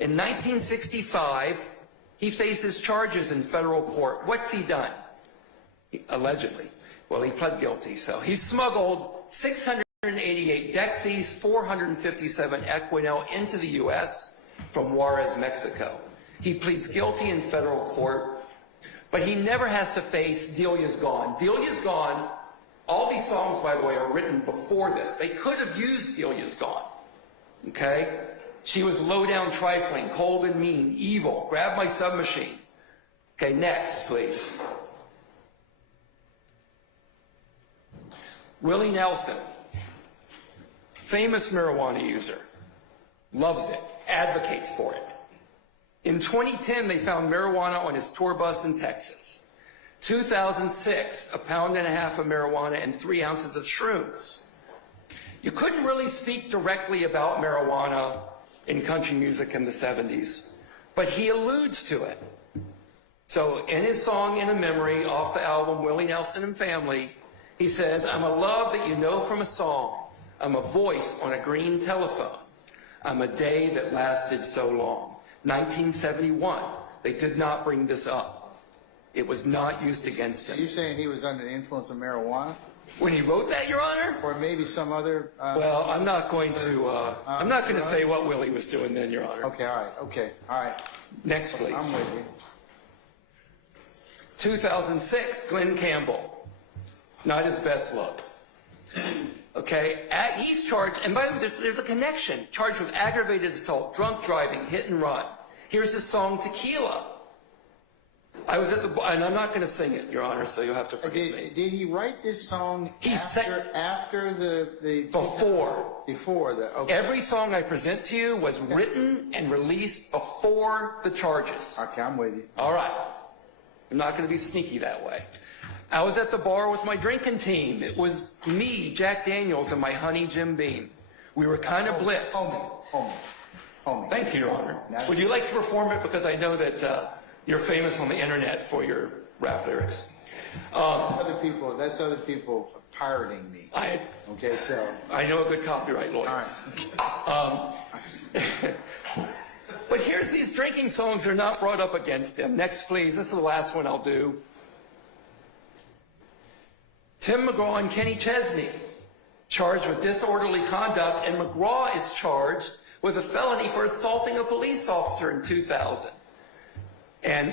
In 1965, he faces charges in federal court. What's he done? Allegedly. Well, he pled guilty. So he smuggled 688 Dexys, 457 Equinel into the U.S. from Juarez, Mexico. He pleads guilty in federal court, but he never has to face Delia's Gone. Delia's Gone, all these songs, by the way, are written before this. They could have used Delia's Gone, okay? She was low down, trifling, cold and mean, evil, grab my submachine. Okay, next, please. Willie Nelson, famous marijuana user, loves it, advocates for it. In 2010, they found marijuana on his tour bus in Texas. 2006, 1.5 pounds of marijuana and 3 ounces of shrooms. You couldn't really speak directly about marijuana in country music in the 70s, but he alludes to it. So in his song, In a Memory, off the album Willie Nelson and Family, he says, I'm a love that you know from a song. I'm a voice on a green telephone. I'm a day that lasted so long. 1971. They did not bring this up. It was not used against him. So you're saying he was under the influence of marijuana? When he wrote that, Your Honor? Or maybe some other... well, I'm not going to say what Willie was doing then, Your Honor. Okay, all right. Next, please. I'm with you. 2006, Glenn Campbell. Not his best look. Okay, he's charged, and by the way, there's a connection. Charged with aggravated assault, drunk driving, hit and run. Here's his song, Tequila. I was at the, and I'm not going to sing it, Your Honor, so you'll have to forgive me. Did he write this song after the... Before the... Okay. Every song I present to you was written and released before the charges. Okay, I'm with you. All right. I'm not going to be sneaky that way. I was at the bar with my drinking team. It was me, Jack Daniels, and my honey, Jim Beam. We were kind of blitzed. Homie. Thank you, Your Honor. Would you like to perform it? Because I know that you're famous on the internet for your rap lyrics. That's other people pirating me. Okay, so... I know a good copyright lawyer. All right. But here's these drinking songs that are not brought up against him. Next, please. This is the last one I'll do. Tim McGraw and Kenny Chesney, charged with disorderly conduct, and McGraw is charged with a felony for assaulting a police officer in 2000. And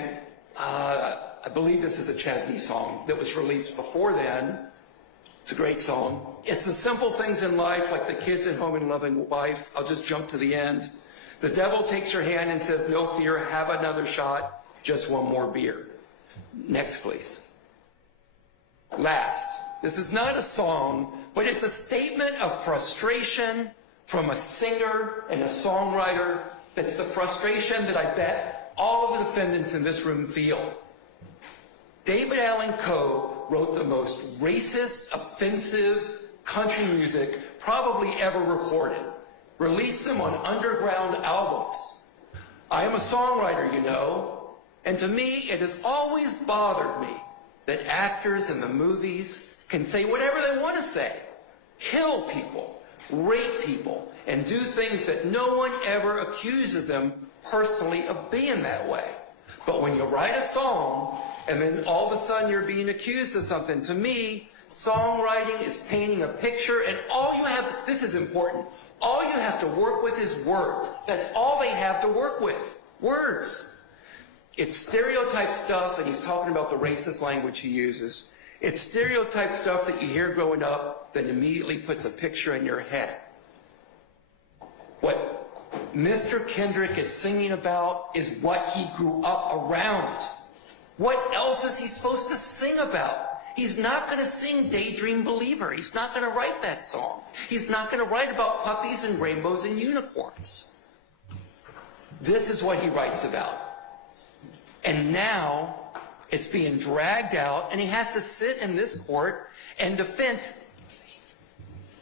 I believe this is a Chesney song that was released before then. It's a great song. It's the simple things in life, like the kids at home and loving wife. I'll just jump to the end. The devil takes your hand and says, no fear, have another shot, just one more beer. Next, please. Last. This is not a song, but it's a statement of frustration from a singer and a songwriter. That's the frustration that I bet all of the defendants in this room feel. David Allan Coe wrote the most racist, offensive country music probably ever recorded. Released them on underground albums. I am a songwriter, you know, and to me it has always bothered me that actors in the movies can say whatever they want to say, kill people, rape people, and do things that no one ever accuses them personally of being that way. But when you write a song, and then all of a sudden you're being accused of something, to me, songwriting is painting a picture, and all you have, this is important, all you have to work with is words. That's all they have to work with, words. It's stereotype stuff, and he's talking about the racist language he uses. It's stereotype stuff that you hear growing up that immediately puts a picture in your head. What Mr. Kendrick is singing about is what he grew up around. What else is he supposed to sing about? He's not going to sing Daydream Believer. He's not going to write that song. He's not going to write about puppies and rainbows and unicorns. This is what he writes about. And now it's being dragged out, and he has to sit in this court and defend.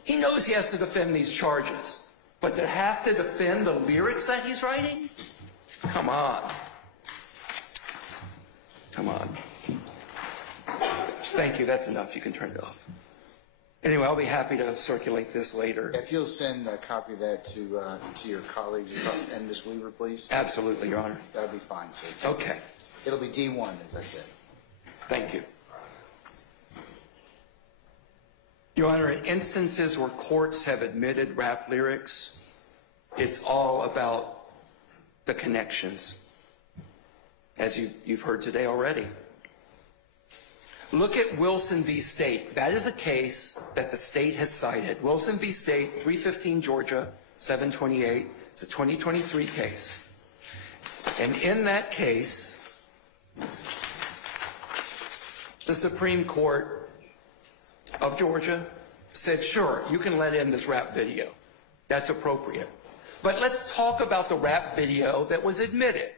He knows he has to defend these charges, but to have to defend the lyrics that he's writing? Come on. Come on. Thank you. That's enough. You can turn it off. Anyway, I'll be happy to circulate this later. If you'll send a copy of that to your colleagues and Ms. Weaver, please. Absolutely, Your Honor. That'd be fine, sir. Okay. It'll be D1, as I said. Thank you. Your Honor, in instances where courts have admitted rap lyrics, it's all about the connections, as you've heard today already. Look at Wilson v. State. That is a case that the state has cited. Wilson v. State, 315 Georgia, 728. It's a 2023 case. And in that case, the Supreme Court of Georgia said, sure, you can let in this rap video. That's appropriate. But let's talk about the rap video that was admitted,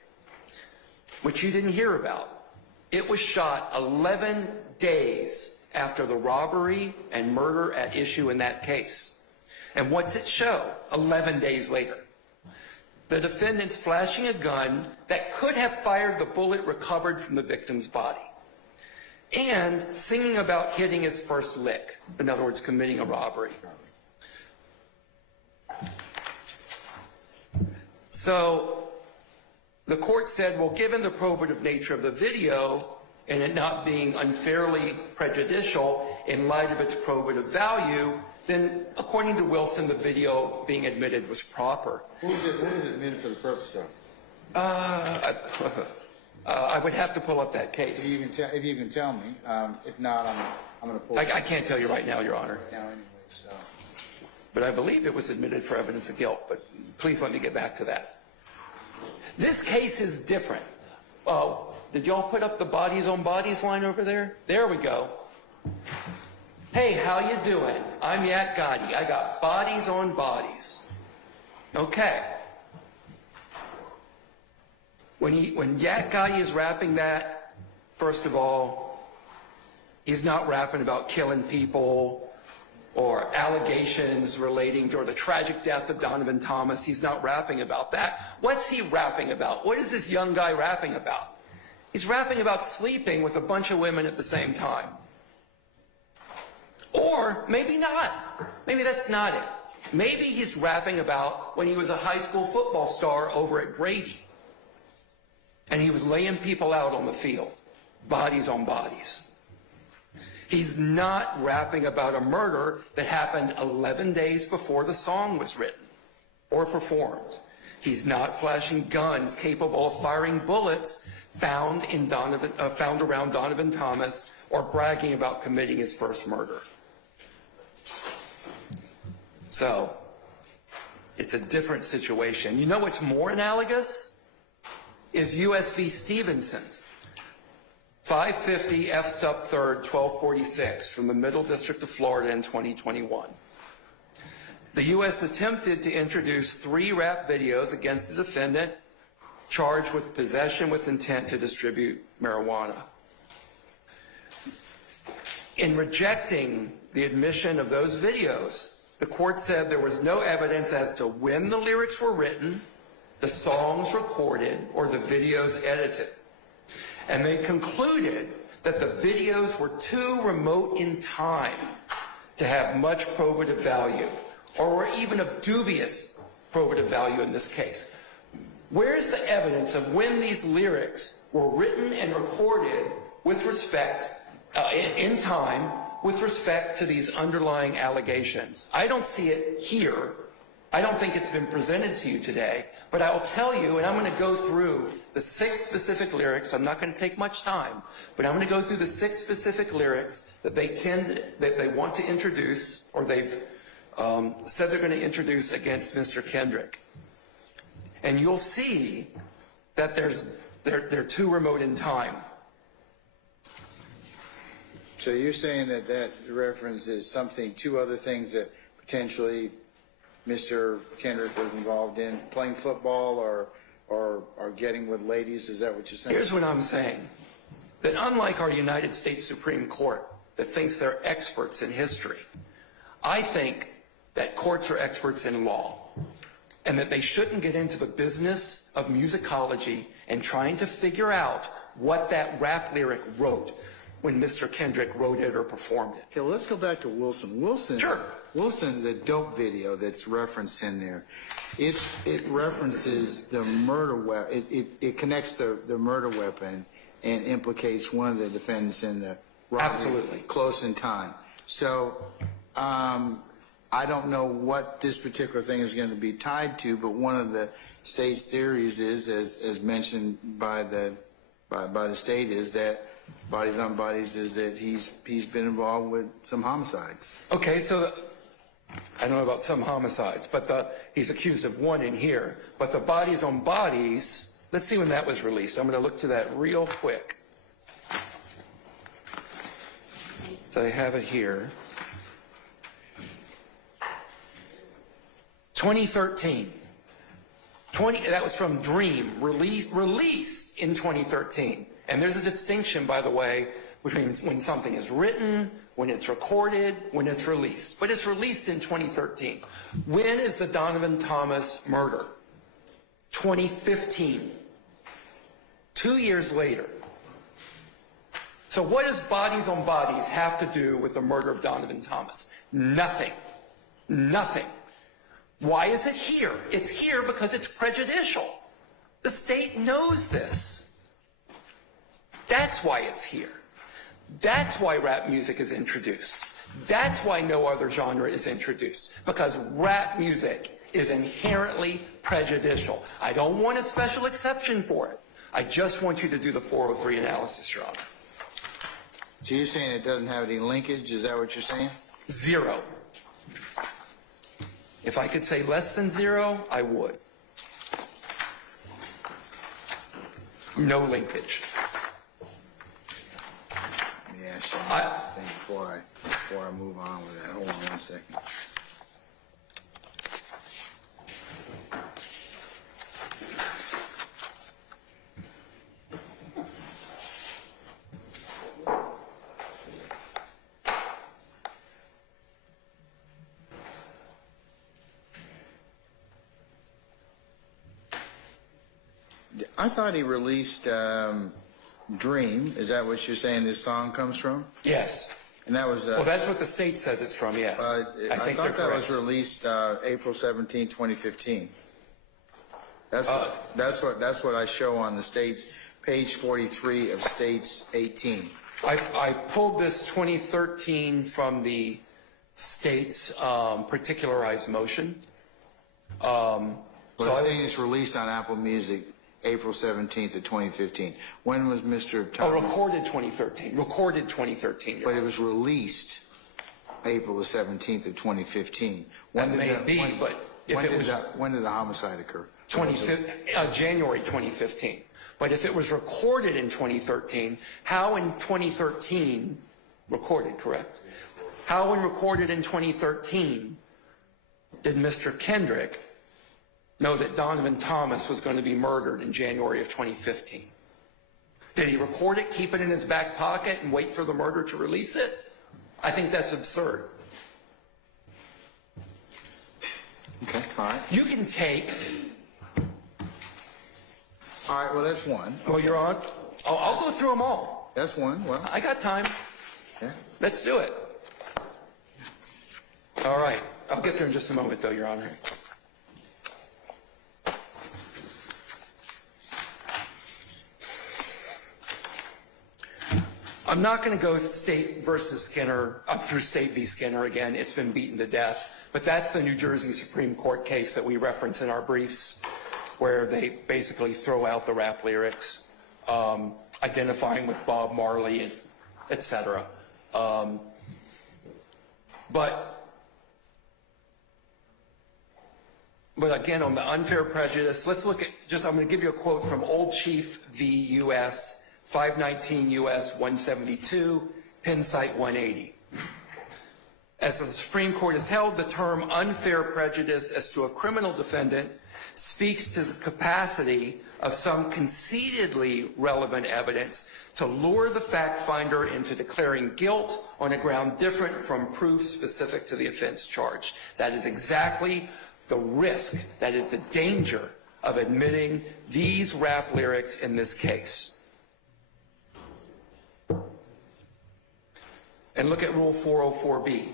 which you didn't hear about. It was shot 11 days after the robbery and murder at issue in that case. And what's it show 11 days later? The defendant's flashing a gun that could have fired the bullet recovered from the victim's body, and singing about hitting his first lick, in other words, committing a robbery. So the court said, well, given the probative nature of the video and it not being unfairly prejudicial in light of its probative value, then according to Wilson, the video being admitted was proper. What was it admitted for the purpose of? I would have to pull up that case. If you can tell me. If not, I'm going to pull it I can't tell you right now, Your Honor. now anyway. So. But I believe it was admitted for evidence of guilt. But please let me get back to that. This case is different. Oh, did y'all put up the bodies on bodies line over there? There we go. Hey, how you doing? I'm Yak Gotti. I got bodies on bodies. Okay. When Yak Gotti is rapping that, first of all, he's not rapping about killing people or allegations relating to or the tragic death of Donovan Thomas. He's not rapping about that. What's he rapping about? What is this young guy rapping about? He's rapping about sleeping with a bunch of women at the same time. Or maybe not. Maybe that's not it. Maybe he's rapping about when he was a high school football star over at Grady, and he was laying people out on the field, bodies on bodies. He's not rapping about a murder that happened 11 days before the song was written or performed. He's not flashing guns capable of firing bullets found around Donovan Thomas or bragging about committing his first murder. So, it's a different situation. You know what's more analogous? Is U.S. v. Stevenson's. 550 F sub 3rd 1246 from the Middle District of Florida in 2021. The U.S. attempted to introduce 3 rap videos against the defendant charged with possession with intent to distribute marijuana. In rejecting the admission of those videos, the court said there was no evidence as to when the lyrics were written, the songs recorded, or the videos edited. And they concluded that the videos were too remote in time to have much probative value, or were even of dubious probative value in this case. Where's the evidence of when these lyrics were written and recorded with respect, in time, with respect to these underlying allegations? I don't see it here. I don't think it's been presented to you today, but I will tell you, and I'm going to go through the 6 specific lyrics. I'm not going to take much time, but I'm going to go through the 6 specific lyrics that they want to introduce, or they've said they're going to introduce against Mr. Kendrick. And you'll see that they're too remote in time. So you're saying that reference is something, 2 other things that potentially Mr. Kendrick was involved in, playing football or getting with ladies? Is that what you're saying? Here's what I'm saying. That unlike our United States Supreme Court that thinks they're experts in history, I think that courts are experts in law, and that they shouldn't get into the business of musicology and trying to figure out what that rap lyric wrote. when Mr. Kendrick wrote it or performed it. Okay, well, let's go back to Wilson. Sure. Wilson, the dope video that's referenced in there, it references the murder weapon. It connects the murder weapon and implicates one of the defendants in the robbery. Absolutely. Close in time. So, I don't know what this particular thing is going to be tied to, but one of the state's theories is, as mentioned by the state, is that bodies on bodies is that he's been involved with some homicides. Okay, so I don't know about some homicides, but he's accused of one in here. But the bodies on bodies, let's see when that was released. I'm going to look to that real quick. So I have it here. 2013. That was from Dream, released in 2013. And there's a distinction, by the way, between when something is written, when it's recorded, when it's released. But it's released in 2013. When is the Donovan Thomas murder? 2015. 2 years later. So what does bodies on bodies have to do with the murder of Donovan Thomas? Nothing. Nothing. Why is it here? It's here because it's prejudicial. The state knows this. That's why it's here. That's why rap music is introduced. That's why no other genre is introduced. Because rap music is inherently prejudicial. I don't want a special exception for it. I just want you to do the 403 analysis, Your Honor. So you're saying it doesn't have any linkage? Is that what you're saying? Zero. If I could say less than zero, I would. No linkage. Let me ask you another thing before I move on with that. Hold on 1 second. I thought he released Dream. Is that what you're saying this song comes from? Yes. And that was... well, that's what the state says it's from, yes. I think thought that correct. was released April 17, 2015. That's what I show on the state's page 43 of state's 18. I pulled this 2013 from the state's particularized motion. But I think it's released on Apple Music April 17th of 2015. When was Mr. Thomas? Recorded 2013. Recorded 2013. But it was released April the 17th of 2015. That may be, but if it was... When did the homicide occur? January 2015. But if it was recorded in 2013, how in 2013, recorded, correct? How when recorded in 2013 did Mr. Kendrick know that Donovan Thomas was going to be murdered in January of 2015? Did he record it, keep it in his back pocket, and wait for the murder to release it? I think that's absurd. Okay, all right. You can take... All right, well, that's one. Well, you're on. I'll go through them all. That's one. Well, I got time. yeah. Let's do it. All right. I'll get there in just a moment, though, Your Honor. I'm not going to go State versus Skinner, up through State v. Skinner again. It's been beaten to death. But that's the New Jersey Supreme Court case that we reference in our briefs, where they basically throw out the rap lyrics, identifying with Bob Marley, et cetera. But again, on the unfair prejudice, let's look at I'm going to give you a quote from Old Chief v. U.S., 519 U.S. 172, Penn site 180. As the Supreme Court has held, the term unfair prejudice as to a criminal defendant speaks to the capacity of some concededly relevant evidence to lure the fact finder into declaring guilt on a ground different from proof specific to the offense charged. That is exactly the risk, that is the danger of admitting these rap lyrics in this case. And look at Rule 404B.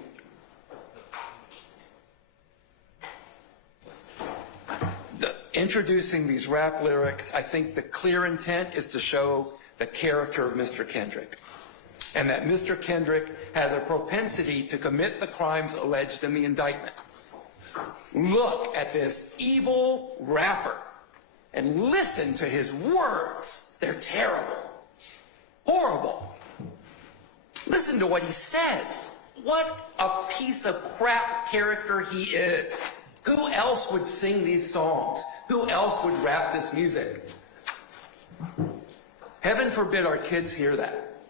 Introducing these rap lyrics, I think the clear intent is to show the character of Mr. Kendrick, and that Mr. Kendrick has a propensity to commit the crimes alleged in the indictment. Look at this evil rapper and listen to his words. They're terrible, horrible. Listen to what he says. What a piece of crap character he is. Who else would sing these songs? Who else would rap this music? Heaven forbid our kids hear that.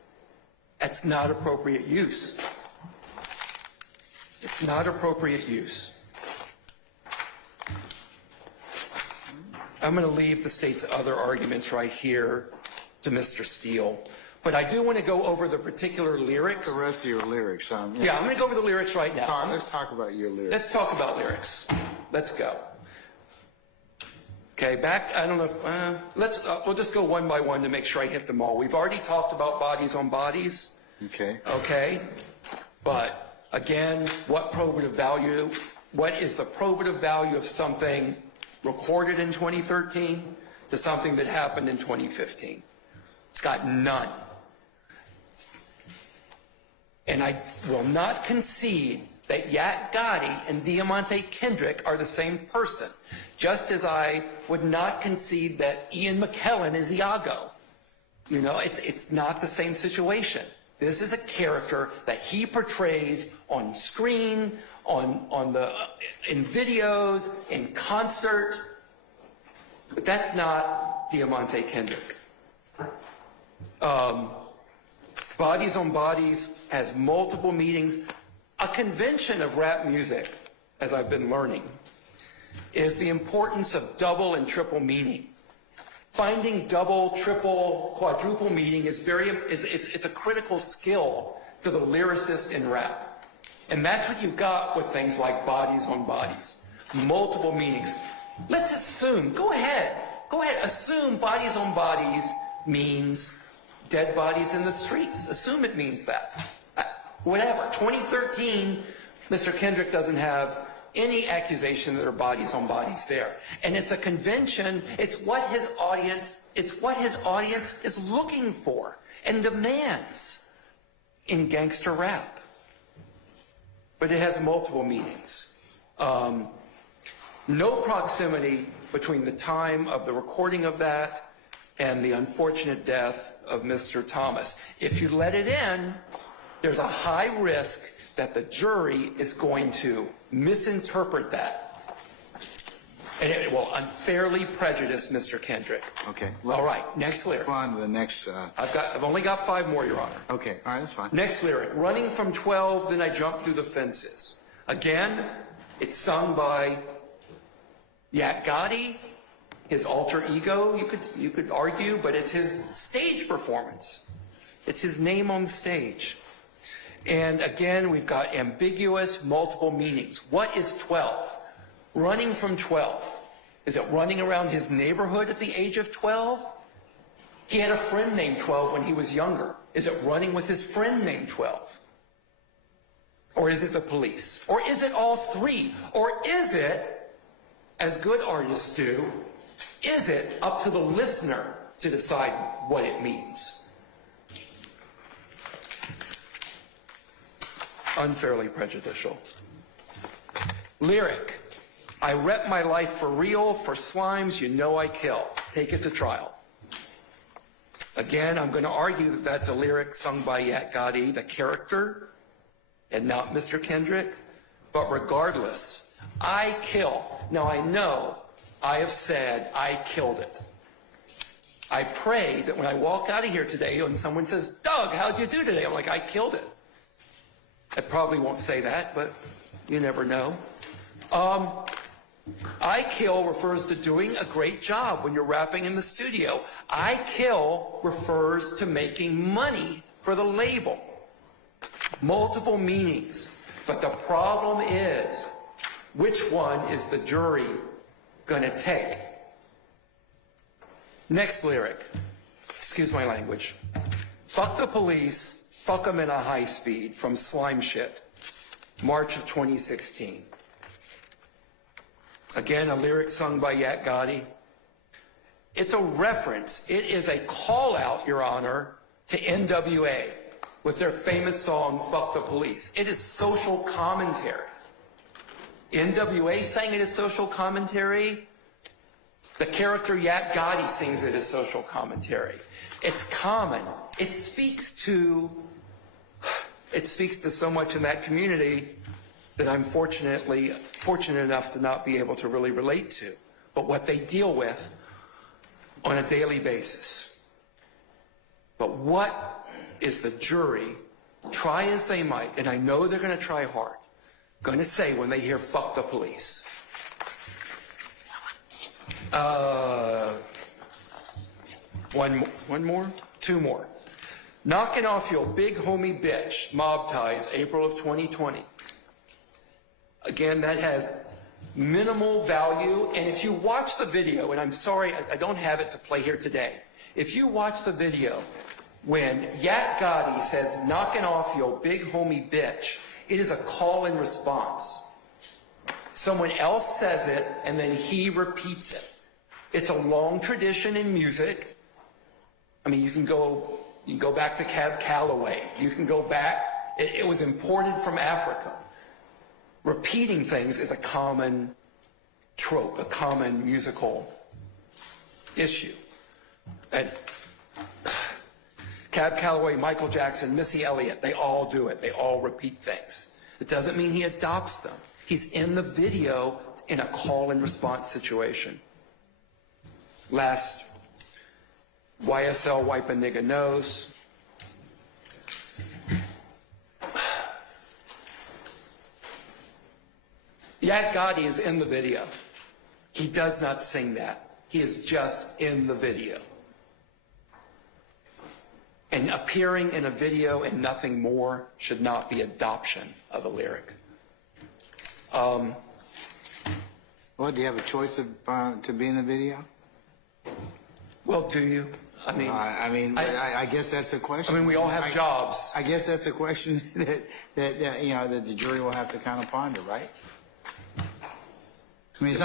That's not appropriate use. It's not appropriate use. I'm going to leave the state's other arguments right here to Mr. Steele. But I do want to go over the particular lyrics. The rest of your lyrics. Yeah, I'm going to go over the lyrics right now. Let's talk about your lyrics. Let's talk about lyrics. Let's go. Okay, back, I don't know, we'll just go one by one to make sure I hit them all. We've already talked about bodies on bodies. Okay. Okay, but again, what is the probative value of something recorded in 2013 to something that happened in 2015? It's got none. And I will not concede that Yak Gotti and Diamante Kendrick are the same person, just as I would not concede that Ian McKellen is Iago. You know, it's not the same situation. This is a character that he portrays on screen, in videos, in concert, but that's not Diamante Kendrick. Bodies on Bodies has multiple meanings. A convention of rap music, as I've been learning, is the importance of double and triple meaning. Finding double, triple, quadruple meaning is it's a critical skill to the lyricist in rap. And that's what you've got with things like Bodies on Bodies. Multiple meanings. Let's assume, go ahead, assume Bodies on Bodies means dead bodies in the streets. Assume it means that. Whatever. 2013, Mr. Kendrick doesn't have any accusation that there are bodies on bodies there. And it's a convention. It's what his audience is looking for and demands in gangster rap. But it has multiple meanings. No proximity between the time of the recording of that and the unfortunate death of Mr. Thomas. If you let it in, there's a high risk that the jury is going to misinterpret that. And it will unfairly prejudice Mr. Kendrick. Okay. All right, next lyric. Go on to the next. I've only got 5 more, Your Honor. Okay, all right, that's fine. Next lyric. Running from 12, then I jumped through the fences. Again, it's sung by Yak Gotti, his alter ego, you could argue, but it's his stage performance. It's his name on the stage. And again, we've got ambiguous, multiple meanings. What is 12? Running from 12. Is it running around his neighborhood at the age of 12? He had a friend named 12 when he was younger. Is it running with his friend named 12? Or is it the police? Or is it all three? Or is it, as good artists do, is it up to the listener to decide what it means? Unfairly prejudicial. Lyric. I rep my life for real, for slimes you know I kill. Take it to trial. Again, I'm going to argue that that's a lyric sung by Yak Gotti, the character, and not Mr. Kendrick. But regardless, I kill. Now I know I have said I killed it. I pray that when I walk out of here today and someone says, Doug, how'd you do today? I'm like, I killed it. I probably won't say that, but you never know. I kill refers to doing a great job when you're rapping in the studio. I kill refers to making money for the label. Multiple meanings. But the problem is, which one is the jury going to take? Next lyric. Excuse my language. Fuck the police. Fuck 'em in a High Speed from Slime Shit, March of 2016. Again, a lyric sung by Yak Gotti. It's a reference. It is a call out, Your Honor, to NWA with their famous song, Fuck the Police. It is social commentary. NWA sang it as social commentary. The character Yak Gotti sings it as social commentary. It's common. It speaks to so much in that community that I'm fortunate enough to not be able to really relate to, but what they deal with on a daily basis. But what is the jury, try as they might, and I know they're going to try hard, going to say when they hear fuck the police? One more? Two more. Knocking off your big homie bitch, Mob Ties, April of 2020. Again, that has minimal value, and if you watch the video, and I'm sorry, I don't have it to play here today. If you watch the video, when Yak Gotti says, knocking off your big homie bitch, it is a call and response. Someone else says it, and then he repeats it. It's a long tradition in music. I mean, you can go back to Cab Calloway. You can go back, it was imported from Africa. Repeating things is a common trope, a common musical issue. And Cab Calloway, Michael Jackson, Missy Elliott, they all do it. They all repeat things. It doesn't mean he adopts them. He's in the video in a call and response situation. Last, YSL Wipe a Nigga Nose. Yak Gotti is in the video. He does not sing that. He is just in the video. And appearing in a video and nothing more should not be adoption of a lyric. Well, do you have a choice to be in the video? Well, do you? I mean, I guess that's the question. I mean, we all have jobs. I guess that's a question that the jury will have to kind of ponder, right? I mean, it's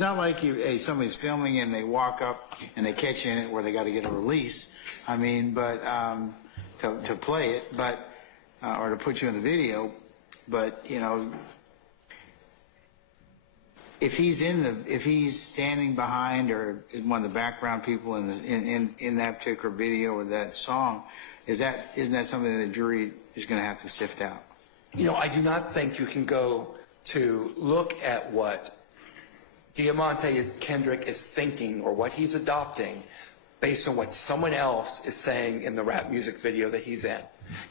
not like somebody's filming and they walk up and they catch you in it where they got to get a release. I mean, but to play it, but or to put you in the video, but if he's standing behind or one of the background people in that particular video or that song, isn't that something that the jury is going to have to sift out? I do not think you can go to look at what Diamante Kendrick is thinking or what he's adopting based on what someone else is saying in the rap music video that he's in.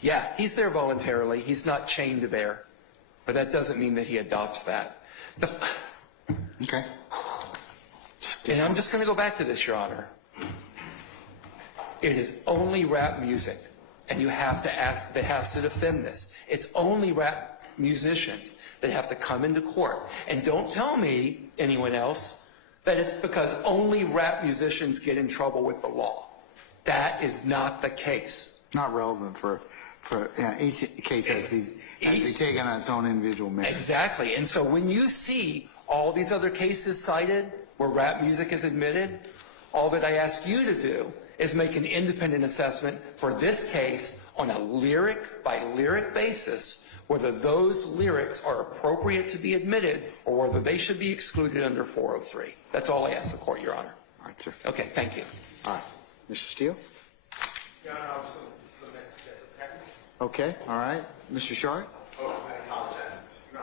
Yeah, he's there voluntarily. He's not chained there, but that doesn't mean that he adopts that. Okay. And I'm just going to go back to this, Your Honor. It is only rap music, and you have to ask, that has to defend this. It's only rap musicians that have to come into court. And don't tell me, anyone else, that it's because only rap musicians get in trouble with the law. That is not the case. Not relevant for each case has to be taken on its own individual merit. Exactly. And so when you see all these other cases cited where rap music is admitted, all that I ask you to do is make an independent assessment for this case on a lyric by lyric basis, whether those lyrics are appropriate to be admitted or whether they should be excluded under 403. That's all I ask the court, Your Honor. All right, sir. Okay, thank you. All right. Mr. Steele? Your Honor, I was going to next get the patent. Okay, all right. Mr. Short? Oh, I apologize. Your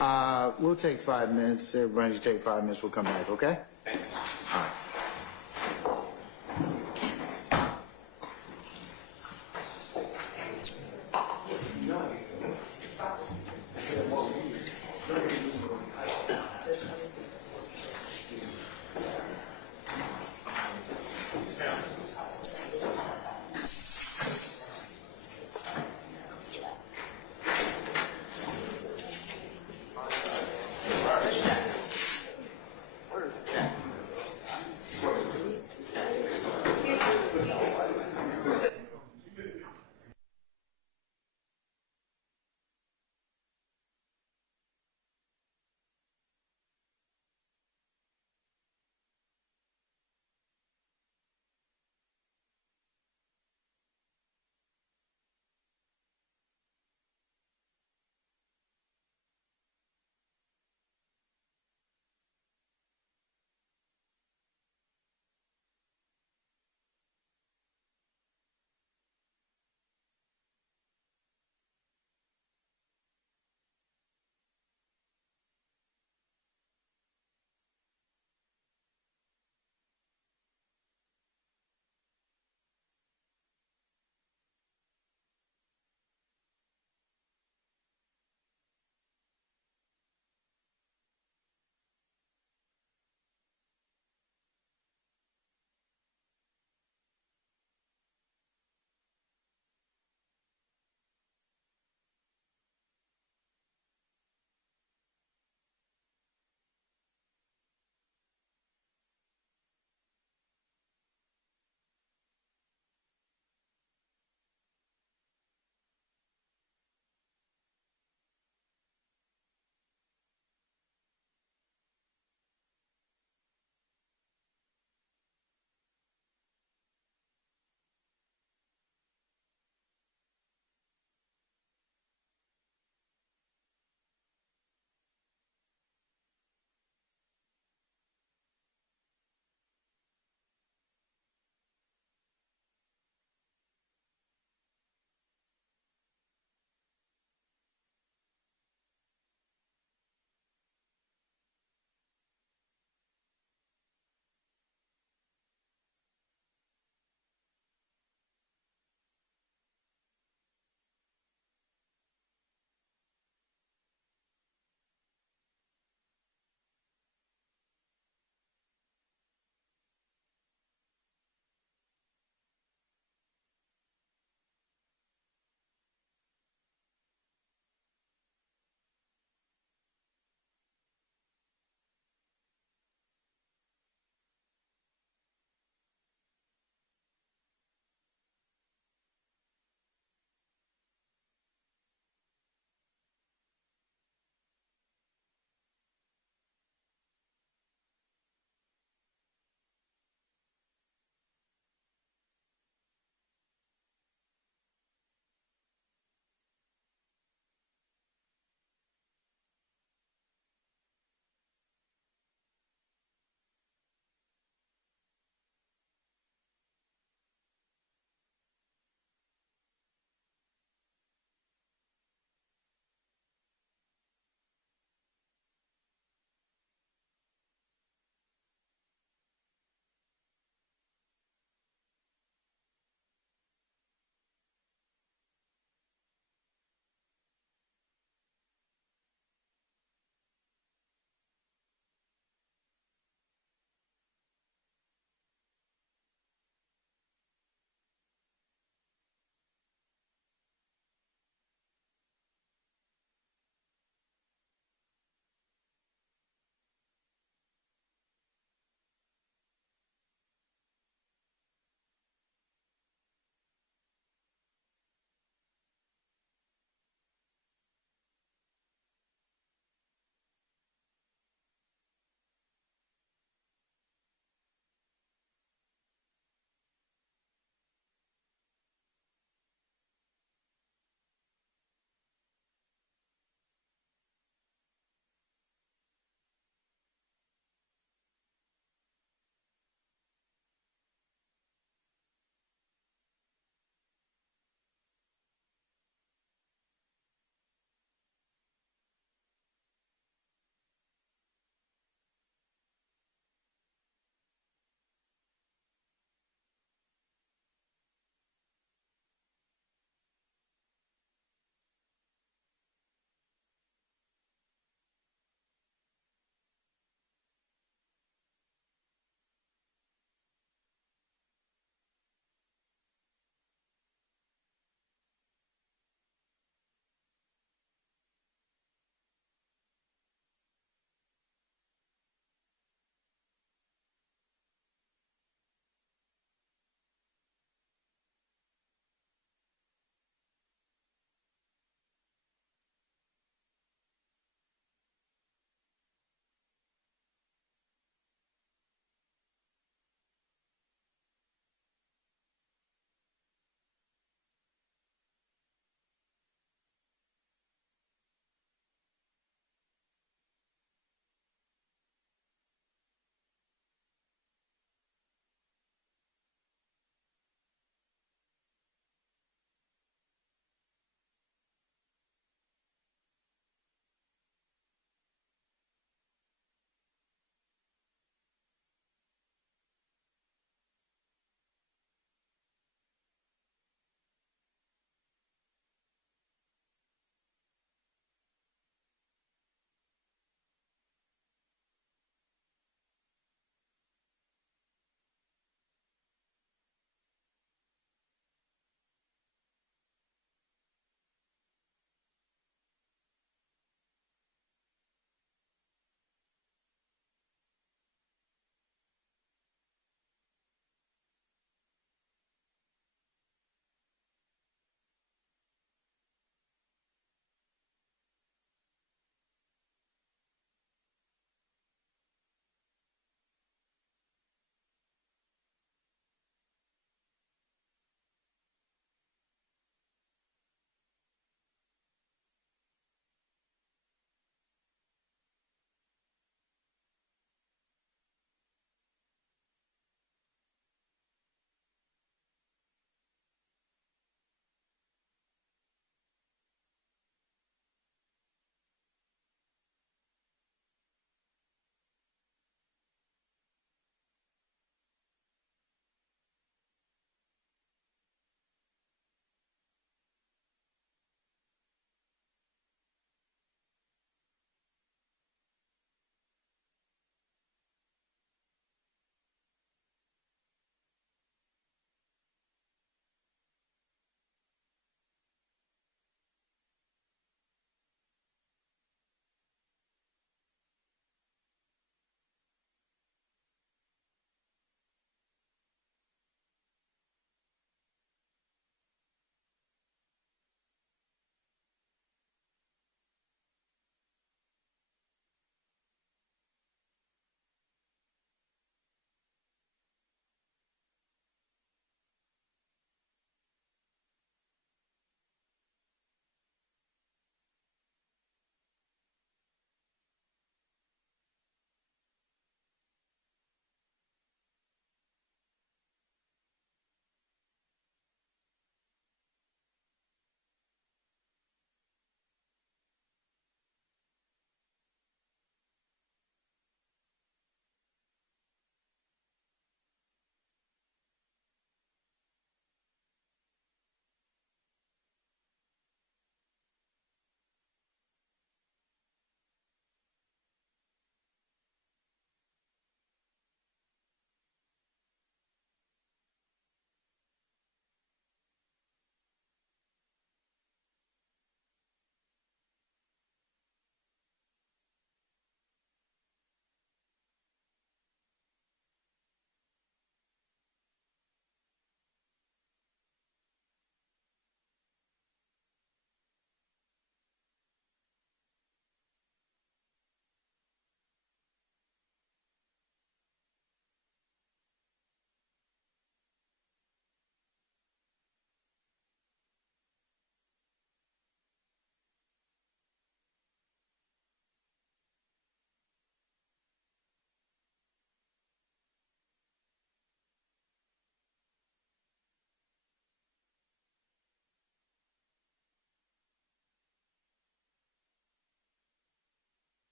Honor. We'll take 5 minutes. Everybody should take 5 minutes. We'll come back, okay? Thank you. All right.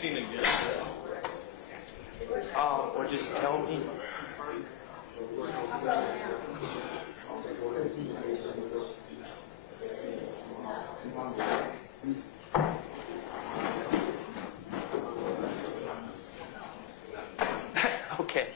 seen it yet. Or just tell me. Okay.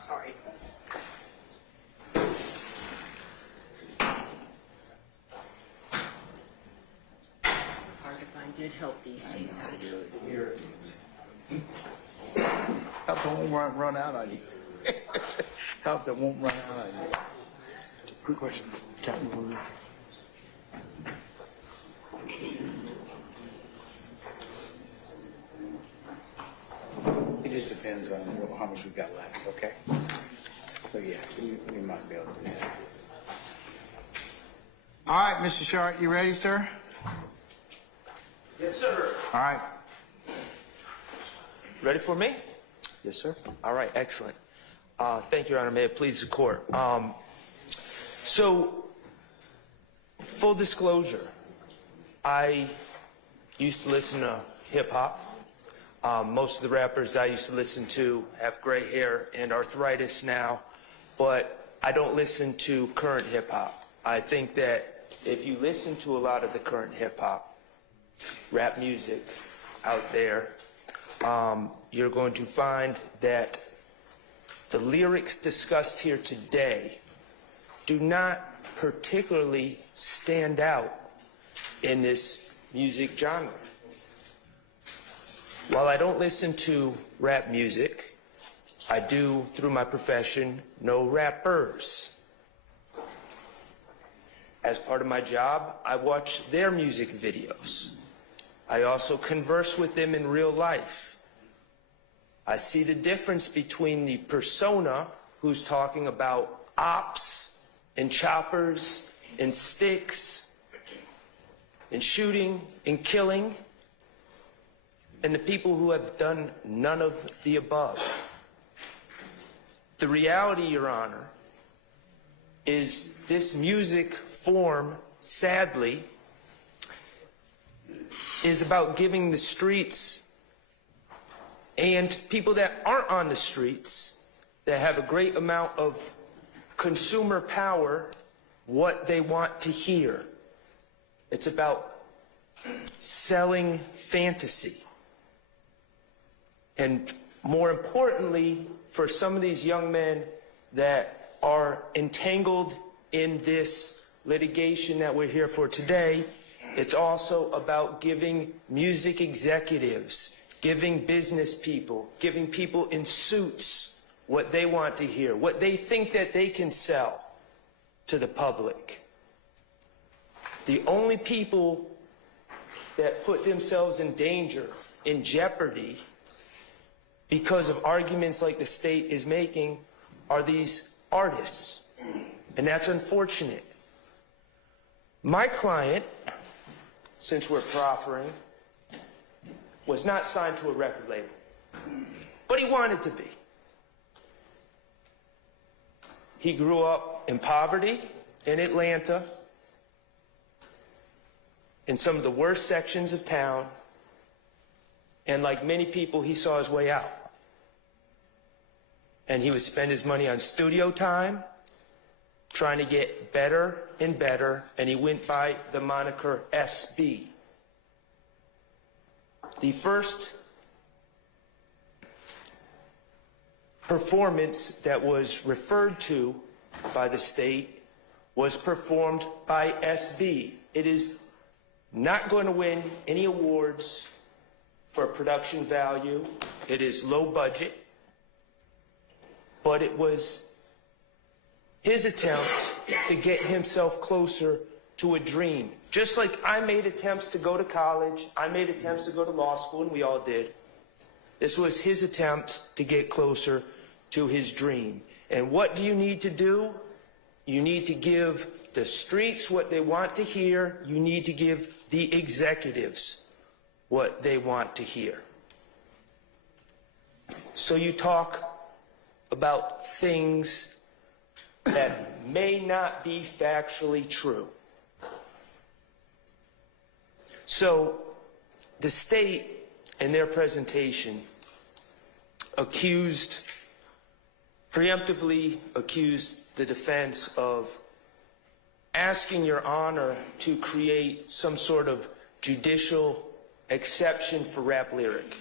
Sorry. Hard to find good help these days, honey. Help that won't run out on you. Help that won't run out on you. Quick question. Captain. It just depends on how much we've got left, okay? But yeah, we might be able to do that. All right, Mr. Shart, you ready, sir? Yes, sir. All right. Ready for me? Yes, sir. All right, excellent. Thank you, Your Honor. May it please the court. So, full disclosure, I used to listen to hip hop. Most of the rappers I used to listen to have gray hair and arthritis now, but I don't listen to current hip hop. I think that if you listen to a lot of the current hip hop, rap music out there, you're going to find that the lyrics discussed here today do not particularly stand out in this music genre. While I don't listen to rap music, I do, through my profession, know rappers. As part of my job, I watch their music videos. I also converse with them in real life. I see the difference between the persona who's talking about ops and choppers and sticks and shooting and killing, and the people who have done none of the above. The reality, Your Honor, is this music form, sadly, is about giving the streets and people that aren't on the streets, that have a great amount of consumer power, what they want to hear. It's about selling fantasy. And more importantly, for some of these young men that are entangled in this litigation that we're here for today, it's also about giving music executives, giving business people, giving people in suits what they want to hear, what they think that they can sell to the public. The only people that put themselves in danger, in jeopardy, because of arguments like the state is making, are these artists. And that's unfortunate. My client, since we're proffering, was not signed to a record label, but he wanted to be. He grew up in poverty in Atlanta, in some of the worst sections of town, and like many people, he saw his way out. And he would spend his money on studio time, trying to get better and better, and he went by the moniker SB. The first performance that was referred to by the state was performed by SB. It is not going to win any awards for production value. It is low budget, but it was his attempt to get himself closer to a dream. Just like I made attempts to go to college, I made attempts to go to law school, and we all did. This was his attempt to get closer to his dream. And what do you need to do? You need to give the streets what they want to hear. You need to give the executives what they want to hear. So you talk about things that may not be factually true. So the state, in their presentation, preemptively accused the defense of asking Your Honor to create some sort of judicial exception for rap lyrics.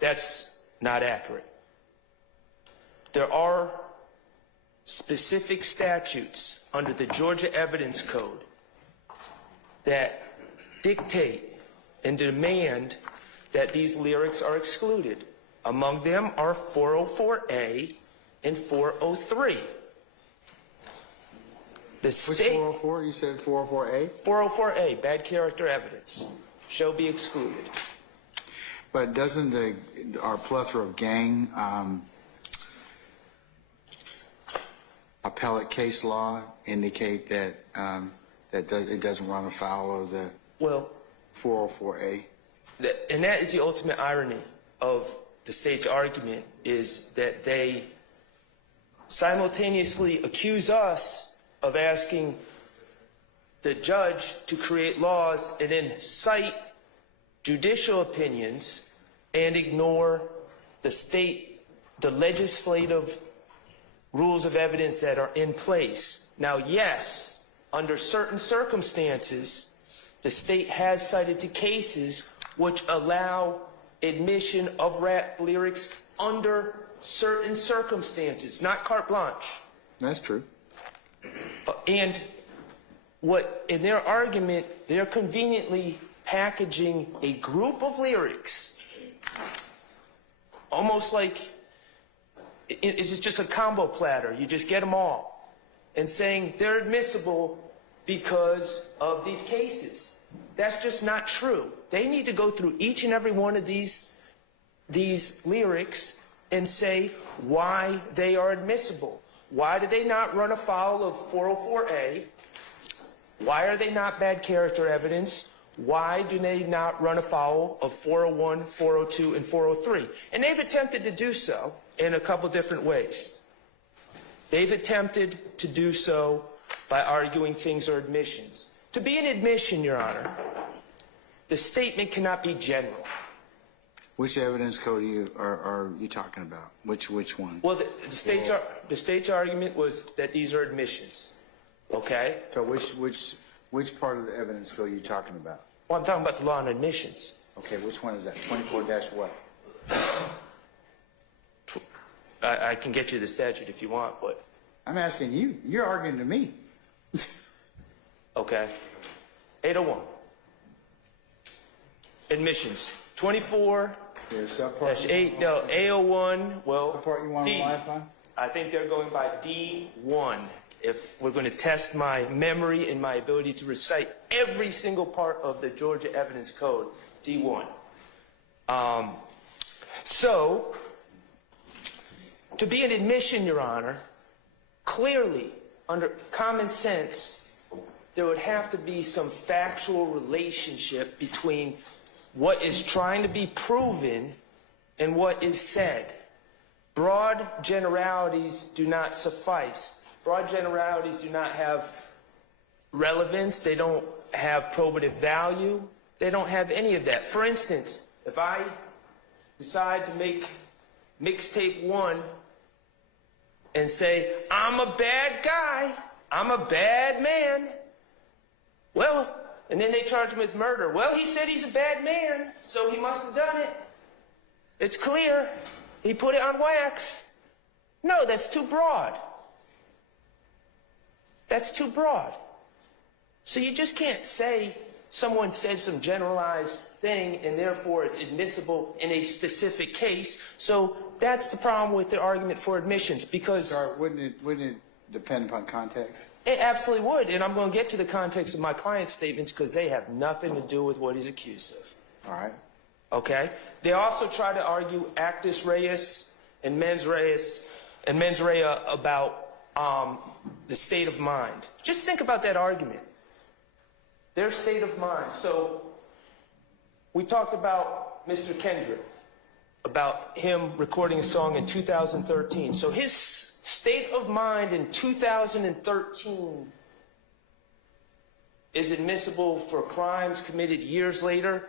That's not accurate. There are specific statutes under the Georgia Evidence Code that dictate and demand that these lyrics are excluded. Among them are 404A and 403. The state, Which 404? You said 404A? 404A, bad character evidence, shall be excluded. But doesn't our plethora of gang appellate case law indicate that it doesn't run afoul of the 404A? And that is the ultimate irony of the state's argument, is that they simultaneously accuse us of asking the judge to create laws and then cite judicial opinions and ignore the legislative rules of evidence that are in place. Now, yes, under certain circumstances, the state has cited to cases which allow admission of rap lyrics under certain circumstances, not carte blanche. That's true. And what, in their argument, they're conveniently packaging a group of lyrics, almost like it's just a combo platter. You just get them all, and saying they're admissible because of these cases. That's just not true. They need to go through each and every one of these lyrics and say why they are admissible. Why did they not run afoul of 404A? Why are they not bad character evidence? Why do they not run afoul of 401, 402, and 403? And they've attempted to do so in a couple different ways. They've attempted to do so by arguing things are admissions. To be an admission, Your Honor, the statement cannot be general. Which evidence code are you talking about? Which one? Well, the state's argument was that these are admissions. Okay? So which part of the evidence code are you talking about? Well, I'm talking about the law on admissions. Okay, which one is that? 24-what? I can get you the statute if you want, but I'm asking you. You're arguing to me. okay. 801. Admissions. 24 -8. No, 801. Well, The part you want to D. rely upon? I think they're going by D1. If we're going to test my memory and my ability to recite every single part of the Georgia Evidence Code, D1. So, to be an admission, Your Honor, clearly, under common sense, there would have to be some factual relationship between what is trying to be proven and what is said. Broad generalities do not suffice. Broad generalities do not have relevance. They don't have probative value. They don't have any of that. For instance, if I decide to make mixtape 1 and say, I'm a bad guy, I'm a bad man, well, and then they charge him with murder. Well, he said he's a bad man, so he must have done it. It's clear. He put it on wax. No, No, that's too broad. That's too broad. So you just can't say someone said some generalized thing and therefore it's admissible in a specific case. So that's the problem with the argument for admissions, because Sorry, wouldn't it depend upon context? it absolutely would. And I'm going to get to the context of my client's statements because they have nothing to do with what he's accused of. All right. Okay? They also try to argue actus reus and mens rea about the state of mind. Just think about that argument. Their state of mind. So we talked about Mr. Kendrick, about him recording a song in 2013. So his state of mind in 2013 is admissible for crimes committed years later.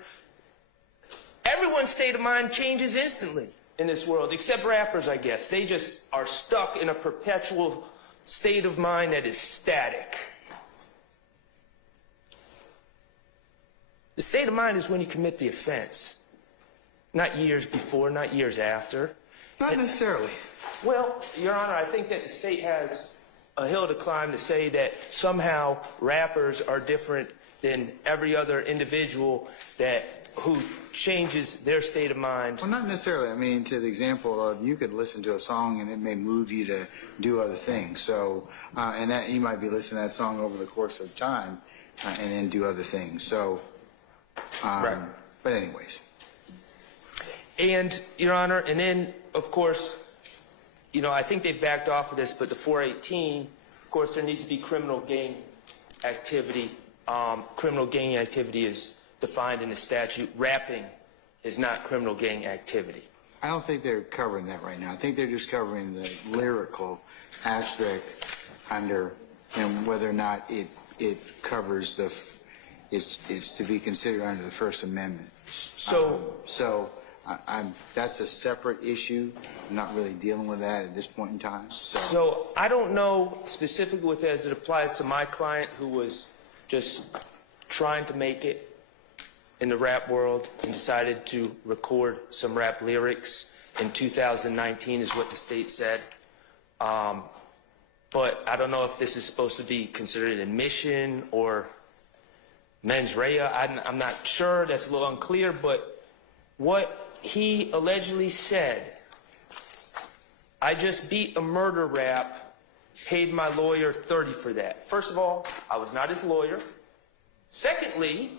Everyone's state of mind changes instantly in this world, except rappers, I guess. They just are stuck in a perpetual state of mind that is static. The state of mind is when you commit the offense, not years before, not years after. Not necessarily. Well, Your Honor, I think that the state has a hill to climb to say that somehow rappers are different than every other individual who changes their state of mind. Well, not necessarily. I mean, to the example of you could listen to a song and it may move you to do other things. So, and that you might be listening to that song over the course of time and then do other things. So, Right. But anyways. And, Your Honor, and then, of course, I think they've backed off of this, but the 418, of course, there needs to be criminal gang activity. Criminal gang activity is defined in the statute. Rapping is not criminal gang activity. I don't think they're covering that right now. I think they're just covering the lyrical aspect under, and whether or not it covers it's to be considered under the First Amendment. So, that's a separate issue. I'm not really dealing with that at this point in time. So I don't know specifically with as it applies to my client who was just trying to make it in the rap world and decided to record some rap lyrics in 2019 is what the state said. But I don't know if this is supposed to be considered an admission or mens rea. I'm not sure. That's a little unclear. But what he allegedly said, I just beat a murder rap, paid my lawyer $30 for that. First of all, I was not his lawyer. Secondly,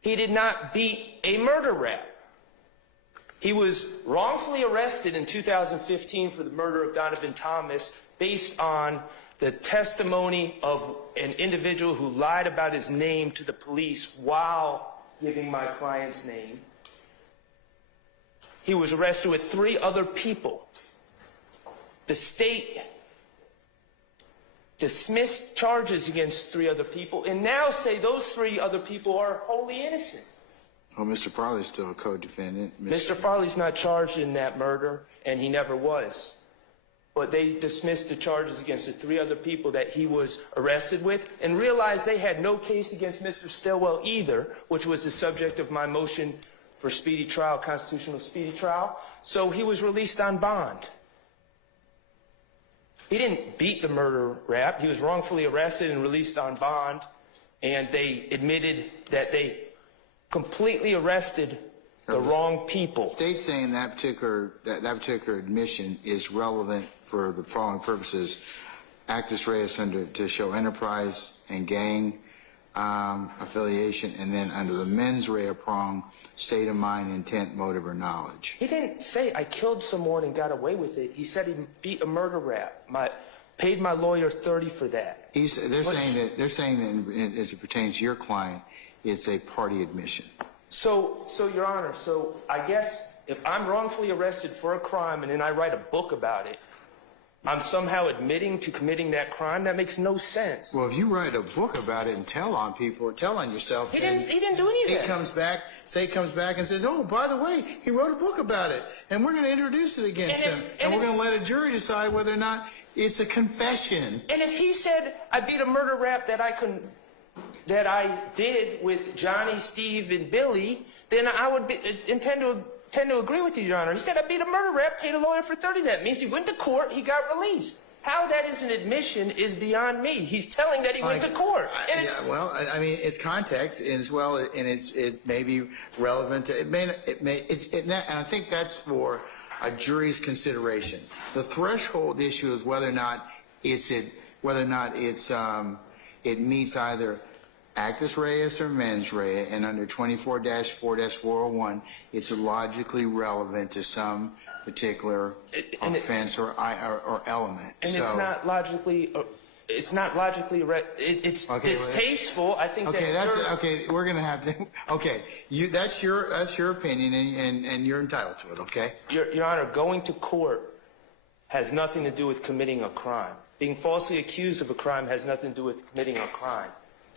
he did not beat a murder rap. He was wrongfully arrested in 2015 for the murder of Donovan Thomas based on the testimony of an individual who lied about his name to the police while giving my client's name. He was arrested with 3 other people. The state dismissed charges against 3 other people and now say those 3 other people are wholly innocent. Well, Mr. Farley's still a co-defendant. Mr. Farley's not charged in that murder, and he never was. But they dismissed the charges against the 3 other people that he was arrested with and realized they had no case against Mr. Stillwell either, which was the subject of my motion for speedy trial, constitutional speedy trial. So he was released on bond. He didn't beat the murder rap. He was wrongfully arrested and released on bond, and they admitted that they completely arrested the wrong people. State's saying that particular admission is relevant for the following purposes: actus reus to show enterprise and gang affiliation, and then under the mens rea prong, state of mind, intent, motive, or knowledge. He didn't say I killed someone and got away with it. He said he beat a murder rap. Paid my lawyer $30 for that. They're saying that as it pertains to your client, it's a party admission. So, Your Honor, so I guess if I'm wrongfully arrested for a crime and then I write a book about it, I'm somehow admitting to committing that crime? That makes no sense. Well, if you write a book about it and tell on people, or tell on yourself, He didn't do any of that. State comes back and says, oh, by the way, he wrote a book about it, and we're going to introduce it against him, and we're going to let a jury decide whether or not it's a confession. And if he said I beat a murder rap that I did with Johnny, Steve, and Billy, then I would intend to tend to agree with you, Your Honor. He said, I beat a murder rap, paid a lawyer for 30. That means he went to court, he got released. How that is an admission is beyond me. He's telling that he went to court. And it's, Yeah, well, I mean, it's context as well, and it may be relevant to, and I think that's for a jury's consideration. The threshold issue is whether or not it meets either actus reus or mens rea, and under 24-4-401, it's logically relevant to some particular offense or element. and So, it's not logically, it's Okay, distasteful. I think okay, that okay. We're gonna have to. Okay, that's your opinion, and you're entitled to it. Okay. Your Honor, going to court has nothing to do with committing a crime. Being falsely accused of a crime has nothing to do with committing a crime.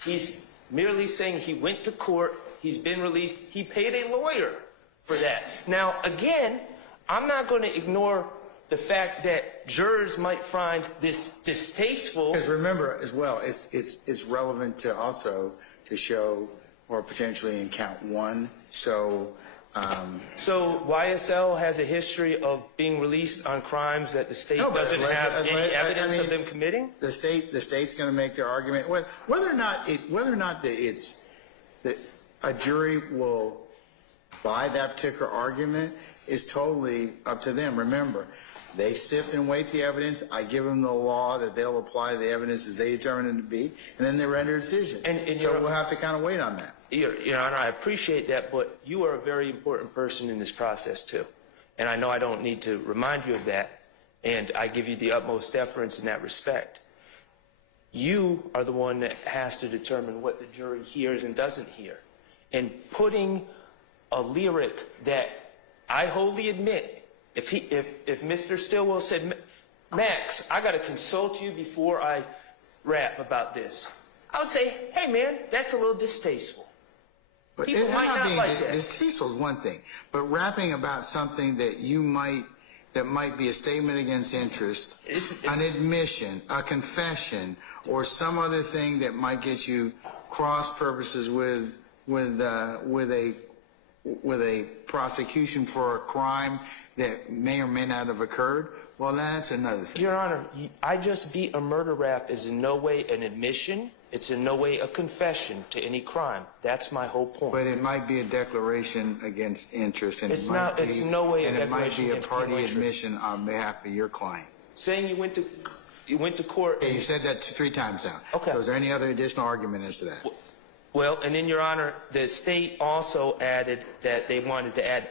He's merely saying he went to court, he's been released, he paid a lawyer for that. Now, again, I'm not going to ignore the fact that jurors might find this distasteful. Because remember, as well, it's relevant to also to show, or potentially in count one. So YSL has a history of being released on crimes that the state doesn't have any evidence of them committing? the state's going to make their argument. Whether or not that a jury will buy that particular argument is totally up to them. Remember, they sift and weight the evidence. I give them the law that they'll apply the evidence as they determine it to be, and then they render a decision. And so we'll have to kind of wait on that. Your Honor, I appreciate that, but you are a very important person in this process, too. And I know I don't need to remind you of that, and I give you the utmost deference in that respect. You are the one that has to determine what the jury hears and doesn't hear. And putting a lyric that I wholly admit, if Mr. Stillwell said, Max, I got to consult you before I rap about this, I would say, hey, man, that's a little distasteful. But People might not like that. Distasteful is one thing, but rapping about something that might be a statement against interest, an admission, a confession, or some other thing that might get you cross purposes with a prosecution for a crime that may or may not have occurred, well, that's another thing. Your Honor, I just beat a murder rap is in no way an admission. It's in no way a confession to any crime. That's my whole point. But it might be a declaration against interest, and It's it might not- be, it's no way a and it might declaration be a against party penal interest. admission on behalf of your client. Saying you went to court. Okay, you said that 3 times now. Okay. So is there any other additional argument as to that? Well, and then, Your Honor, the state also added that they wanted to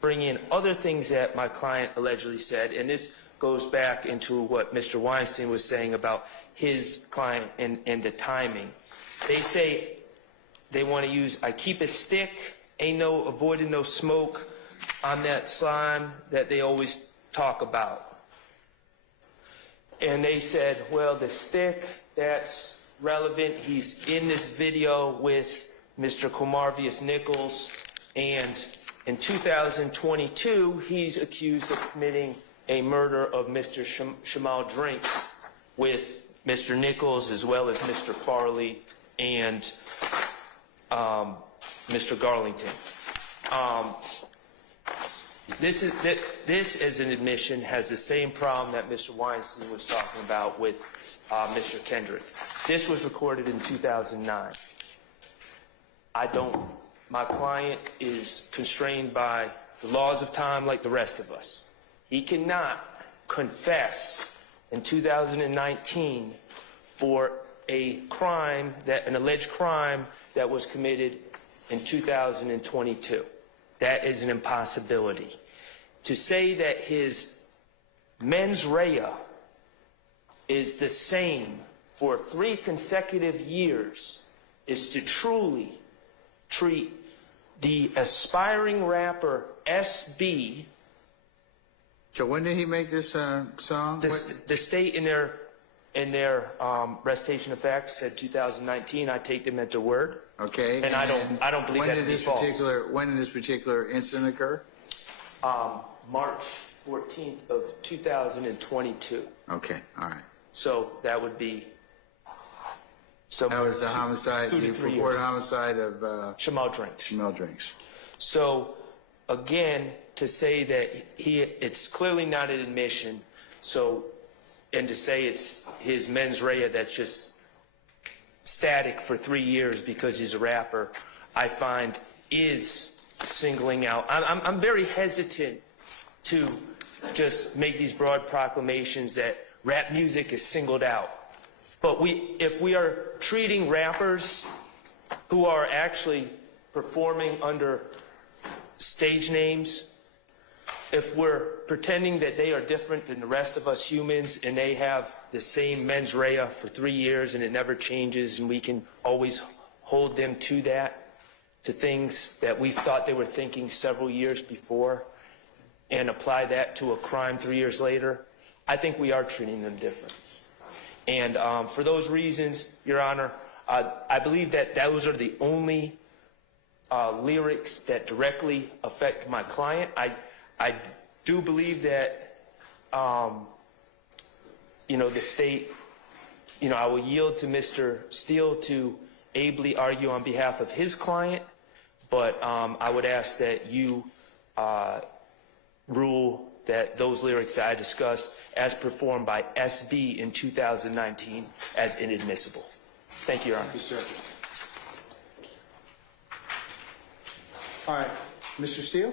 bring in other things that my client allegedly said, and this goes back into what Mr. Weinstein was saying about his client and the timing. They say they want to use, I keep a stick, ain't no avoiding no smoke on that slime that they always talk about. And they said, well, the stick, that's relevant. He's in this video with Mr. Comarvius Nichols, and in 2022, he's accused of committing a murder of Mr. Shamal Drinks with Mr. Nichols as well as Mr. Farley and Mr. Garlington. This, as an admission, has the same problem that Mr. Weinstein was talking about with Mr. Kendrick. This was recorded in 2009. My client is constrained by the laws of time like the rest of us. He cannot confess in 2019 for a crime, an alleged crime that was committed in 2022. That is an impossibility. To say that his mens rea is the same for 3 consecutive years is to truly treat the aspiring rapper SB. So when did he make this song? The state in their recitation of facts said 2019. I take them at their word. Okay. And I don't believe that to be false. When did this particular incident occur? March 14th of 2022. Okay. All right. So that would be. That was the homicide, 2 to the 3 purported years. homicide of Shamal Drinks. Shamal Drinks. So again, to say that it's clearly not an admission, and to say it's his mens rea that's just static for 3 years because he's a rapper, I find is singling out. I'm very hesitant to just make these broad proclamations that rap music is singled out. But if we are treating rappers who are actually performing under stage names, if we're pretending that they are different than the rest of us humans and they have the same mens rea for 3 years and it never changes and we can always hold them to that, to things that we thought they were thinking several years before, and apply that to a crime 3 years later, I think we are treating them different. And for those reasons, Your Honor, I believe that those are the only lyrics that directly affect my client. I do believe that, the state, I will yield to Mr. Steele to ably argue on behalf of his client, but I would ask that you rule that those lyrics that I discussed as performed by SB in 2019 as inadmissible. Thank you, Your Honor. Thank you, sir. All right, Mr. Steele?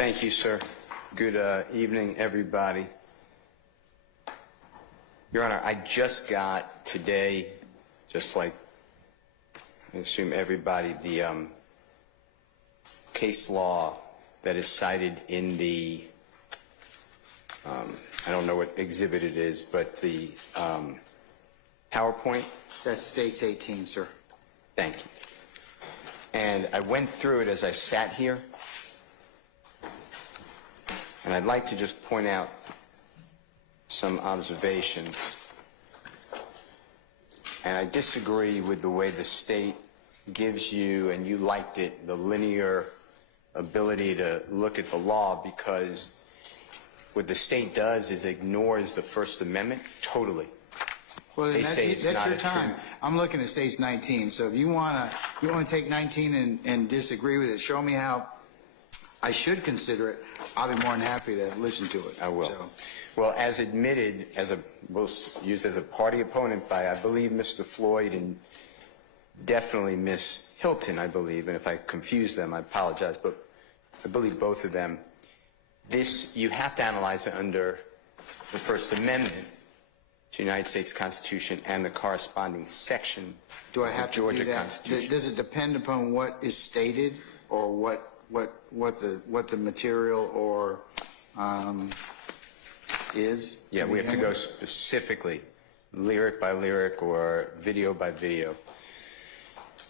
Thank you, sir. Good evening, everybody. Your Honor, I just got today, just like I assume everybody, the case law that is cited in the, I don't know what exhibit it is, but the PowerPoint. That's States 18, sir. Thank you. And I went through it as I sat here. And I'd like to just point out some observations. And I disagree with the way the state gives you, and you liked it, the linear ability to look at the law, because what the state does is ignores the First Amendment totally. Well, They say it's that's not your a time. true- I'm looking at States 19, so if you wanna take 19 and disagree with it, show me how I should consider it. I'll be more than happy to listen to it. I will. So, Well, as admitted, we'll use as a party opponent by, I believe, Mr. Floyd and definitely Miss Hilton, I believe, and if I confuse them, I apologize, but I believe both of them. This, you have to analyze it under the First Amendment to the United States Constitution and the corresponding section do I of have the to Georgia do that? Constitution. Does it depend upon what is stated, or what the material or is? Yeah, we have to go specifically, lyric by lyric or video by video.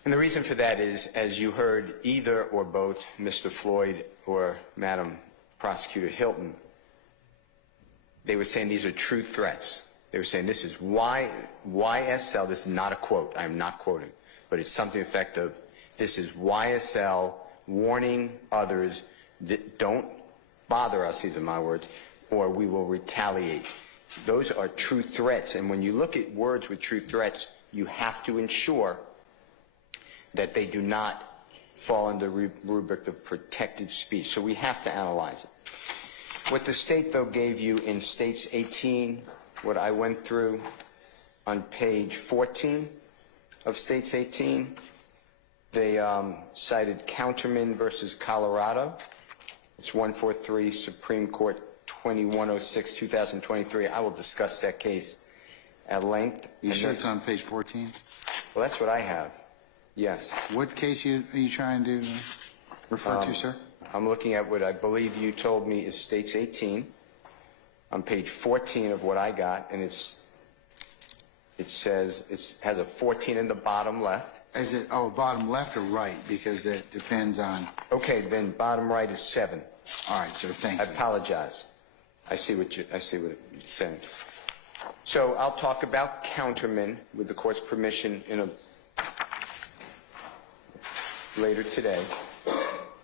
And the reason for that is, as you heard, either or both Mr. Floyd or Madam Prosecutor Hilton, they were saying these are true threats. They were saying this is YSL, this is not a quote, I'm not quoting, but it's something effective. This is YSL warning others that don't bother us, these are my words, or we will retaliate. Those are true threats, and when you look at words with true threats, you have to ensure that they do not fall under the rubric of protected speech. So we have to analyze it. What the state, though, gave you in States 18, what I went through on page 14 of States 18, they cited Counterman versus Colorado. It's 143 Supreme Court 2106, 2023. I will discuss that case at length. You sure it's on page 14? Well, that's what I have. Yes. What case are you trying to refer to, sir? I'm looking at what I believe you told me is States 18 on page 14 of what I got, and It says, it has a 14 in the bottom left. Is it, bottom left or right? Because it depends on, Okay, then bottom right is 7. all right, sir, thank I you. apologize. I see what you're saying. So I'll talk about countermen with the court's permission later today.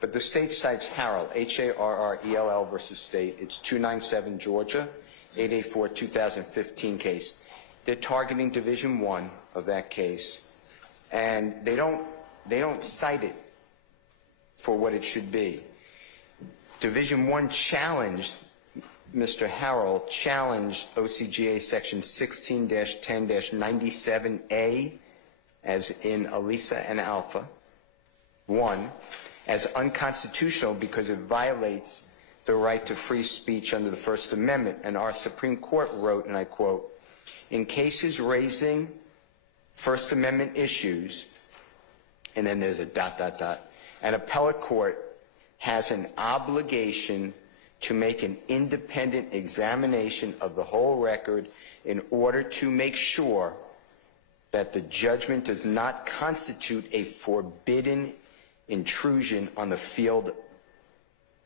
But the state cites Harrell, Harrell versus state. It's 297 Georgia, 884 2015 case. They're targeting Division 1 of that case, and they don't cite it for what it should be. Division 1 challenged, Mr. Harrell challenged OCGA section 16-10-97A, as in Elisa and Alpha, 1, as unconstitutional because it violates the right to free speech under the First Amendment. And our Supreme Court wrote, and I quote, "In cases raising First Amendment issues," and then there's a ... "an appellate court has an obligation to make an independent examination of the whole record in order to make sure that the judgment does not constitute a forbidden intrusion on the field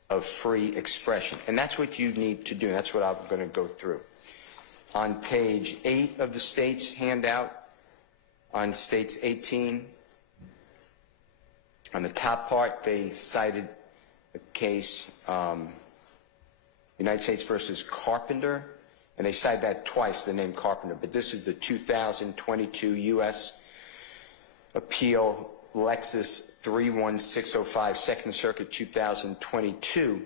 of free expression." And that's what you need to do. That's what I'm going to go through. On page 8 of the state's handout, on states 18, on the top part, they cited a case, United States versus Carpenter, and they cited that twice, the name Carpenter. But this is the 2022 U.S. Appeal Lexus 31605, Second Circuit 2022.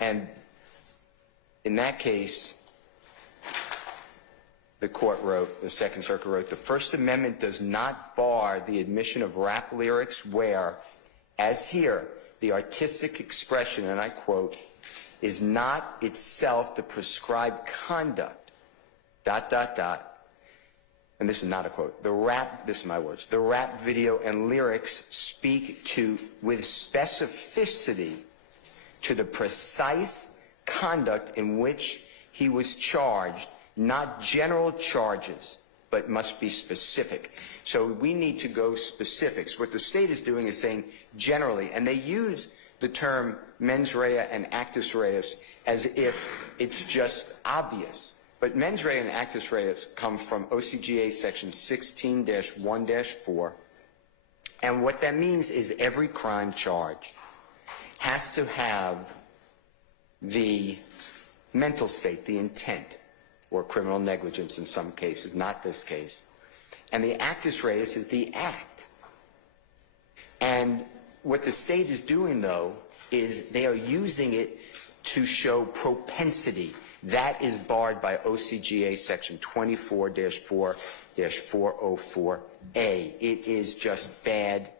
And in that case, the court wrote, the Second Circuit wrote, "The First Amendment does not bar the admission of rap lyrics where, as here, the artistic expression," and I quote, "is not itself the prescribed conduct, ... and this is not a quote, this is my words, "the rap video and lyrics speak to, with specificity, to the precise conduct in which he was charged, not general charges, but must be specific." So we need to go specifics. What the state is doing is saying generally, and they use the term mens rea and actus reus as if it's just obvious. But mens rea and actus reus come from OCGA section 16-1-4. And what that means is every crime charge has to have the mental state, the intent, or criminal negligence in some cases, not this case. And the actus reus is the act. And what the state is doing, though, is they are using it to show propensity. That is barred by OCGA section 24-4-404A. It is just bad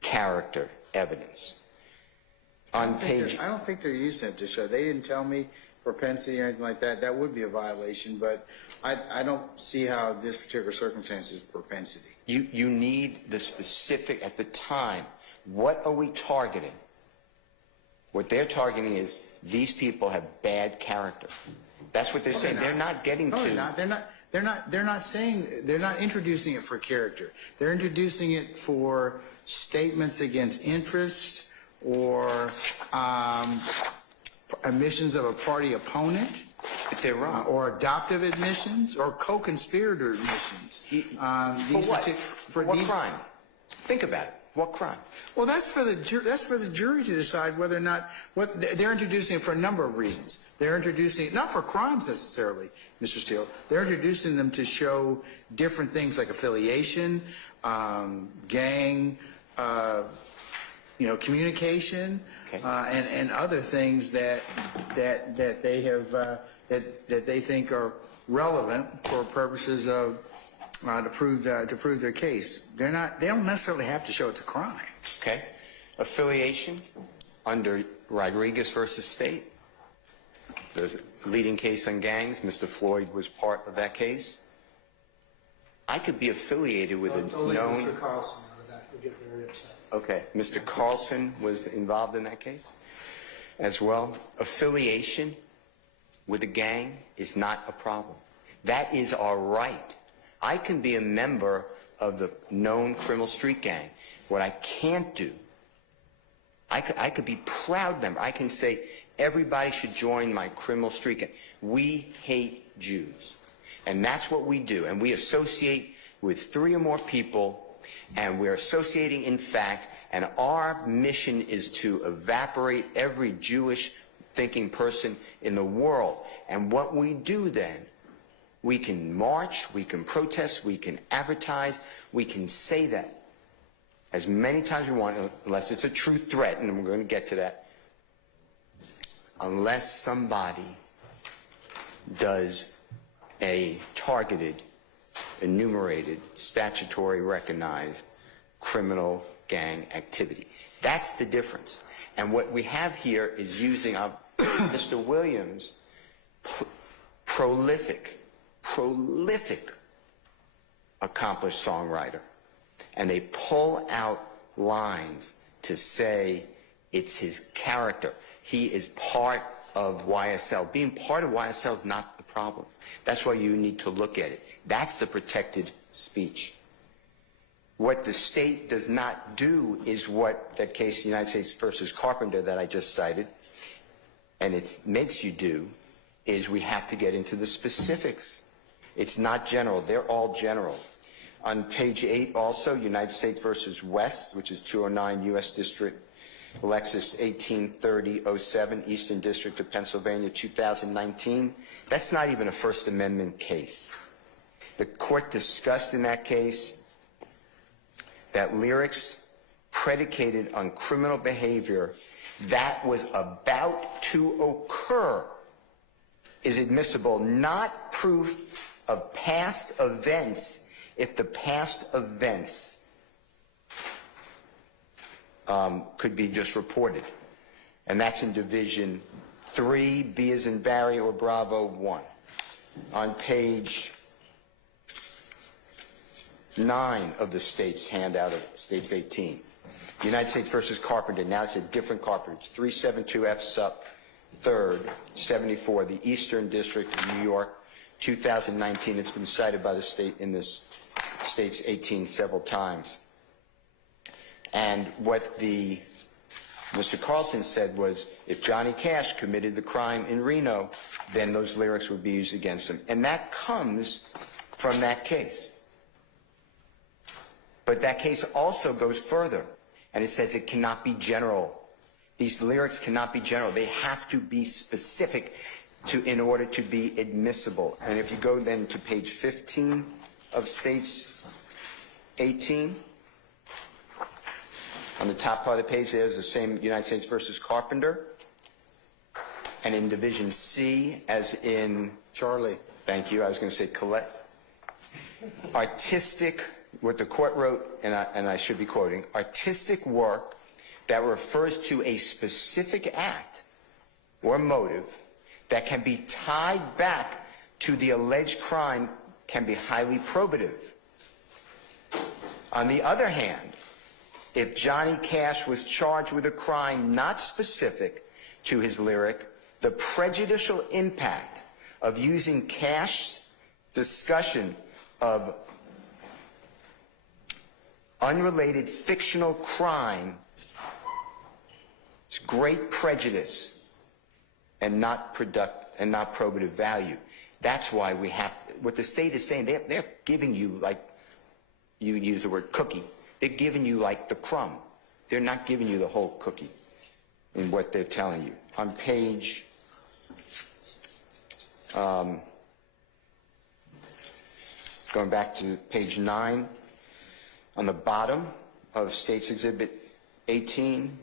character evidence. On page... I don't think they're using it to show. They didn't tell me propensity or anything like that. That would be a violation, but I don't see how this particular circumstance is propensity. You need the specific, at the time, what are we targeting? What they're targeting is these people have bad character. That's what they're saying. They're not getting to... No, they're not. They're not saying, they're not introducing it for character. They're introducing it for statements against interest or admissions of a party opponent. But they're wrong. Or adoptive admissions or co-conspirator admissions. For what? For what crime? Think about it. What crime? Well, that's for the jury to decide whether or not what they're introducing it for a number of reasons. They're introducing it not for crimes necessarily, Mr. Steele. They're introducing them to show different things like affiliation, gang, communication, okay, and other things that they have that they think are relevant for purposes of to prove their case. They don't necessarily have to show it's a crime. Okay. Affiliation under Rodriguez versus State. There's a leading case on gangs. Mr. Floyd was part of that case. I could be affiliated with a known... Mr. Carlson out of that. We'll get very upset. Okay. Mr. Carlson was involved in that case as well. Affiliation with a gang is not a problem. That is our right. I can be a member of the known criminal street gang. What I can't do, I could be proud member. I can say everybody should join my criminal street gang. We hate Jews. And that's what we do. And we associate with 3 or more people, and we're associating in fact, and our mission is to evaporate every Jewish thinking person in the world. And what we do then, we can march, we can protest, we can advertise, we can say that as many times as we want, unless it's a true threat, and we're going to get to that, unless somebody does a targeted, enumerated, statutory recognized criminal gang activity. That's the difference. And what we have here is using Mr. Williams' prolific, accomplished songwriter. And they pull out lines to say it's his character. He is part of YSL. Being part of YSL is not the problem. That's why you need to look at it. That's the protected speech. What the state does not do is what that case, United States versus Carpenter, that I just cited, and it makes you do, is we have to get into the specifics. It's not general. They're all general. On page 8 also, United States versus West, which is 209 U.S. District, Lexus 183007, Eastern District of Pennsylvania, 2019. That's not even a First Amendment case. The court discussed in that case that lyrics predicated on criminal behavior that was about to occur is admissible, not proof of past events if the past events could be just reported. And that's in Division 3, B as in Barry or Bravo 1. On page 9 of the state's handout of States 18. United States versus Carpenter, now it's a different Carpenter. It's 372 F sup 3rd, 74, the Eastern District of New York, 2019. It's been cited by the state in this States 18 several times. And what Mr. Carlson said was, if Johnny Cash committed the crime in Reno, then those lyrics would be used against him. And that comes from that case. But that case also goes further, and it says it cannot be general. These lyrics cannot be general. They have to be specific in order to be admissible. And if you go then to page 15 of States 18, on the top part of the page there's the same United States versus Carpenter. And in Division C, as in... Charlie. Thank you, I was going to say Colette. Artistic, what the court wrote, and I should be quoting, artistic work that refers to a specific act or motive that can be tied back to the alleged crime can be highly probative. On the other hand, if Johnny Cash was charged with a crime not specific to his lyric, the prejudicial impact of using Cash's discussion of unrelated fictional crime is great prejudice and not probative value. That's why we have, what the state is saying, they're giving you, like, you use the word cookie, they're giving you like the crumb. They're not giving you the whole cookie in what they're telling you. On page, going back to page 9, on the bottom of States Exhibit 18,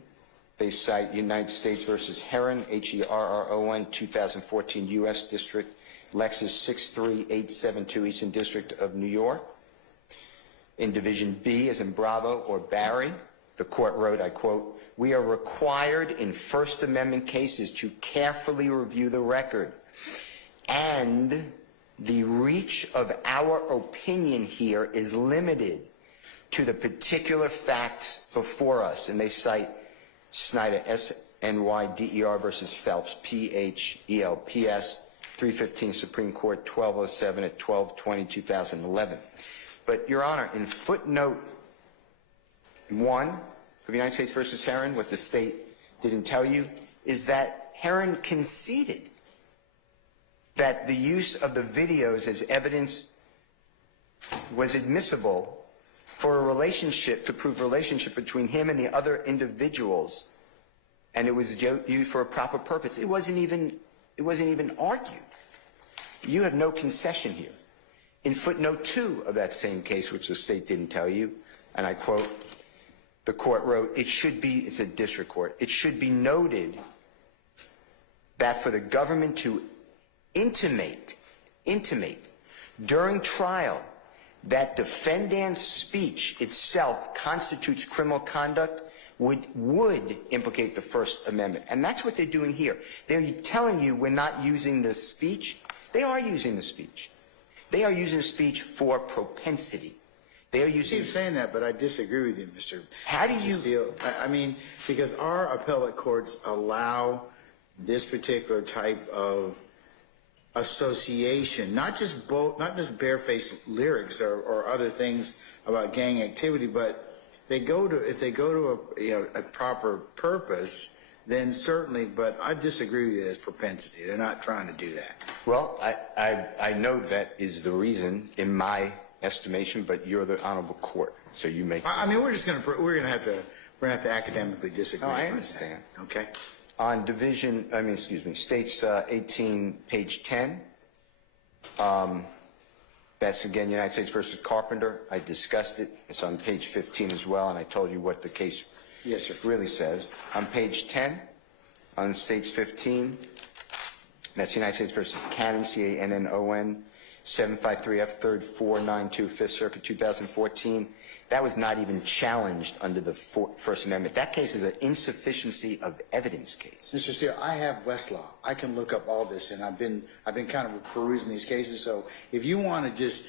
they cite United States versus Herron, Herron, 2014 U.S. District, Lexus 63872, Eastern District of New York. In Division B, as in Bravo or Barry, the court wrote, I quote, "We are required in First Amendment cases to carefully review the record, and the reach of our opinion here is limited to the particular facts before us." And they cite Snyder, SNYDER versus Phelps, PHELPS, 315 Supreme Court 1207 at 12/20/2011. But, Your Honor, in footnote 1 of United States versus Heron, what the state didn't tell you is that Heron conceded that the use of the videos as evidence was admissible for a relationship, to prove relationship between him and the other individuals, and it was used for a proper purpose. It wasn't even argued. You have no concession here. In footnote 2 of that same case, which the state didn't tell you, and I quote, the court wrote, it's a district court, it should be noted that for the government to intimate during trial that defendant's speech itself constitutes criminal conduct would implicate the First Amendment. And that's what they're doing here. They're telling you we're not using the speech. They are using the speech. They are using the speech for propensity. They are using... You keep saying that, but I disagree with you, Mr. How do you... Steele. I mean, because our appellate courts allow this particular type of association, not just barefaced lyrics or other things about gang activity, but if they go to a proper purpose, then certainly. But I disagree with you. It's propensity. They're not trying to do that. Well, I know that is the reason in my estimation, but you're the honorable court, so you make. I mean, we're gonna have to academically disagree. No, I on understand. that. Okay. On States 18, page 10. That's again United States versus Carpenter. I discussed it. It's on page 15 as well, and I told you what the case Yes, sir. really says. On page 10, on States 15, that's United States versus Cannon, C-A-N-N-O-N, 753 F 3rd 492 5th Circuit 2014. That was not even challenged under the First Amendment. That case is an insufficiency of evidence case. Mr. Steele, I have Westlaw. I can look up all this, and I've been kind of perusing these cases. So if you want to just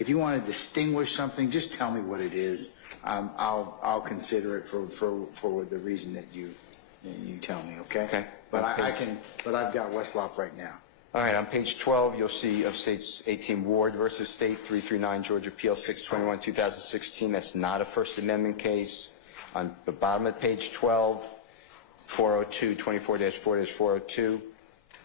if you want to distinguish something, just tell me what it is. I'll consider it for the reason that you tell me. Okay. Okay. But I've got Westlaw right now. All right, on page 12, you'll see of States 18 Ward versus State 339 Georgia Appeal 621 2016. That's not a First Amendment case. On the bottom of page 12, 402 24-4-402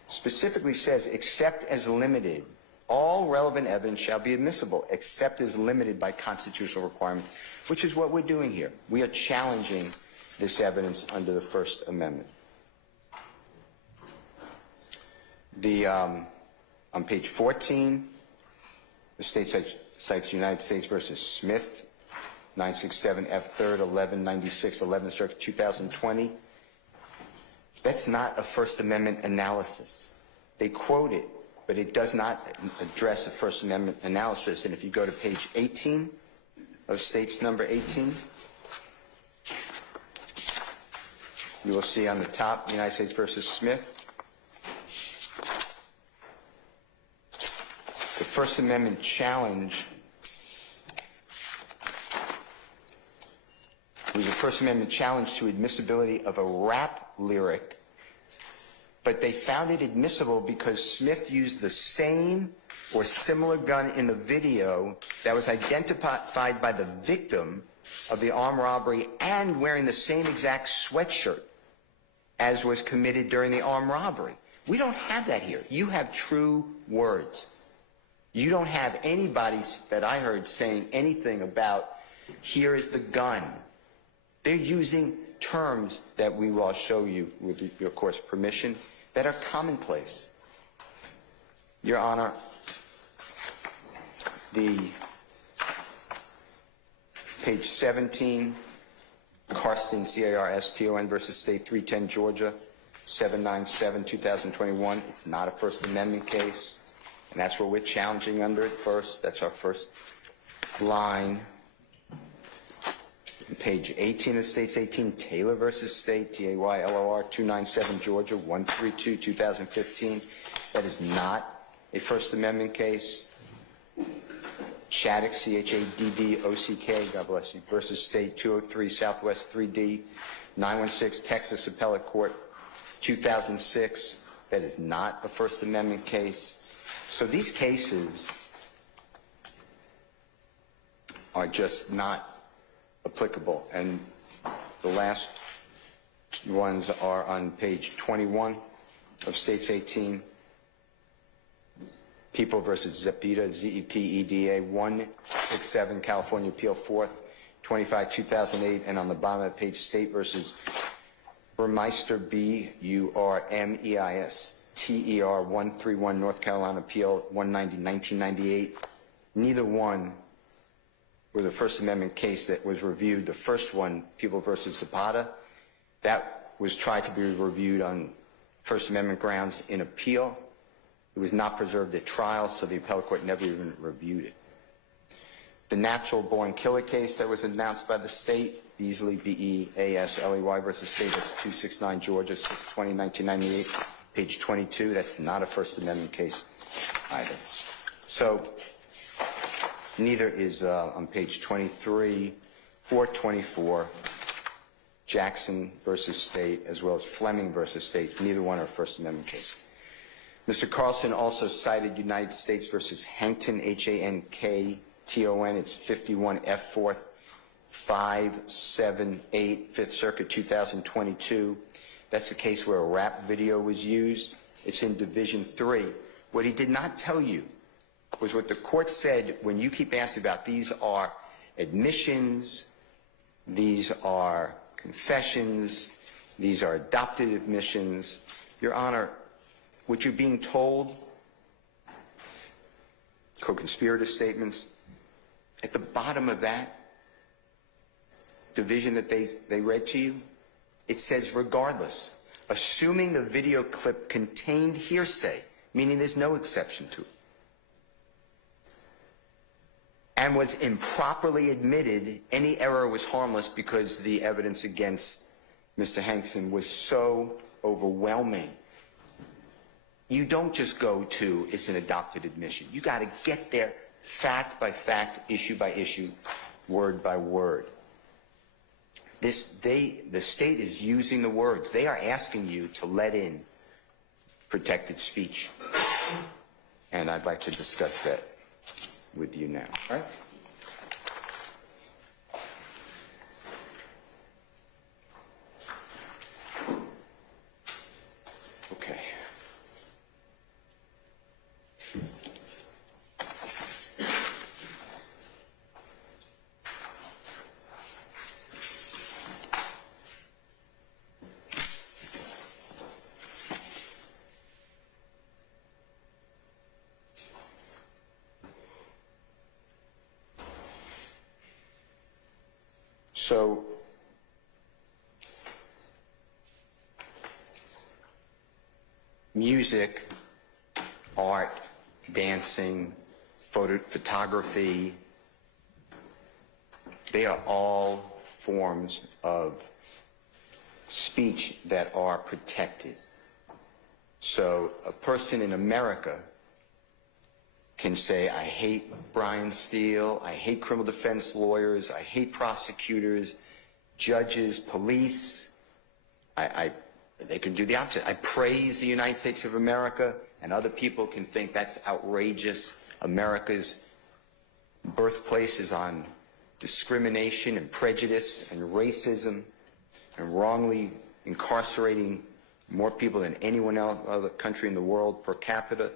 specifically says, except as limited, all relevant evidence shall be admissible, except as limited by constitutional requirements, which is what we're doing here. We are challenging this evidence under the First Amendment. On page 14, the state cites United States versus Smith, 967 F 3rd 1196 11th Circuit 2020. That's not a First Amendment analysis. They quote it, but it does not address a First Amendment analysis. And if you go to page 18 of States number 18, you will see on the top United States versus Smith. The First Amendment challenge was a First Amendment challenge to admissibility of a rap lyric, but they found it admissible because Smith used the same or similar gun in the video that was identified by the victim of the armed robbery and wearing the same exact sweatshirt as was committed during the armed robbery. We don't have that here. You have true words. You don't have anybody that I heard saying anything about, here is the gun. They're using terms that we will show you, with your court's permission, that are commonplace. Your Honor, the page 17, Carston, C-A-R-S-T-O-N versus State 310 Georgia, 797 2021. It's not a First Amendment case. And that's what we're challenging under it first. That's our first line. Page 18 of States 18, Taylor versus State, T-A-Y-L-O-R, 297 Georgia, 132, 2015. That is not a First Amendment case. Chaddock, C-H-A-D-D-O-C-K, God bless you, versus State, 203 Southwest 3D, 916 Texas Appellate Court, 2006. That is not a First Amendment case. So these cases are just not applicable. And the last ones are on page 21 of States 18. People versus Zepeda, Z-E-P-E-D-A, 167, California Appeal 4th, 25, 2008. And on the bottom of the page, State versus Burmeister, B-U-R-M-E-I-S-T-E-R, 131, North Carolina Appeal 190, 1998. Neither one was a First Amendment case that was reviewed. The first one, People versus Zapata, that was tried to be reviewed on First Amendment grounds in appeal. It was not preserved at trial, so the appellate court never even reviewed it. The natural-born killer case that was announced by the state, Beasley, B-E-A-S-L-E-Y versus State, that's 269 Georgia, 620, 1998, page 22. That's not a First Amendment case either. So neither is on page 23 or 24, Jackson versus State, as well as Fleming versus State. Neither one are First Amendment cases. Mr. Carlson also cited United States versus Hankton, H-A-N-K-T-O-N. It's 51 F 4th, 578, Fifth Circuit, 2022. That's a case where a rap video was used. It's in Division 3. What he did not tell you was what the court said when you keep asking about these are admissions, these are confessions, these are adopted admissions. Your Honor, what you're being told, co-conspirator statements, at the bottom of that division that they read to you, it says regardless, assuming the video clip contained hearsay, meaning there's no exception to it, and was improperly admitted, any error was harmless because the evidence against Mr. Hankson was so overwhelming. You don't just go to, it's an adopted admission. You got to get there fact by fact, issue by issue, word by word. The state is using the words. They are asking you to let in protected speech. And I'd like to discuss that with you now. All right? Okay. So, music, art, dancing, photography, they are all forms of speech that are protected. So a person in America can say, I hate Brian Steele, I hate criminal defense lawyers, I hate prosecutors, judges, police. They can do the opposite. I praise the United States of America, and other people can think that's outrageous. America's birthplace is on discrimination and prejudice and racism and wrongly incarcerating more people than anyone else, other country in the world per capita.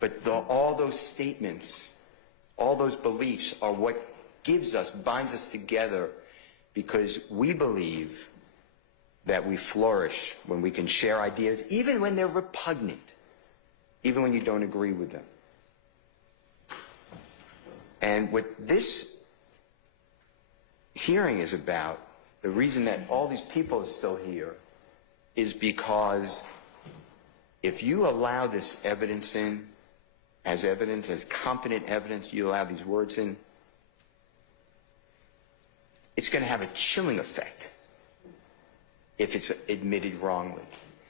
But all those statements, all those beliefs are what gives us, binds us together, because we believe that we flourish when we can share ideas, even when they're repugnant, even when you don't agree with them. And what this hearing is about, the reason that all these people are still here, is because if you allow this evidence in, as evidence, as competent evidence, you allow these words in, it's going to have a chilling effect if it's admitted wrongly.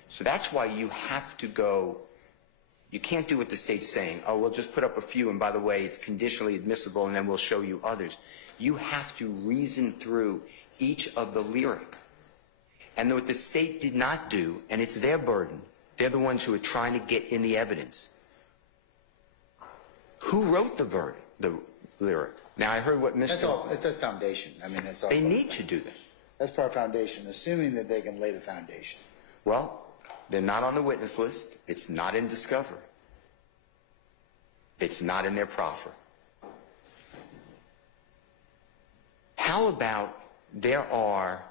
So that's why you have to go, you can't do what the state's saying, oh, we'll just put up a few, and by the way, it's conditionally admissible, and then we'll show you others. You have to reason through each of the lyric. And what the state did not do, and it's their burden They're the ones who are trying to get in the evidence. Who wrote the lyric? Now, I heard what That's Mr. all, that's a foundation. I mean, that's all. They need to do that. That's part of foundation, assuming that they can lay the foundation. Well, they're not on the witness list. It's not in discovery. It's not in their proffer. How about there are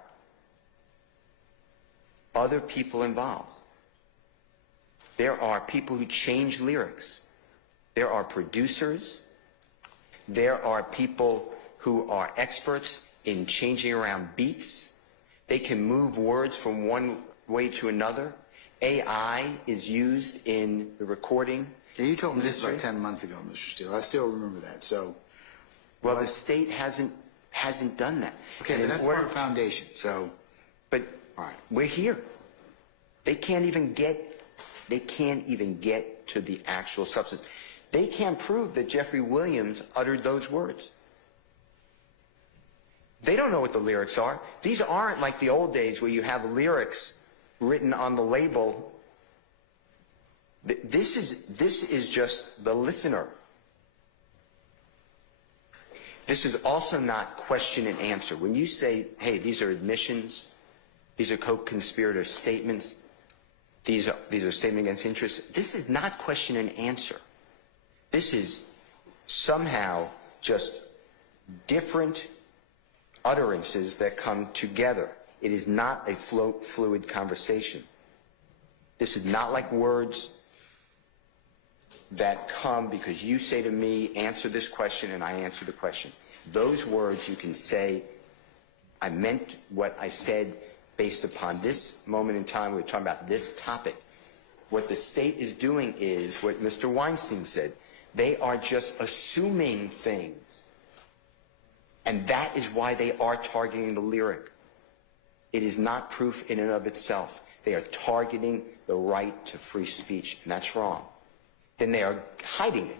other people involved? There are people who change lyrics. There are producers. There are people who are experts in changing around beats. They can move words from one way to another. AI is used in the recording. Yeah, you told me this about 10 months ago, Mr. Steele. I still remember that. So, Well, the state hasn't done that. okay, And but in that's order- part of foundation. So, But all right. we're here. They can't even get to the actual substance. They can't prove that Jeffrey Williams uttered those words. They don't know what the lyrics are. These aren't like the old days where you have lyrics written on the label. This is just the listener. This is also not question and answer. When you say, hey, these are admissions, these are co-conspirator statements, these are statements against interest, this is not question and answer. This is somehow just different utterances that come together. It is not a fluid conversation. This is not like words that come because you say to me, answer this question, and I answer the question. Those words you can say, I meant what I said based upon this moment in time. We're talking about this topic. What the state is doing is what Mr. Weinstein said. They are just assuming things. And that is why they are targeting the lyric. It is not proof in and of itself. They are targeting the right to free speech, and that's wrong. Then they are hiding it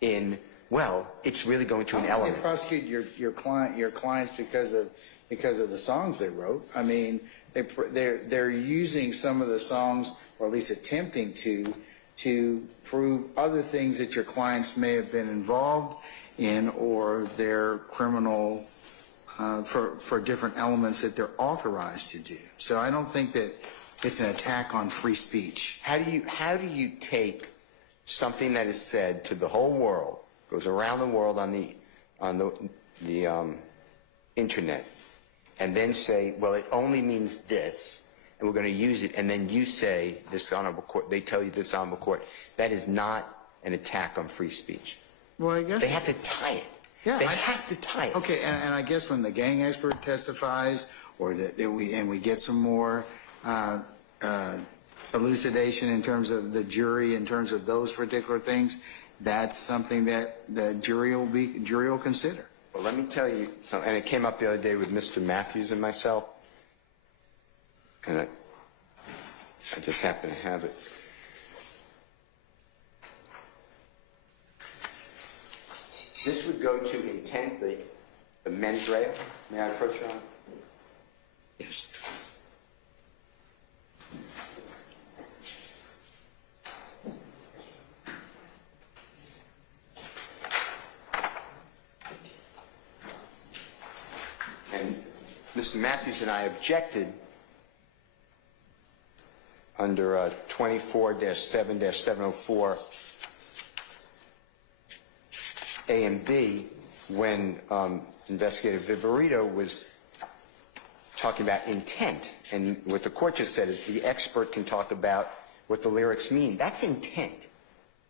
in, well, it's really going to an How can element. they prosecute your clients because of the songs they wrote? I mean, they're using some of the songs, or at least attempting to prove other things that your clients may have been involved in, or their criminal for different elements that they're authorized to do. So I don't think that it's an attack on free speech. How do you take something that is said to the whole world, goes around the world on the internet, and then say, well, it only means this, and we're going to use it, and then you say, this honorable court, they tell you this honorable court, that is not an attack on free speech. Well, I guess They have to tie it. Yeah, they have to tie it. Okay, and I guess when the gang expert testifies, or that we get some more elucidation in terms of the jury, in terms of those particular things, that's something that the jury will consider. Well, let me tell you something, and it came up the other day with Mr. Matthews and myself, and I just happen to have it. This would go to intent, the mens rea. May I approach you on it? Yes. And Mr. Matthews and I objected under 24-7-704 A and B when Investigator Viverito was talking about intent. And what the court just said is the expert can talk about what the lyrics mean. That's intent.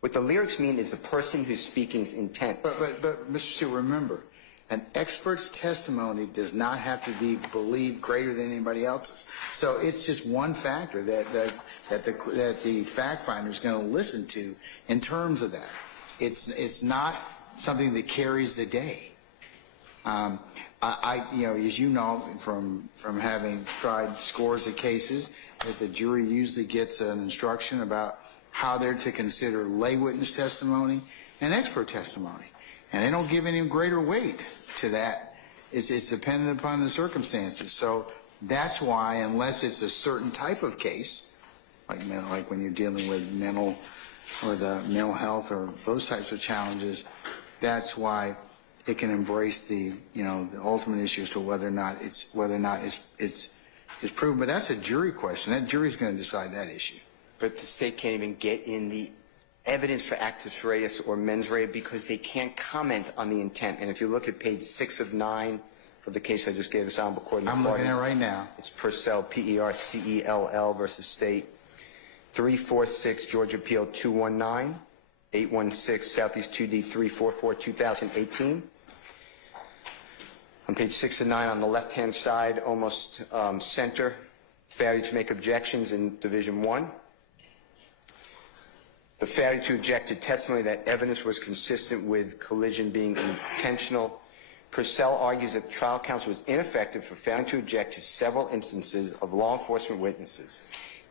What the lyrics mean is the person who's speaking's intent. But Mr. Steele, remember, an expert's testimony does not have to be believed greater than anybody else's. So it's just one factor that the fact finder is going to listen to in terms of that. It's not something that carries the day. As you know from having tried scores of cases, that the jury usually gets an instruction about how they're to consider lay witness testimony and expert testimony. And they don't give any greater weight to that. It's dependent upon the circumstances. So that's why, unless it's a certain type of case, like when you're dealing with mental or the mental health or those types of challenges, that's why it can embrace the ultimate issue as to whether or not it's proven. But that's a jury question. That jury's going to decide that issue. But the state can't even get in the evidence for actus reus or mens rea because they can't comment on the intent. And if you look at page 6 of 9 of the case I just gave this honorable court, I'm looking at it right now. It's Purcell, P-E-R-C-E-L-L versus State, 346 Georgia Appeal 219, 816 Southeast 2D 344, 2018. On page 6 of 9, on the left-hand side, almost center, failure to make objections in Division 1. The failure to object to testimony that evidence was consistent with collision being intentional. Purcell argues that the trial counsel was ineffective for failing to object to several instances of law enforcement witnesses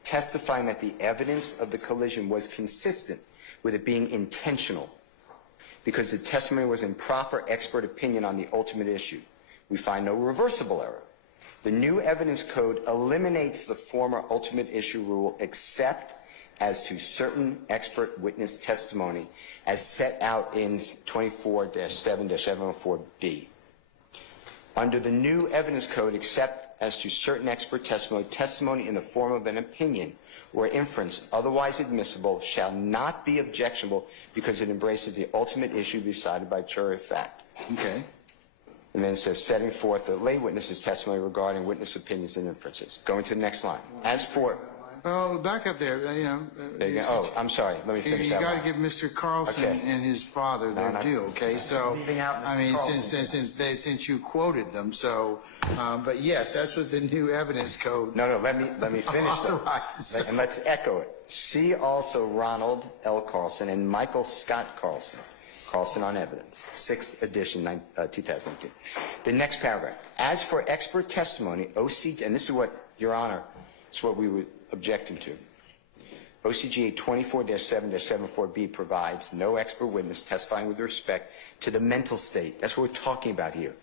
testifying that the evidence of the collision was consistent with it being intentional because the testimony was improper expert opinion on the ultimate issue. We find no reversible error. The new evidence code eliminates the former ultimate issue rule except as to certain expert witness testimony as set out in 24-7-704B. Under the new evidence code, except as to certain expert testimony in the form of an opinion or inference otherwise admissible shall not be objectionable because it embraces the ultimate issue decided by jury of fact. Okay. And then it says, setting forth a lay witness's testimony regarding witness opinions and inferences. Going to the next line. As for... Oh, back up there, There you go. Oh, I'm sorry. Let me finish you that got to line. give Mr. Carlson Okay. and his father their due, okay? So, out I mean, Mr. since you quoted them, so, but yes, that's what the new evidence code No, let me finish though. authorizes. And let's echo it. See also Ronald L. Carlson and Michael Scott Carlson. Carlson on evidence, 6th edition, 2002. The next paragraph. As for expert testimony, and this is what, Your Honor, it's what we would object him to. OCGA 24-7-74B provides no expert witness testifying with respect to the mental state. That's what we're talking about here.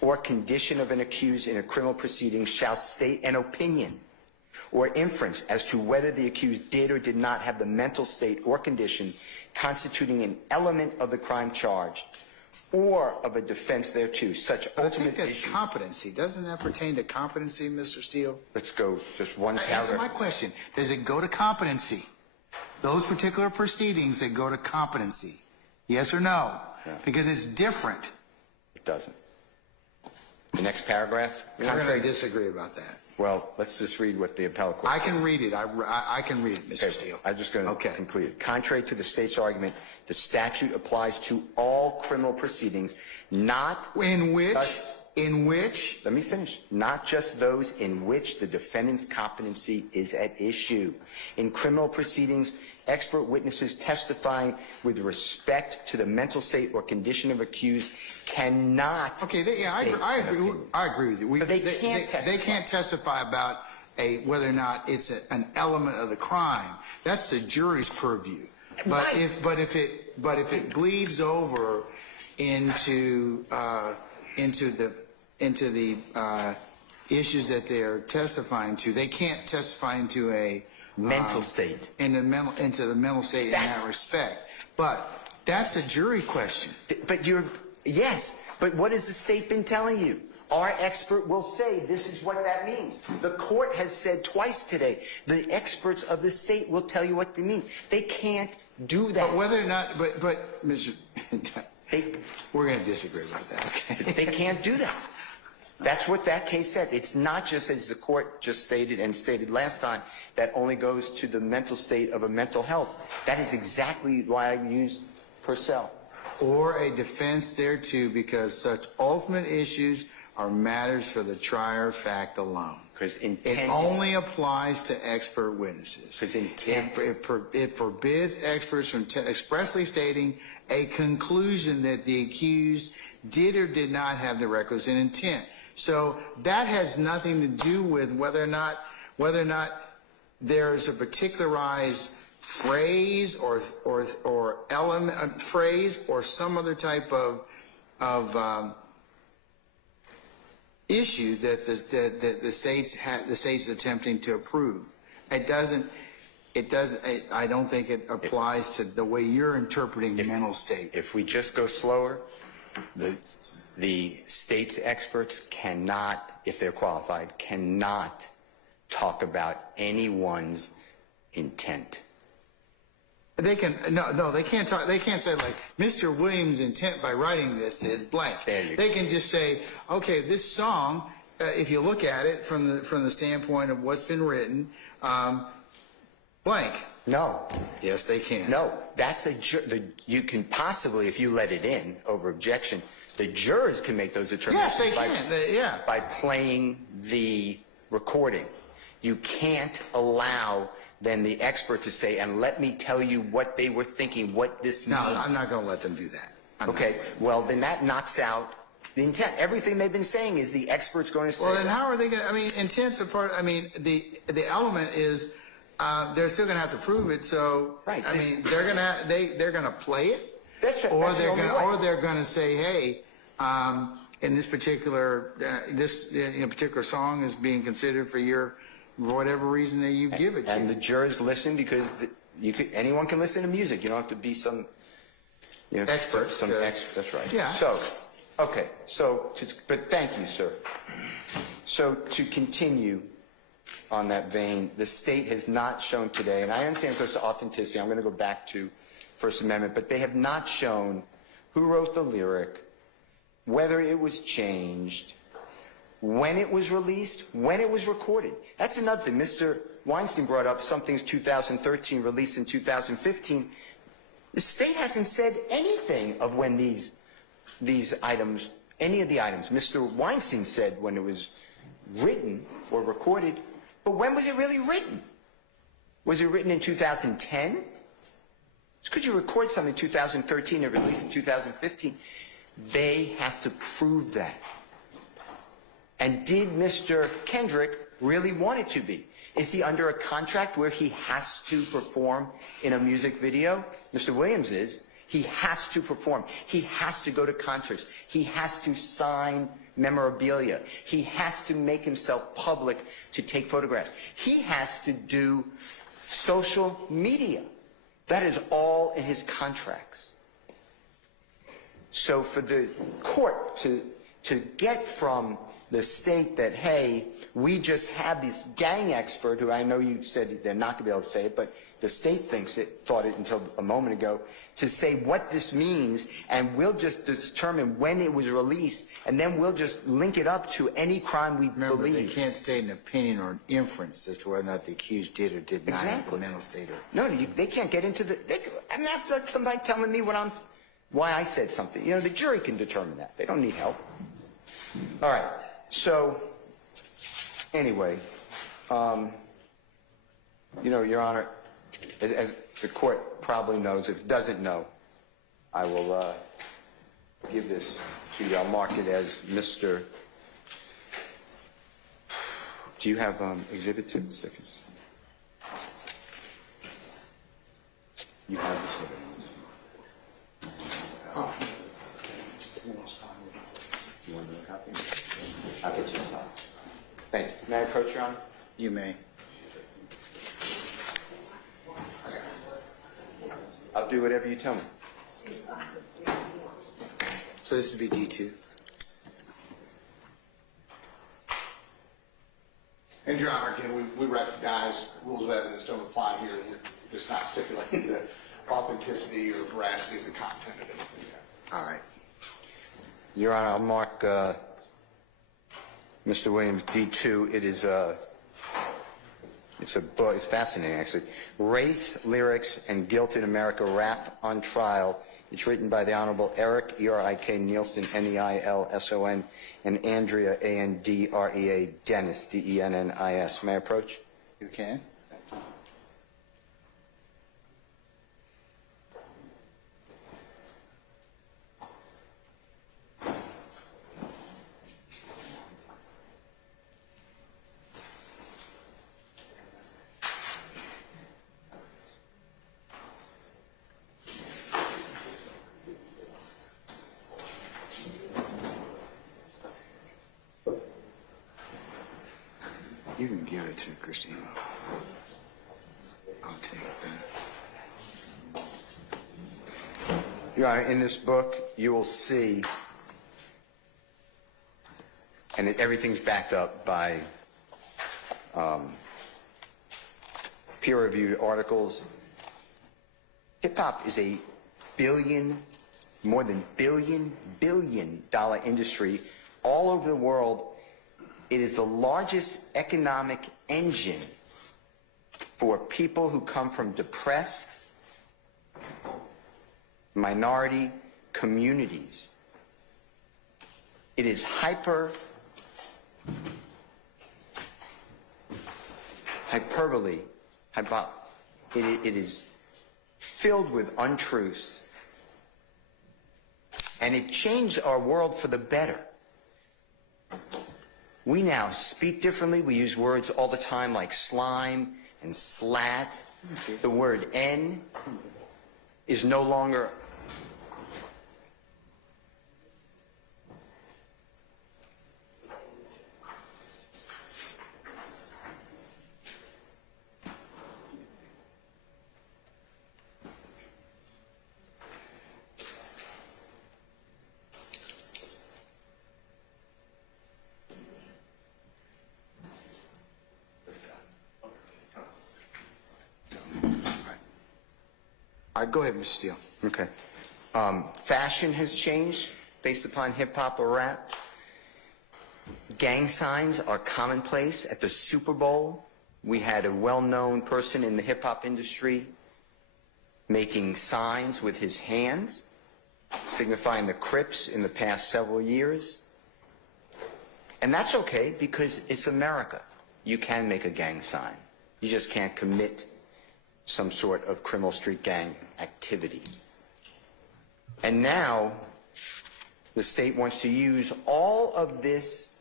Or condition of an accused in a criminal proceeding shall state an opinion or inference as to whether the accused did or did not have the mental state or condition constituting an element of the crime charged or of a defense thereto. Such I ultimate think that's issue. competency. Doesn't that pertain to competency, Mr. Steele? Let's go just one Answer my paragraph. question. Does it go to competency? Those particular proceedings that go to competency? Yes or no? Yeah. Because it's different. It doesn't. The next paragraph. We're going to disagree about that. Well, let's just read what the appellate court I says. can read it. I can read it, Mr. Okay, Steele. I'm just going to Okay. complete it. Contrary to the state's argument, the statute applies to all criminal proceedings, not In which? Just- let me finish. Not just those in which the defendant's competency is at issue. In criminal proceedings, expert witnesses testifying with respect to the mental state or condition of accused cannot. Okay, I state agree. an opinion. I agree with you. But they can't They can't testify about whether or not it's an element of the crime. That's the jury's purview. But Right. if it bleeds over into the issues that they're testifying to, they can't testify into a Mental state. into the mental state in that respect. But that's a jury question. But yes, but what has the state been telling you? Our expert will say this is what that means. The court has said twice today, the experts of the state will tell you what they mean. They can't do that. But whether or not, but Mr. They, We're going to disagree about that, okay? they can't do that. That's what that case says. It's not just, as the court just stated and stated last time, that only goes to the mental state of a mental health. That is exactly why I used Purcell. Or a defense thereto, because such ultimate issues are matters for the trier of fact alone. Because It intent. only applies to expert witnesses. 'Cause intent- It forbids experts from expressly stating a conclusion that the accused did or did not have the requisite intent. So that has nothing to do with whether or not there's a particularized phrase or element phrase or some other type of issue that the state's attempting to approve. It doesn't. It does, I don't think it applies to the way you're interpreting mental state. If we just go slower, the state's experts cannot, if they're qualified, cannot talk about anyone's intent. They can, no, they can't talk, they can't say like, Mr. Williams' intent by writing this is blank. There you They go. can just say, okay, this song, if you look at it from the standpoint of what's been written, blank. No, Yes, they can. no, that's you can possibly, if you let it in over objection, the jurors can make those determinations. Yes, they can. Yeah. By playing the recording. You can't allow then the expert to say, and let me tell you what they were thinking, what this No, means. I'm not going to let them do that. Okay, well, then that knocks out the intent. Everything they've been saying is the expert's going to say. Well, then how are they going to, I mean, intent's a part, I mean, the element is, they're still going to have to prove it, so, Right. I mean, they're going to, they're going to play it. That's right. Or That's the they're only going, way. or they're going to say, hey, in this particular, particular song is being considered for whatever reason that you give it to. And the jurors listen because anyone can listen to music. You don't have to be some Expert to- expert. That's right. Yeah. So, okay. But thank you, sir. So to continue on that vein, the state has not shown today, and I understand it goes to authenticity. I'm going to go back to First Amendment, but they have not shown who wrote the lyric, whether it was changed, when it was released, when it was recorded. That's another thing. Mr. Weinstein brought up something's 2013, released in 2015. The state hasn't said anything of when these items, any of the items. Mr. Weinstein said when it was written or recorded, but when was it really written? Was it written in 2010? Just because you record something in 2013 and release in 2015, they have to prove that. And did Mr. Kendrick really want it to be? Is he under a contract where he has to perform in a music video? Mr. Williams is. He has to perform. He has to go to concerts. He has to sign memorabilia. He has to make himself public to take photographs. He has to do social media. That is all in his contracts. So for the court to get from the state that, hey, we just have this gang expert who I know you said they're not going to be able to say it, but the state thought it until a moment ago, to say what this means, and we'll just determine when it was released, and then we'll just link it up to any crime we Remember, they believe. can't state an opinion or an inference as to whether or not the accused did or did not have Exactly. the mental state. No, they can't get into the. I'm not like somebody telling me why I said something. You know, the jury can determine that. They don't need help. All right. So, anyway, Your Honor, as the court probably knows, if it doesn't know, I will give this to you. I'll mark it as Mr. Do you have Exhibit 2 stickers? You have this one. You want another copy? I'll get you a copy. Thanks. May I approach, Your Honor? You may. I'll do whatever you tell me. So this would be D2. And Your Honor, again, we recognize rules of evidence don't apply here. We're just not stipulating the authenticity or veracity of the content of anything. All right. Your Honor, I'll mark Mr. Williams D2. It is it's a book. It's fascinating, actually. Race, Lyrics, and Guilt in America: Rap on Trial. It's written by the Honorable Eric E.R.I.K. Nielsen N.E.I.L.S.O.N. and Andrea A.N.D.R.E.A. Dennis D.E.N.N.I.S. May I approach? You can. You can give it to Christine. I'll take that. Your Honor, in this book, you will see, and everything's backed up by peer-reviewed articles. Hip-hop is a more than billion dollar industry all over the world. It is the largest economic engine for people who come from depressed minority communities. It is hyperbole. It is filled with untruths. And it changed our world for the better. We now speak differently. We use words all the time like slime and slat. The word N is no longer All right, go ahead, Mr. Steele. okay. Fashion has changed based upon hip-hop or rap. Gang signs are commonplace. At the Super Bowl, we had a well-known person in the hip-hop industry making signs with his hands, signifying the Crips in the past several years. And that's okay because it's America. You can make a gang sign. You just can't commit some sort of criminal street gang activity. And now the state wants to use all of this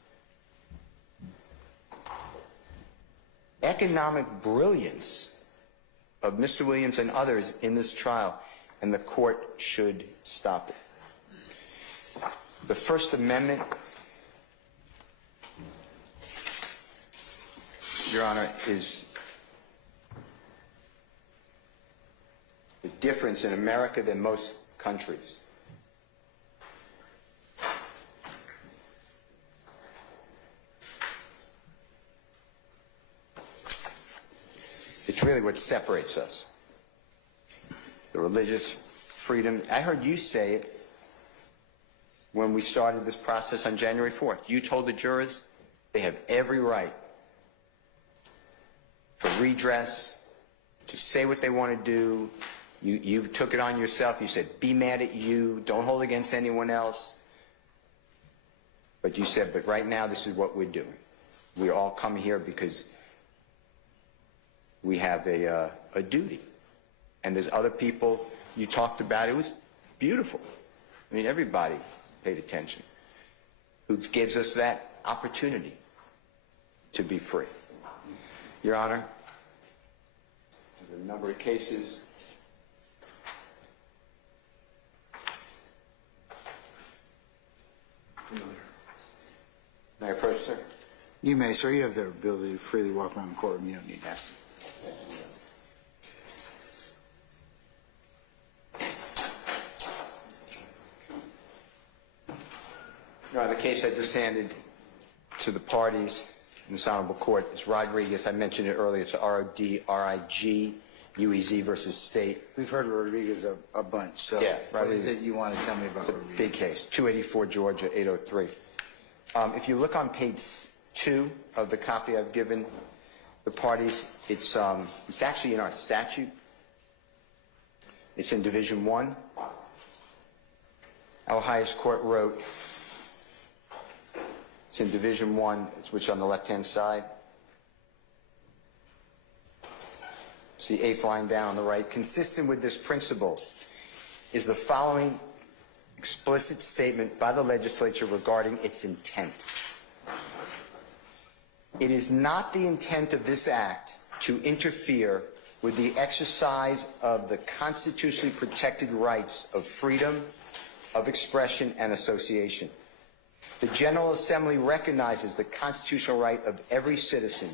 economic brilliance of Mr. Williams and others in this trial, and the court should stop it. The First Amendment, Your Honor, is the difference in America than most countries. It's really what separates us. The religious freedom. I heard you say it when we started this process on January 4th. You told the jurors they have every right for redress, to say what they want to do. You took it on yourself. You said, be mad at you. Don't hold against anyone else. But you said, but right now, this is what we're doing. We all come here because we have a duty. And there's other people you talked about. It was beautiful. I mean, everybody paid attention. Who gives us that opportunity to be free. Your Honor, there's a number of cases. May I approach, sir? You may, sir. You have the ability to freely walk around the courtroom. You don't need to ask. Your Honor, the case I just handed to the parties in this honorable court is Rodriguez. I mentioned it earlier. It's R-O-D-R-I-G-U-E-Z versus State. We've heard of Rodriguez a bunch. So Yeah, what is Rodriguez. it you want to tell me about It's a Rodriguez? big case. 284 Georgia 803. If you look on page 2 of the copy I've given the parties, it's actually in our statute. It's in Division 1. Our highest court wrote, it's in Division 1, which is on the left-hand side. It's the 8th line down on the right. Consistent with this principle is the following explicit statement by the legislature regarding its intent. It is not the intent of this act to interfere with the exercise of the constitutionally protected rights of freedom of expression and association. The General Assembly recognizes the constitutional right of every citizen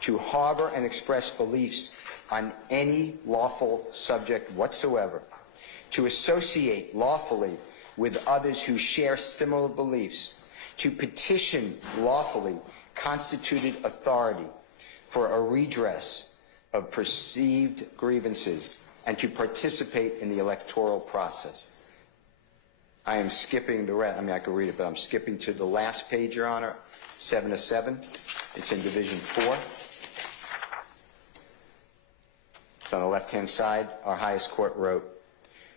to harbor and express beliefs on any lawful subject whatsoever, to associate lawfully with others who share similar beliefs, to petition lawfully constituted authority for a redress of perceived grievances, and to participate in the electoral process. I am skipping the rest. I mean, I could read it, but I'm skipping to the last page, Your Honor, 7 of 7. It's in Division 4. It's on the left-hand side. Our highest court wrote,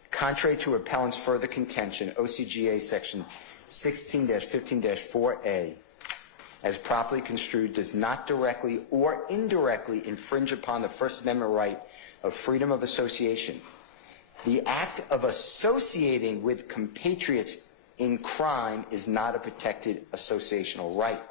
contrary to appellant's further contention, OCGA section 16-15-4A, as properly construed, does not directly or indirectly infringe upon the First Amendment right of freedom of association. The act of associating with compatriots in crime is not a protected associational right.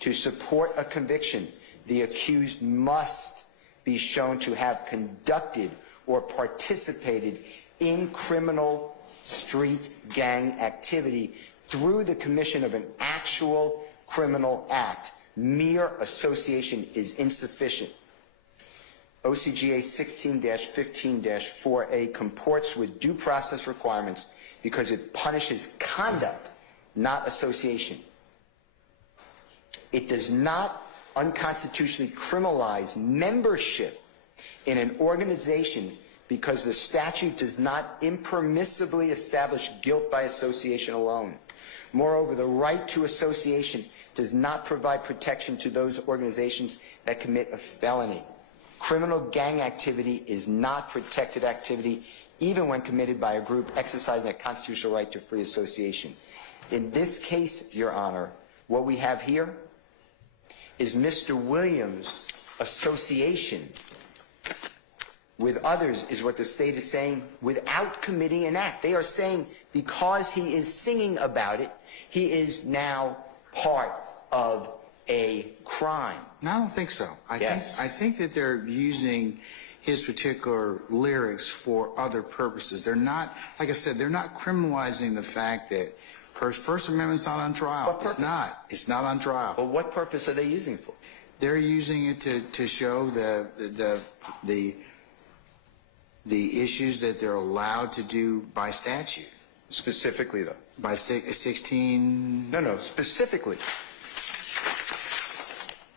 To support a conviction, the accused must be shown to have conducted or participated in criminal street gang activity through the commission of an actual criminal act. Mere association is insufficient. OCGA 16-15-4A comports with due process requirements because it punishes conduct, not association. It does not unconstitutionally criminalize membership in an organization because the statute does not impermissibly establish guilt by association alone. Moreover, the right to association does not provide protection to those organizations that commit a felony. Criminal gang activity is not protected activity, even when committed by a group exercising a constitutional right to free association. In this case, Your Honor, what we have here is Mr. Williams' association with others is what the state is saying without committing an act. They are saying because he is singing about it, he is now part of a crime. No, I don't think so. I think that they're using his particular lyrics for other purposes. They're not, like I said, they're not criminalizing the fact that First Amendment's not on trial. What purpose? It's not. It's not on trial. But what purpose are they using for? They're using it to show the issues that they're allowed to do by statute. Specifically, though. By 16. No, specifically.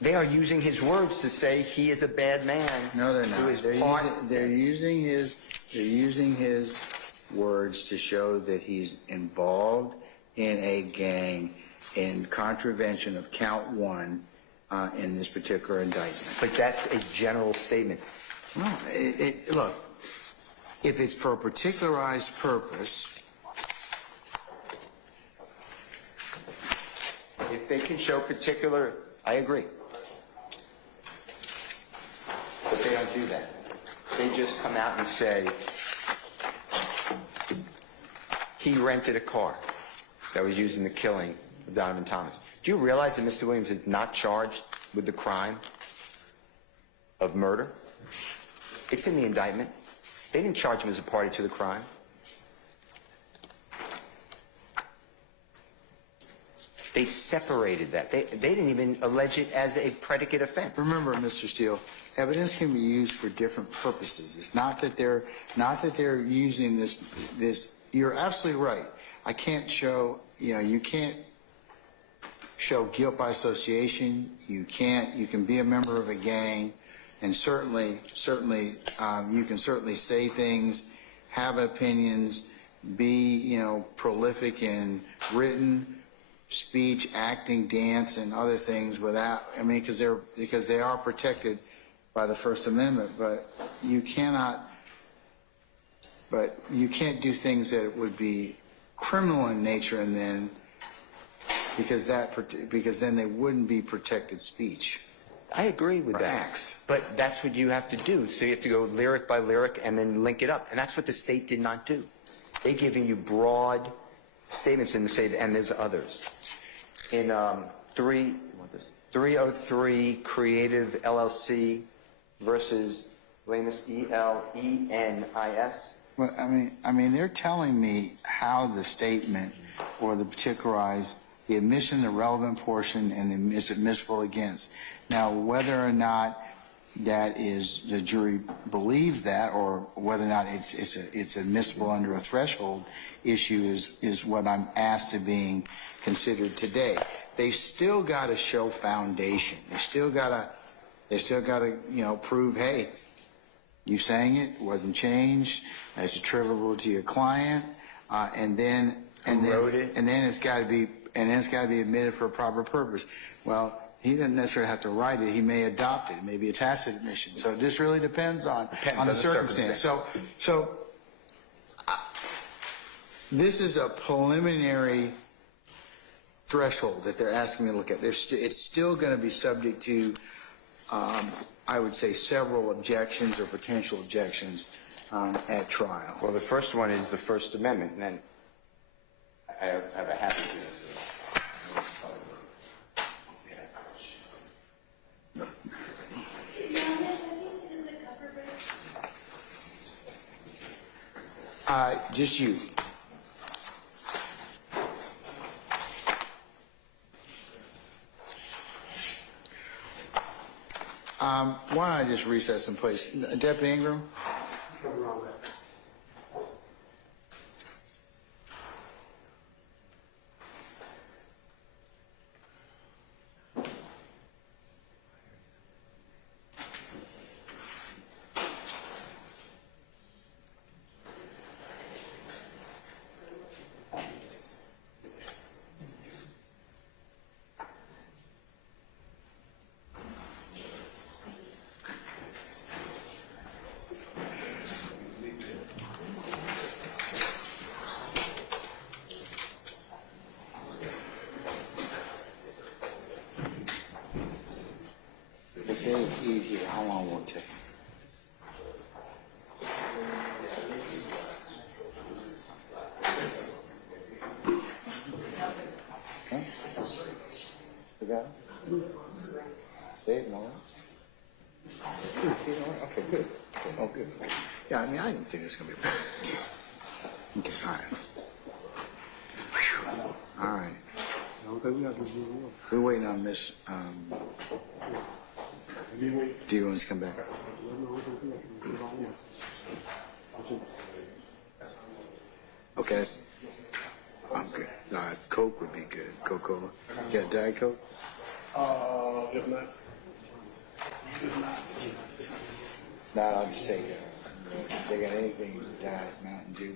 They are using his words to say he is a bad man. No, they're who not. is They're using his words to show that he's involved in a gang in contravention of count 1 in this particular indictment. But that's a general statement. No, look, if it's for a particularized purpose, If they can show particular, I agree. But they don't do that. They just come out and say, he rented a car that was used in the killing of Donovan Thomas. Do you realize that Mr. Williams is not charged with the crime of murder? It's in the indictment. They didn't charge him as a party to the crime. They separated that. They didn't even allege it as a predicate offense. remember, Mr. Steele, evidence can be used for different purposes. It's not that they're using this. You're absolutely right. I can't show. You can't show guilt by association. You can be a member of a gang, and certainly, you can certainly say things, have opinions, be prolific in written speech, acting, dance, and other things without. Because they are protected by the First Amendment. But you can't do things that would be criminal in nature, and then because then they wouldn't be protected speech. I agree with that. Acts. But that's what you have to do. So you have to go lyric by lyric and then link it up. And that's what the state did not do. They're giving you broad statements and say, and there's others. In 303 Creative LLC versus Lenis, E-L-E-N-I-S. Well, they're telling me how the statement or the particularized the admission, the relevant portion, and is admissible against. Now, whether or not that is, the jury believes that, or whether or not it's admissible under a threshold issue is what I'm asked to being considered today. They still got to show foundation. They still got to, prove, hey, you sang it, wasn't changed, it's attributable to your client, and then it's got to be admitted for a proper purpose. Well, he doesn't necessarily have to write it. He may adopt it. It may be a tacit admission. So this really depends on the circumstance. So this is a preliminary threshold that they're asking me to look at. It's still going to be subject to, I would say, several objections or potential objections at trial. Well, the first one is the First Amendment, and then I have a happy business. Just you. Why don't I just recess in place? Deputy Ingram? If they eat here, how long will it take? Huh? You got it? Dave, no? Okay, good. Oh, good. Yeah, I mean, I didn't think it's going to be a problem. Okay, all right. All right. We're waiting on Miss, do you want to come back? Okay. I'm good. Coke would be good. Coca-Cola. You got Diet Coke? If not. No, I'll just take it. If they got anything, Diet, Mountain Dew.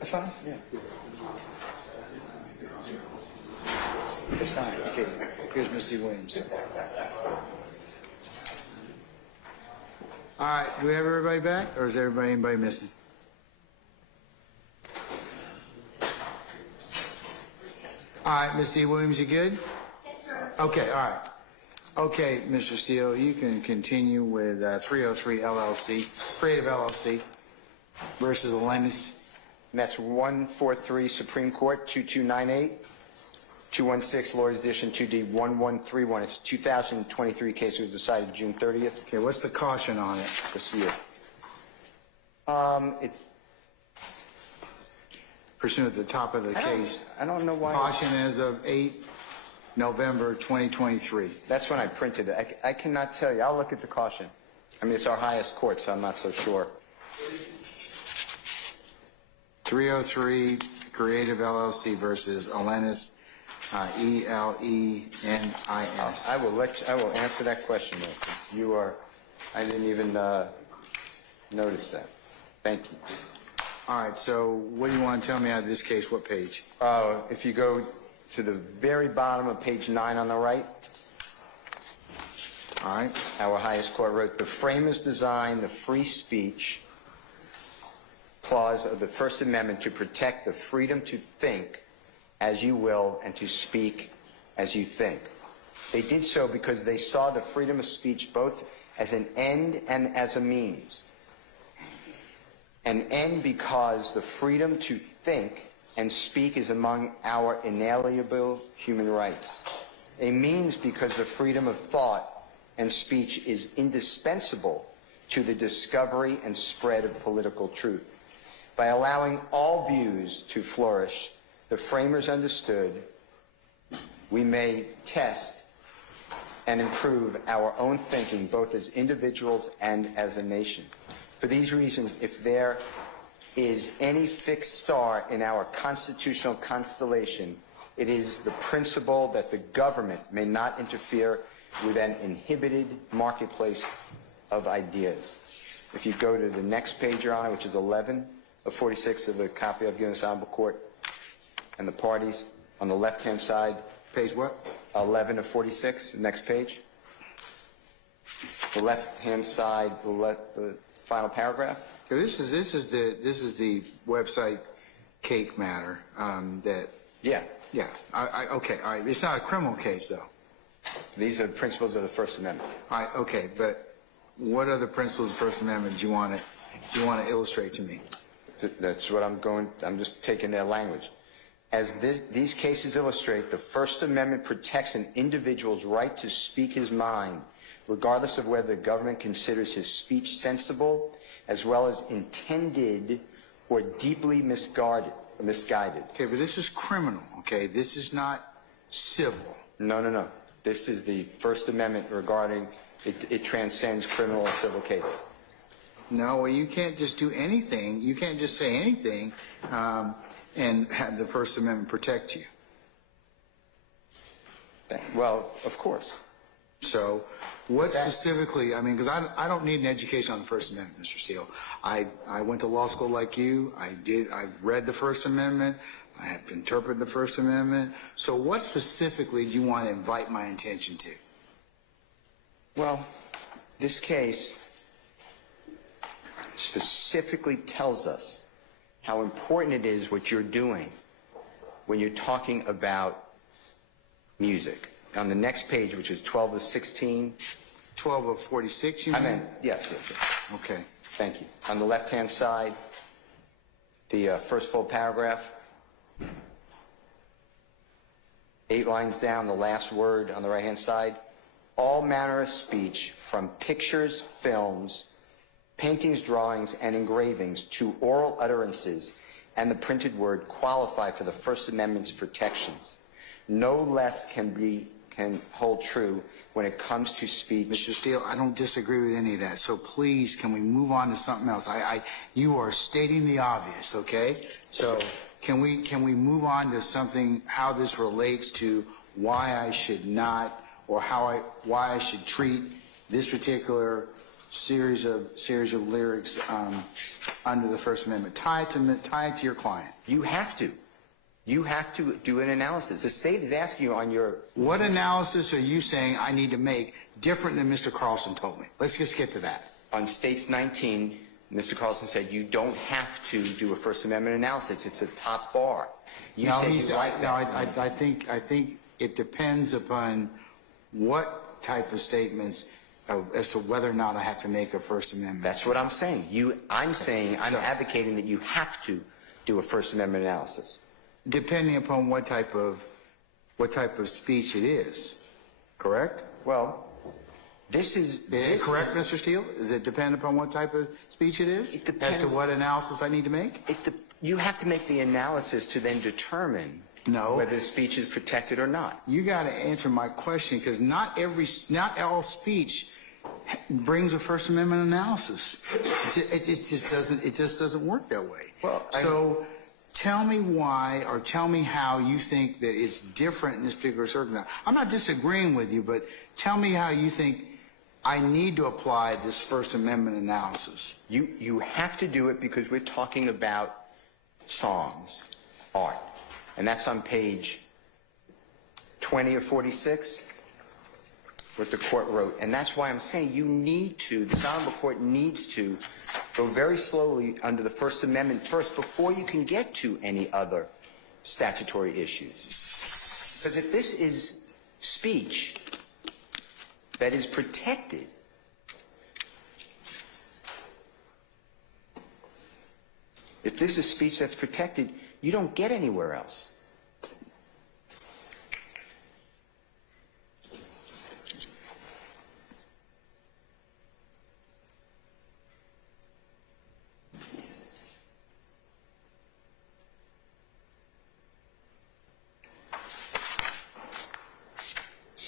That's fine, yeah. It's fine. Okay, here's Mr. Williams. All right, do we have everybody back, or is anybody missing? All right, Mr. Williams, you good? Yes, sir. Okay, all right. Okay, Mr. Steele, you can continue with 303 LLC, Creative LLC versus Atlantis. And that's 143 Supreme Court, 2298, 216 Lawyers Edition 2D 1131. It's a 2023 case. It was decided June 30th Okay, what's the caution on it? this year. Pursuant to the top of the case. I don't know why. Caution as of 8 November 2023. That's when I printed it. I cannot tell you. I'll look at the caution. I mean, it's our highest court, so I'm not so sure. 303 Creative LLC versus Atlantis, ELENIS. I will answer that question. Though. I didn't even notice that. Thank you. All right, so what do you want to tell me out of this case? What page? If you go to the very bottom of page 9 on the right, All right. our highest court wrote, the framers designed the free speech clause of the First Amendment to protect the freedom to think as you will and to speak as you think. They did so because they saw the freedom of speech both as an end and as a means. An end because the freedom to think and speak is among our inalienable human rights. A means because the freedom of thought and speech is indispensable to the discovery and spread of political truth. By allowing all views to flourish, the framers understood we may test and improve our own thinking, both as individuals and as a nation. For these reasons, if there is any fixed star in our constitutional constellation, it is the principle that the government may not interfere with an inhibited marketplace of ideas. If you go to the next page, Your Honor, which is 11 of 46 of the copy I've given this honorable court, and the parties on the left-hand side. Page what? 11 of 46, the next page. The left-hand side, the final paragraph. Okay, this is the website cake matter that. Yeah. Yeah. Okay. All right. It's not a criminal case though. These are principles of the First Amendment. All right. Okay. But what other principles of the First Amendment do you want to illustrate to me? That's what I'm just taking their language. As these cases illustrate, the First Amendment protects an individual's right to speak his mind, regardless of whether the government considers his speech sensible, as well as intended or deeply misguided. Okay, but this is criminal, okay? This is not civil. No. This is the First Amendment regarding, it transcends criminal and civil case. No, well, you can't just do anything. You can't just say anything and have the First Amendment protect you. Well, of course. So what specifically, I mean, because I don't need an education on the First Amendment, Mr. Steele. I went to law school like you. I've read the First Amendment. I have interpreted the First Amendment. So what specifically do you want to invite my attention to? Well, this case specifically tells us how important it is what you're doing when you're talking about music. On the next page, which is 12 of 16. 12 of 46, you mean? Yes. Okay. Thank you. On the left-hand side, the first full paragraph. 8 lines down, the last word on the right-hand side. All manner of speech, from pictures, films, paintings, drawings, and engravings to oral utterances and the printed word qualify for the First Amendment's protections. No less can hold true when it comes to speech. Mr. Steele, I don't disagree with any of that. So please, can we move on to something else? You are stating the obvious, okay? So can we move on to something, how this relates to why I should not, or why I should treat this particular series of lyrics under the First Amendment? Tie it to your client. You have to. You have to do an analysis. The state is asking you on your... What analysis are you saying I need to make different than Mr. Carlson told me? Let's just get to that. On States 19, Mr. Carlson said you don't have to do a First Amendment analysis. It's a top bar. You said you like that. I think it depends upon what type of statements as to whether or not I have to make a First Amendment. That's what I'm saying. I'm advocating that you have to do a First Amendment analysis. Depending upon what type of speech it is, correct? Well, this is correct, Mr. Steele? Does it depend upon what type of speech it is? It depends. As to what analysis I need to make? You have to make the analysis to then determine whether the speech is protected or not. You got to answer my question, because not all speech brings a First Amendment analysis. It just doesn't work that way. Well, tell me why, or tell me how you think that it's different in this particular circumstance. I'm not disagreeing with you, but tell me how you think I need to apply this First Amendment analysis. You have to do it because we're talking about songs, art. And that's on page 20 of 46, what the court wrote. And that's why I'm saying the honorable court needs to go very slowly under the First Amendment first before you can get to any other statutory issues. Because if this is speech that is protected, you don't get anywhere else.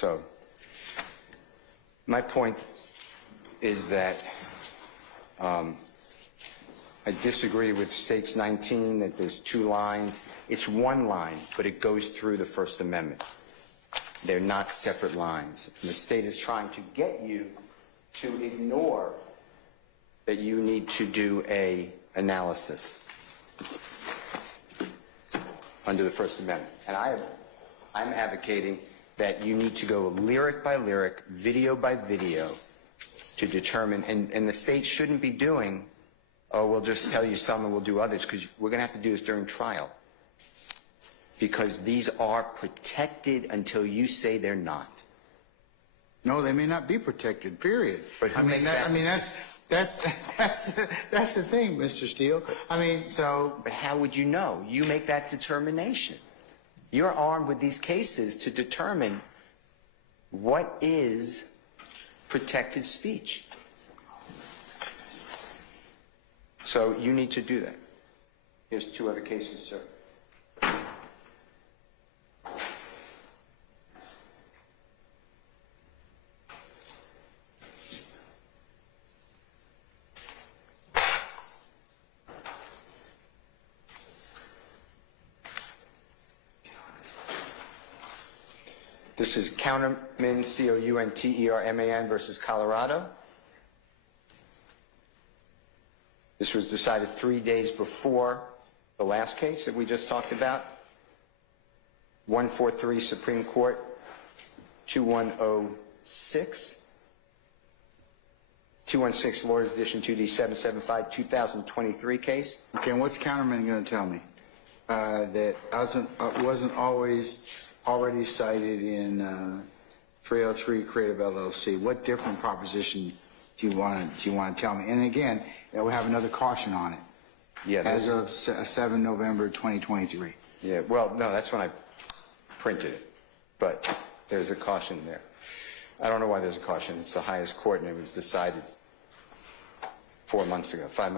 So my point is that I disagree with States 19 that there's 2 lines. It's 1 line, but it goes through the First Amendment. They're not separate lines. And the state is trying to get you to ignore that you need to do a analysis under the First Amendment. And I'm advocating that you need to go lyric by lyric, video by video, to determine, and the state shouldn't be doing, oh, we'll just tell you some and we'll do others, because we're going to have to do this during trial. Because these are protected until you say they're not. No, they may not be protected, period. But who makes that that's the thing, Mr. Steele. I mean, so. But how would you know? You make that determination. You're armed with these cases to determine what is protected speech. So you need to do that. Here's 2 other cases, sir. This is Counterman, C-O-U-N-T-E-R-M-A-N versus Colorado. This was decided 3 days before the last case that we just talked about. 143 Supreme Court, 2106. 216 Lawyers Edition 2D 775, 2023 case. Okay, and what's Counterman going to tell me? That wasn't always already cited in 303 Creative LLC. What different proposition do you want to tell me? And again, we have another caution on it. Yeah. As of 7 November 2023. Yeah, well, no, that's when I printed it, but there's a caution there. I don't know why there's a caution. It's the highest court, and it was decided 5 months ago. 4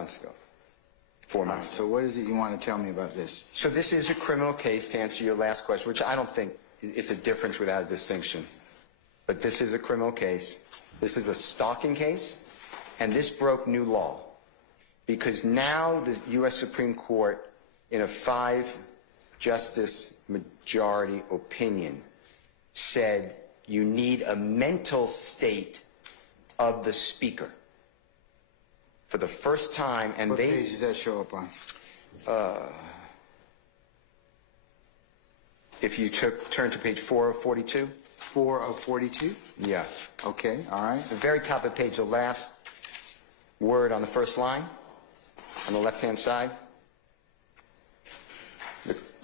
months ago. So what is it you want to tell me about this? So this is a criminal case, to answer your last question, which I don't think it's a difference without a distinction. But this is a criminal case. This is a stalking case, and this broke new law. Because now the U.S. Supreme Court, in a 5-justice majority opinion, said you need a mental state of the speaker. For the first time, and What they... page does that show up on? If you turn to page 4 of 42. 4 of 42? Yeah. Okay, all right. The very top of the page, the last word on the first line, on the left-hand side.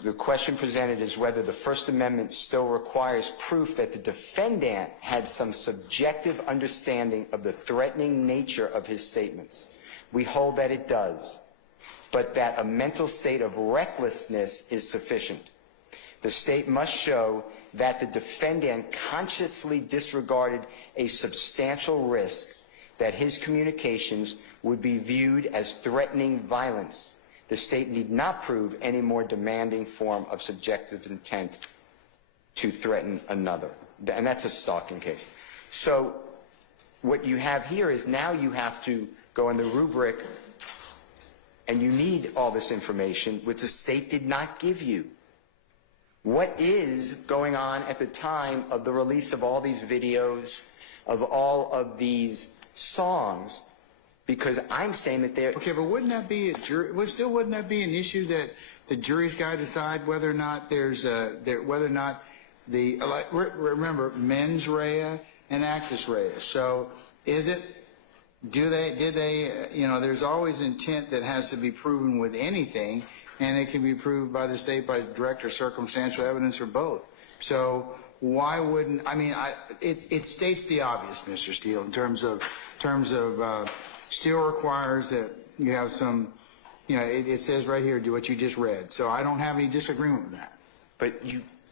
The question presented is whether the First Amendment still requires proof that the defendant had some subjective understanding of the threatening nature of his statements. We hold that it does, but that a mental state of recklessness is sufficient. The state must show that the defendant consciously disregarded a substantial risk that his communications would be viewed as threatening violence. The state need not prove any more demanding form of subjective intent to threaten another. And that's a stalking case. So what you have here is now you have to go in the rubric, and you need all this information, which the state did not give you. What is going on at the time of the release of all these videos, of all of these songs? Because I'm saying that they're... Okay, but wouldn't that be a jury? Wouldn't that be an issue that the jury's got to decide whether or not remember, mens rea and actus rea. So did they, there's always intent that has to be proven with anything, and it can be proved by the state by direct or circumstantial evidence or both. So why wouldn't, it states the obvious, Mr. Steele, in terms of still requires that you have some, it says right here, do what you just read. So I don't have any disagreement with that. But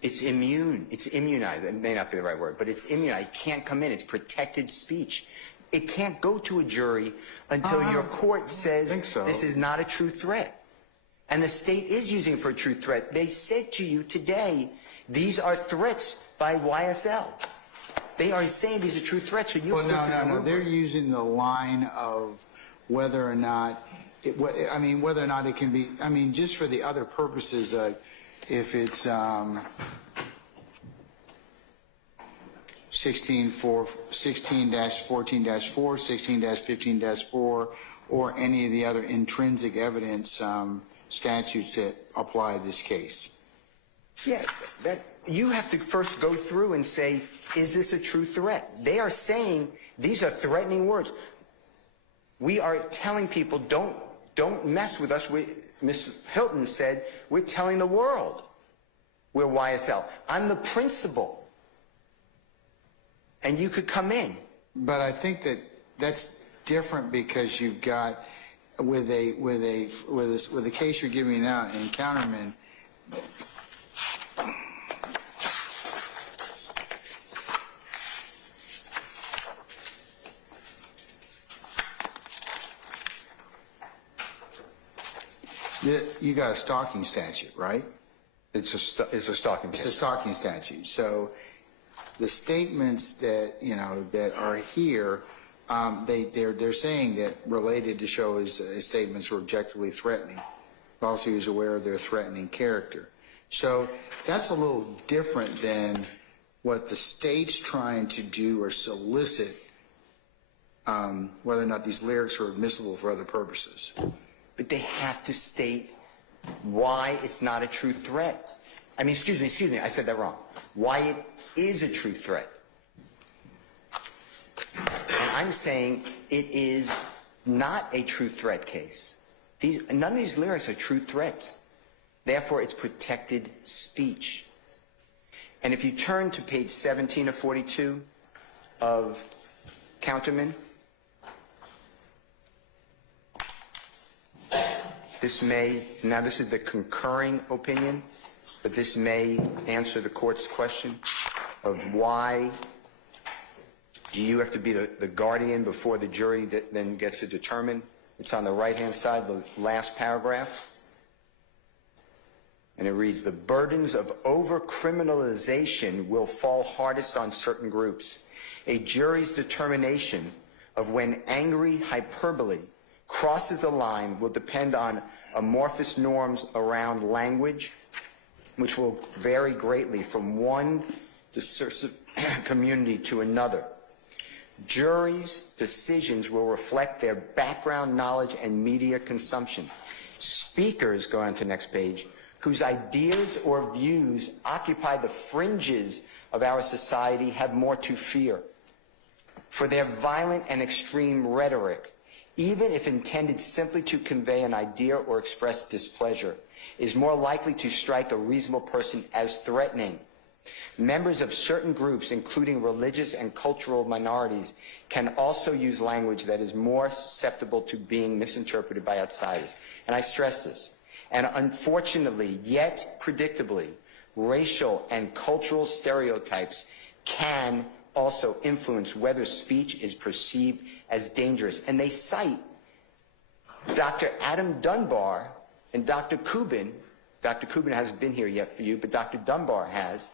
it's immune. It's immunized. It may not be the right word, but it's immunized. It can't come in. It's protected speech. It can't go to a jury until your court says this is not a true threat. And the state is using it for a true threat. They said to you today, these are threats by YSL. They are saying these are true threats. So you Well, no. They're using the line of whether or not, whether or not it can be, just for the other purposes, if it's 16-14-4, 16-15-4, or any of the other intrinsic evidence statutes that apply to this case. Yeah, you have to first go through and say, is this a true threat? They are saying these are threatening words. We are telling people, don't mess with us. Ms. Hilton said, we're telling the world we're YSL. I'm the principal. And you could come in. But I think that's different because you've got with the case you're giving out in Counterman. You got a stalking statute, right? It's a stalking It's case. a stalking statute. So the statements that that are here, they're saying that related to show his statements were objectively threatening. Also, he was aware of their threatening character. So that's a little different than what the state's trying to do or solicit, whether or not these lyrics are admissible for other purposes. But they have to state why it's not a true threat. I mean, excuse me, I said that wrong. Why it is a true threat. And I'm saying it is not a true threat case. None of these lyrics are true threats. Therefore, it's protected speech. And if you turn to page 17 of 42 of Counterman, this is the concurring opinion, but this may answer the court's question of why do you have to be the guardian before the jury that then gets to determine. It's on the right-hand side, the last paragraph. And it reads, the burdens of over-criminalization will fall hardest on certain groups. A jury's determination of when angry hyperbole crosses the line will depend on amorphous norms around language, which will vary greatly from one discursive community to another. Juries' decisions will reflect their background knowledge and media consumption. Speakers, go on to the next page, whose ideas or views occupy the fringes of our society have more to fear. For their violent and extreme rhetoric, even if intended simply to convey an idea or express displeasure, is more likely to strike a reasonable person as threatening. Members of certain groups, including religious and cultural minorities, can also use language that is more susceptible to being misinterpreted by outsiders. And I stress this. And unfortunately, yet predictably, racial and cultural stereotypes can also influence whether speech is perceived as dangerous. And they cite Dr. Adam Dunbar and Dr. Kubin. Dr. Kubin hasn't been here yet for you, but Dr. Dunbar has.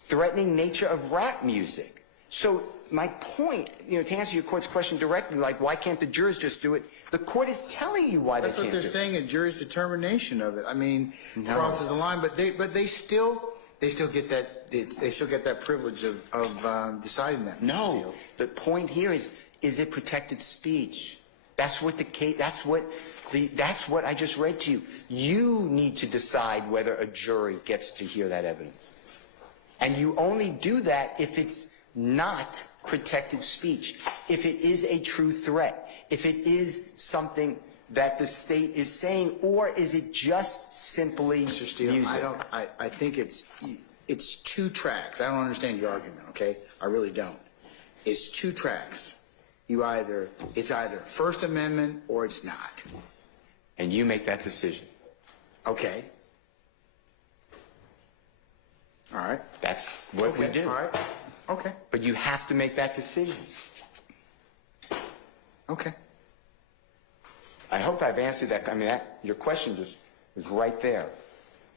Threatening nature of rap music. So my point, to answer your court's question directly, like why can't the jurors just do it? The court is telling you why That's they can't do it. That's what they're saying, a jury's determination of it. I mean, crosses the line, but they still get that privilege of deciding that. No, the point here is it protected speech? That's what the case. That's what I just read to you. You need to decide whether a jury gets to hear that evidence, and you only do that if it's not protected speech, if it is a true threat, if it is something that the state is saying, or is it just simply Mr. Steele, music? I think it's two tracks. I don't understand your argument, okay? I really don't. It's two tracks. It's either First Amendment or it's not. And you make that decision. Okay. All right. That's what we do. All right. Okay. But you have to make that decision. Okay. I hope I've answered that. I mean, your question just was right there.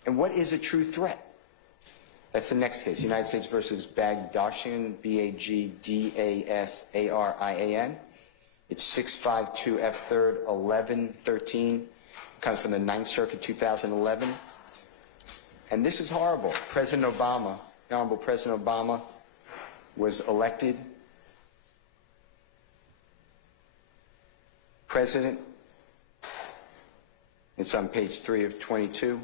And what is a true threat? That's the next case, United States versus Bagdasarian, Bagdasarian. It's 652 F3rd 1113. Comes from the 9th Circuit, 2011. And this is horrible. President Obama, the Honorable President Obama, was elected president. It's on page 3 of 22.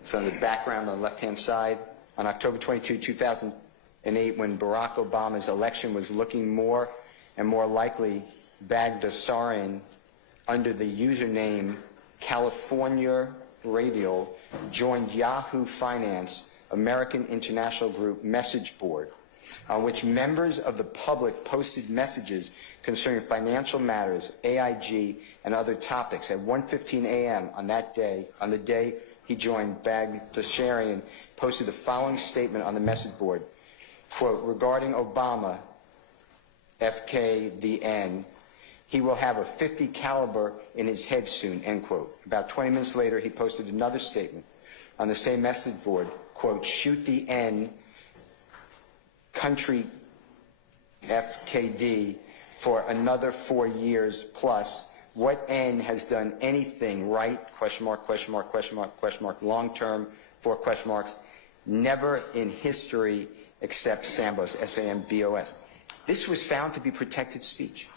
It's on the background on the left-hand side. On October 22, 2008, when Barack Obama's election was looking more and more likely, Bagdasarian, under the username California Radial, joined Yahoo Finance, American International Group message board, on which members of the public posted messages concerning financial matters, AIG, and other topics. At 1:15 a.m. on that day, on the day he joined, Bagdasarian posted the following statement on the message board, quote, regarding Obama, FK the N, he will have a .50 caliber in his head soon, end quote. About 20 minutes later, he posted another statement on the same message board, quote, shoot the N, country FKD, for another 4 years plus. What N has done anything right? Question mark, question mark, question mark, question mark, long term, 4 question marks. Never in history except Sambos, S-A-M-B-O-S. This was found to be protected speech.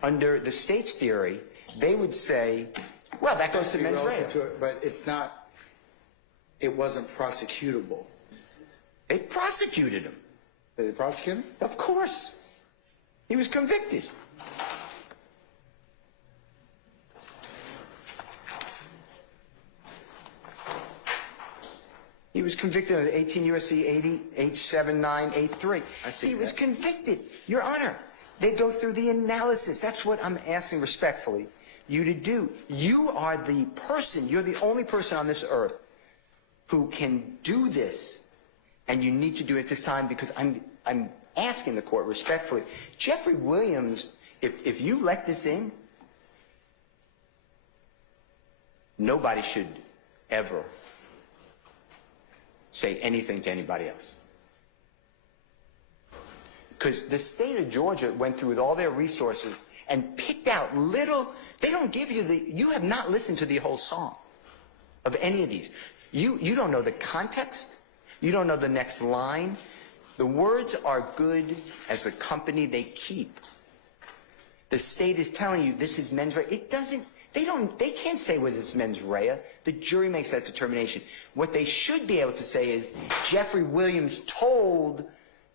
Under the state's theory, they would say, well, that goes to mens rea. But it's not, it wasn't prosecutable. They prosecuted him. Did they prosecute him? Of course. He was convicted. He was convicted under 18 U.S.C. 87983. He was convicted. Your Honor, they go through the analysis. That's what I'm asking respectfully you to do. You are the person, you're the only person on this earth who can do this, and you need to do it this time, because I'm asking the court respectfully. Jeffrey Williams, if you let this in, nobody should ever say anything to anybody else. Because the state of Georgia went through with all their resources and picked out little, they don't give you you have not listened to the whole song of any of these. You don't know the context. You don't know the next line. The words are good as the company they keep. The state is telling you this is mens rea. It doesn't, they can't say whether it's mens rea. The jury makes that determination. What they should be able to say is Jeffrey Williams told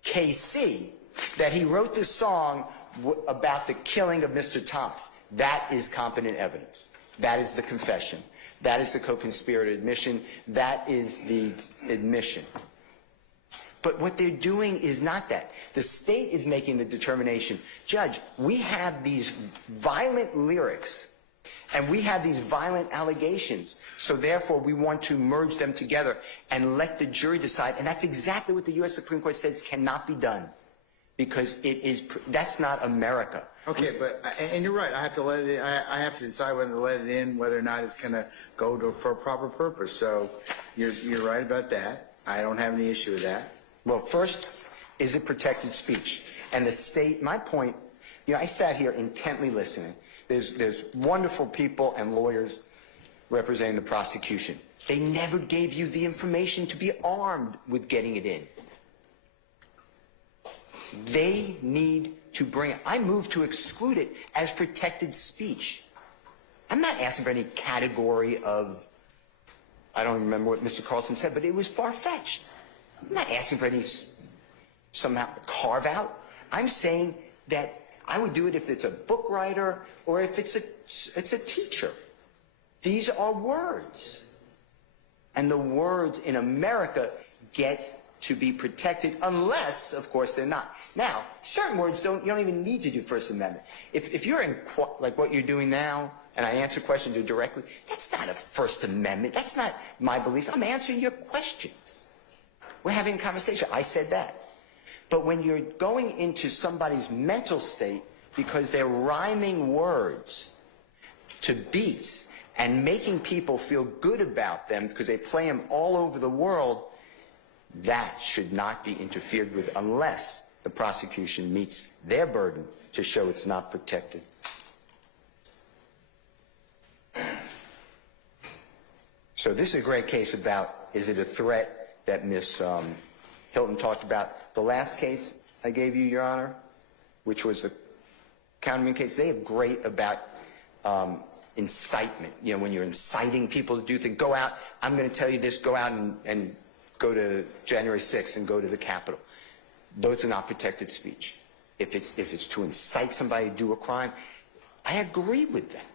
KC that he wrote this song about the killing of Mr. Thomas. That is competent evidence. That is the confession. That is the co-conspirator admission. That is the admission. But what they're doing is not that. The state is making the determination. Judge, we have these violent lyrics and we have these violent allegations. So therefore, we want to merge them together and let the jury decide. And that's exactly what the U.S. Supreme Court says cannot be done, because that's not America. Okay, and you're right. I have to let it in. I have to decide whether to let it in, whether or not it's going to go for a proper purpose. So you're right about that. I don't have any issue with that. Well, first, is it protected speech? And the state, my point, I sat here intently listening. There's wonderful people and lawyers representing the prosecution. They never gave you the information to be armed with getting it in. They need to bring it. I moved to exclude it as protected speech. I'm not asking for any category of, I don't remember what Mr. Carlson said, but it was far-fetched. I'm not asking for any somehow carve out. I'm saying that I would do it if it's a book writer or if it's a teacher. These are words. And the words in America get to be protected unless, of course, they're not. Now, certain words you don't even need to do First Amendment. If you're in, like what you're doing now, and I answer questions directly, that's not a First Amendment. That's not my beliefs. I'm answering your questions. We're having a conversation. I said that. But when you're going into somebody's mental state because they're rhyming words to beats and making people feel good about them because they play them all over the world, that should not be interfered with unless the prosecution meets their burden to show it's not protected. So this is a great case about, is it a threat that Ms. Hilton talked about. The last case I gave you, Your Honor, which was the Counterman case, they have great about incitement. You know, when you're inciting people to do things, go out, I'm going to tell you this, go out and go to January 6th and go to the Capitol. Those are not protected speech. If it's to incite somebody to do a crime, I agree with that.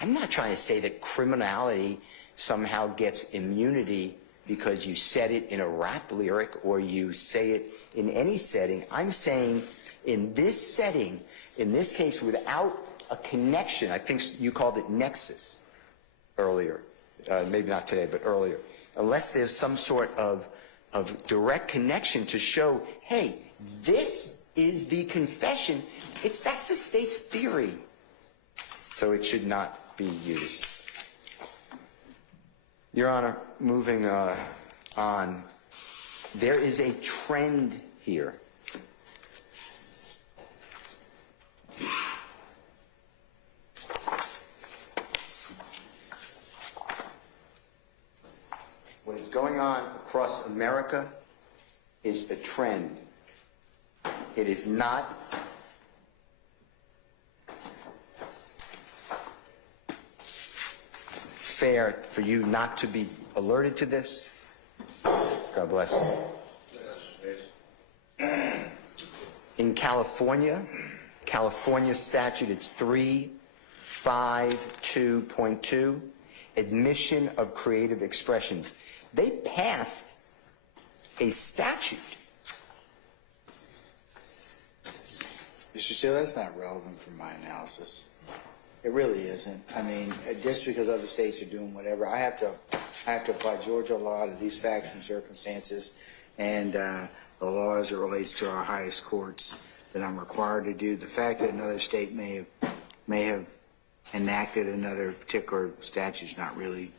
I'm not trying to say that criminality somehow gets immunity because you said it in a rap lyric or you say it in any setting. I'm saying in this setting, in this case, without a connection, I think you called it nexus earlier, maybe not today, but earlier, unless there's some sort of direct connection to show, hey, this is the confession, that's the state's theory. So it should not be used. Your Honor, moving on, there is a trend here. What is going on across America is the trend. It is not fair for you not to be alerted to this. God bless you. In California statute, it's 352.2, admission of creative expressions. They passed a statute. Mr. Steele, that's not relevant for my analysis. It really isn't. I mean, just because other states are doing whatever, I have to apply Georgia law to these facts and circumstances, and the law as it relates to our highest courts that I'm required to do. The fact that another state may have enacted another particular statute is not really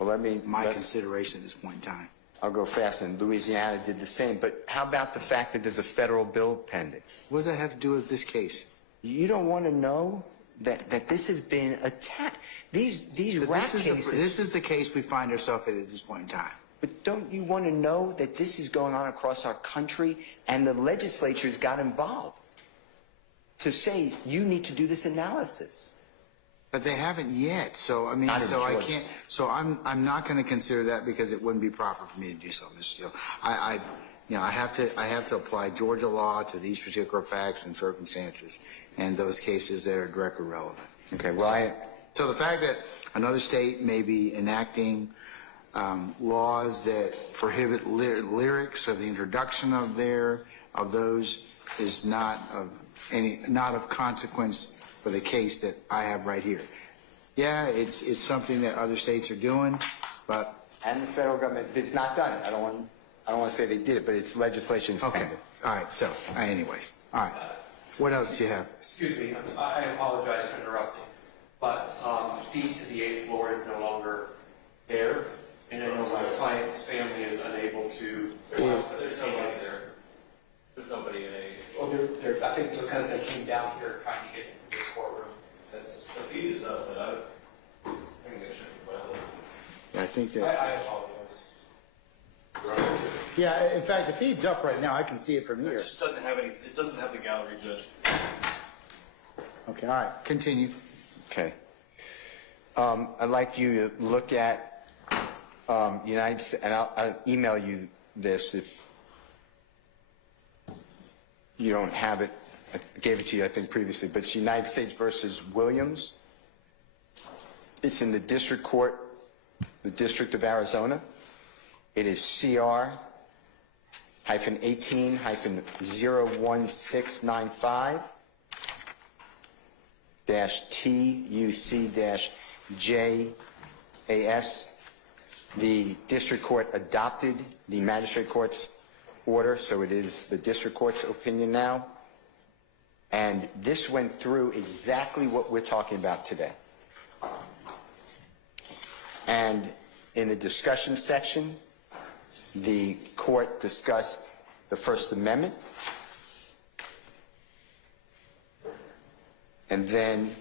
my consideration at this point in time. I'll go fast, and Louisiana did the same. But how about the fact that there's a federal bill pending? What does that have to do with this case? You don't want to know that this has been attacked. These rap cases. This is the case we find ourselves in at this point in time. But don't you want to know that this is going on across our country, and the legislatures got involved to say you need to do this analysis? But they haven't yet, so I mean, Not in so I Georgia. can't. So I'm not going to consider that because it wouldn't be proper for me to do so, Mr. Steele. I have to apply Georgia law to these particular facts and circumstances, and those cases that are directly relevant. Okay, well, So the fact that another state may be enacting laws that prohibit lyrics or the introduction of those is not of consequence for the case that I have right here. Yeah, it's something that other states are doing, but and the federal government, it's not done. I don't want to say they did it, but it's legislation's okay. pending. All right. So, anyways, all right. What else do you have? Excuse me, I apologize for interrupting, but feed to the 8th floor is no longer there, and I know my client's family is unable to. There's somebody there. There's nobody in a, Oh, I think because they came down here trying to get into this courtroom. that's, the feed is up, but I think they should be well. I think that. I apologize. Yeah. In fact, the feed's up right now. I can see it from It here. just doesn't have any, it doesn't have the gallery judge. Okay. All right. Continue. Okay. I'd like you to look at United States, and I'll email you this if you don't have it. I gave it to you, I think, previously, but it's United States versus Williams. It's in the District Court, the District of Arizona. It is CR-18-01695 TUC-JAS. The District Court adopted the Magistrate Court's order, so it is the District Court's opinion now. And this went through exactly what we're talking about today. And in the discussion section, the court discussed the First Amendment, and then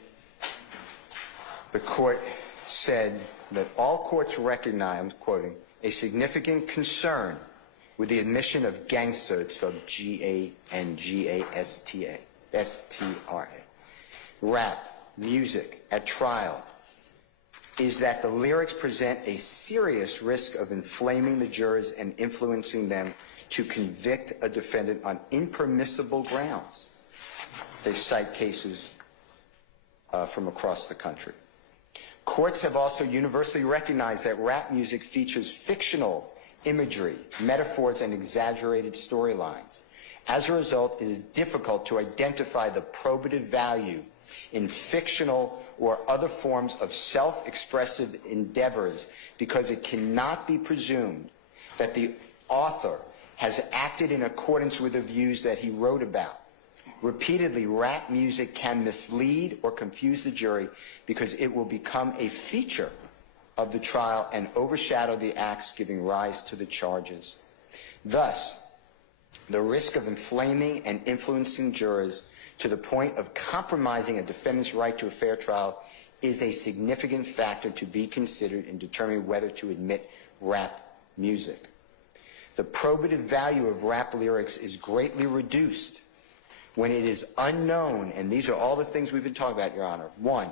the court said that all courts recognize, I'm quoting, a significant concern with the admission of gangster, it's spelled G-A-N-G-A-S-T-A, rap, music at trial, is that the lyrics present a serious risk of inflaming the jurors and influencing them to convict a defendant on impermissible grounds. They cite cases from across the country. Courts have also universally recognized that rap music features fictional imagery, metaphors, and exaggerated storylines. As a result, it is difficult to identify the probative value in fictional or other forms of self-expressive endeavors because it cannot be presumed that the author has acted in accordance with the views that he wrote about. Repeatedly, rap music can mislead or confuse the jury because it will become a feature of the trial and overshadow the acts giving rise to the charges. Thus, the risk of inflaming and influencing jurors to the point of compromising a defendant's right to a fair trial is a significant factor to be considered in determining whether to admit rap music. The probative value of rap lyrics is greatly reduced when it is unknown, and these are all the things we've been talking about, Your Honor. 1,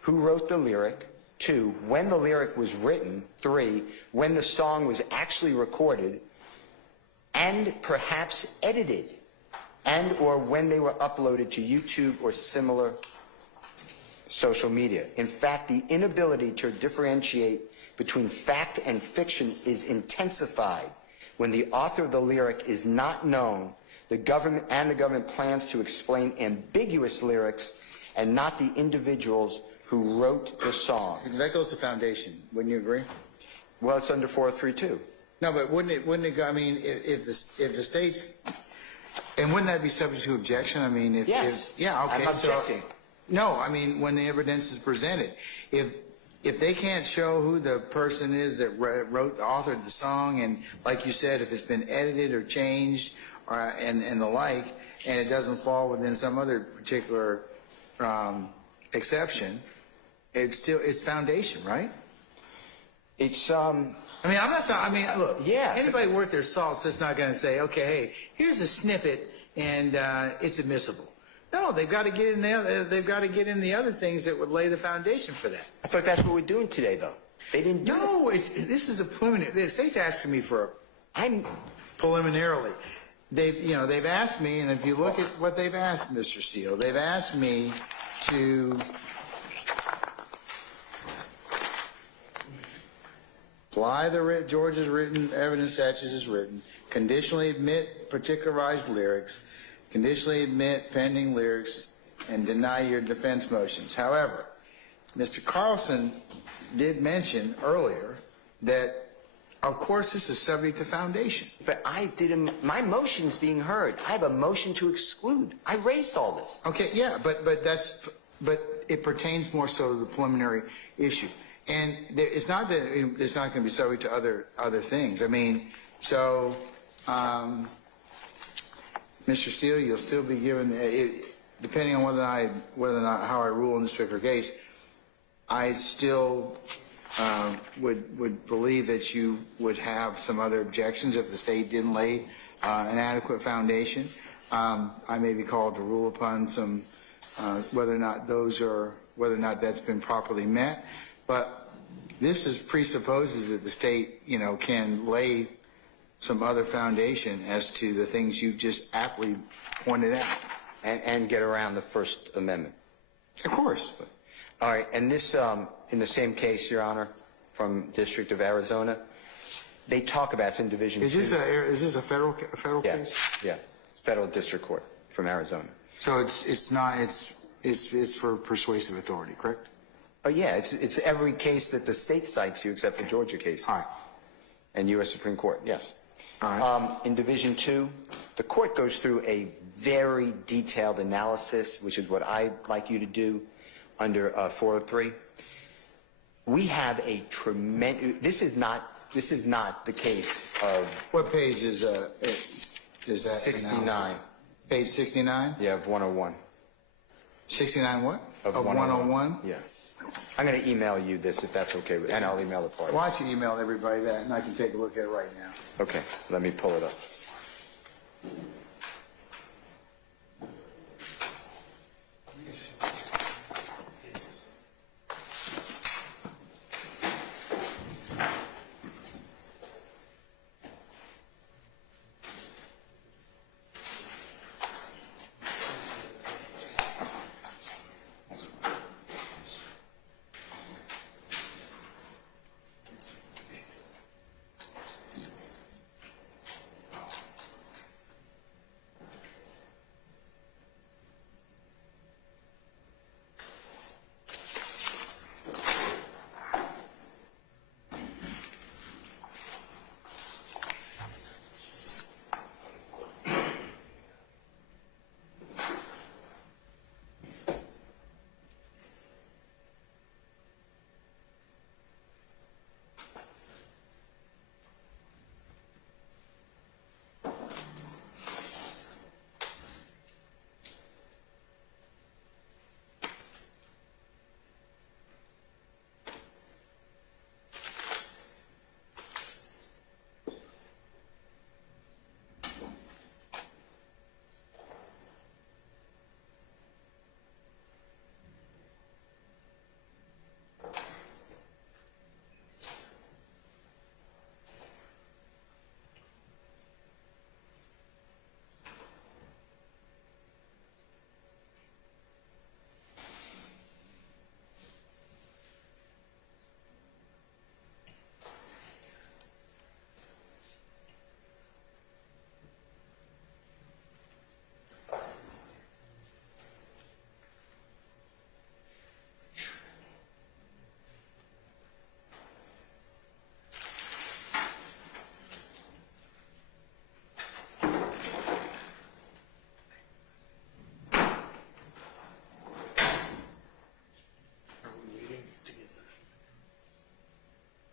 who wrote the lyric? 2, when the lyric was written? 3, when the song was actually recorded and perhaps edited, and or when they were uploaded to YouTube or similar social media. In fact, the inability to differentiate between fact and fiction is intensified when the author of the lyric is not known. The government plans to explain ambiguous lyrics and not the individuals who wrote the song. That goes to foundation. Wouldn't you agree? Well, it's under 403-2. No, but wouldn't it go, I mean, if the states, and wouldn't that be subject to objection? I mean, Yes. yeah, okay. I'm objecting. No, I mean, when the evidence is presented, if they can't show who the person is that authored the song, and like you said, if it's been edited or changed, and the like, and it doesn't fall within some other particular exception, it's foundation, right? It's I mean, look, Yeah. anybody worth their salt's just not going to say, okay, hey, here's a snippet and it's admissible. No, they've got to get in there. They've got to get in the other things that would lay the foundation for that. I thought that's what we're doing today, though. They didn't do it. No, this is a preliminary. The state's asking me for preliminarily. They've asked me, and if you look at what they've asked, Mr. Steele, they've asked me to apply Georgia's written evidence such as is written, conditionally admit particularized lyrics, conditionally admit pending lyrics, and deny your defense motions. However, Mr. Carlson did mention earlier that, of course, this is subject to foundation. But my motion's being heard. I have a motion to exclude. I raised all this. Okay, yeah, but it pertains more so to the preliminary issue, and it's not that it's not going to be subject to other things. I mean, so Mr. Steele, you'll still be given, depending on whether or not how I rule in this particular case, I still would believe that you would have some other objections if the state didn't lay an adequate foundation. I may be called to rule upon some whether or not that's been properly met, but this presupposes that the state, can lay some other foundation as to the things you just aptly pointed out. And get around the First Amendment. Of course. All right, and this, in the same case, Your Honor, from District of Arizona, they talk about, it's in Division 2. Is this a federal case? Yeah, Federal District Court from Arizona. So it's for persuasive authority, correct? Oh, yeah, it's every case that the state cites you except for Georgia cases. All right. And U.S. Supreme Court, yes. All right. In Division 2, the court goes through a very detailed analysis, which is what I'd like you to do under 403. we have a tremendous, this is not the case of What page is that? 69. analysis? Page 69? Yeah, of 101. 69 what? Of 101? Yeah. I'm going to email you this if that's okay, and I'll email the party. Why don't you email everybody that, and I can take a look at it right now. Okay, let me pull it up.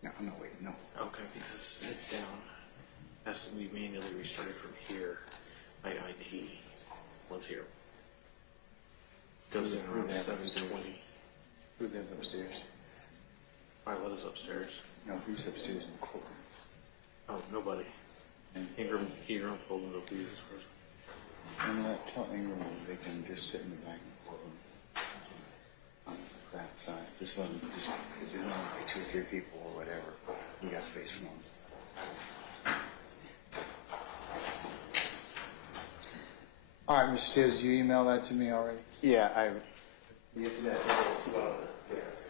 No, I'm not waiting, no. Okay, because it's down. Has to be manually restarted from here by IT. Once here. Goes in around 7:20. Who lives upstairs? Let us upstairs. No, who's upstairs in the courtroom? Oh, nobody. Ingram told him to leave as far as. And tell Ingram they can just sit in the back of the courtroom on that side. Just let them, if they want like 2 or 3 people or whatever, we got space for them. All right, Mr. Steele, did you email that to me already? Yeah, I. You did that. Yes.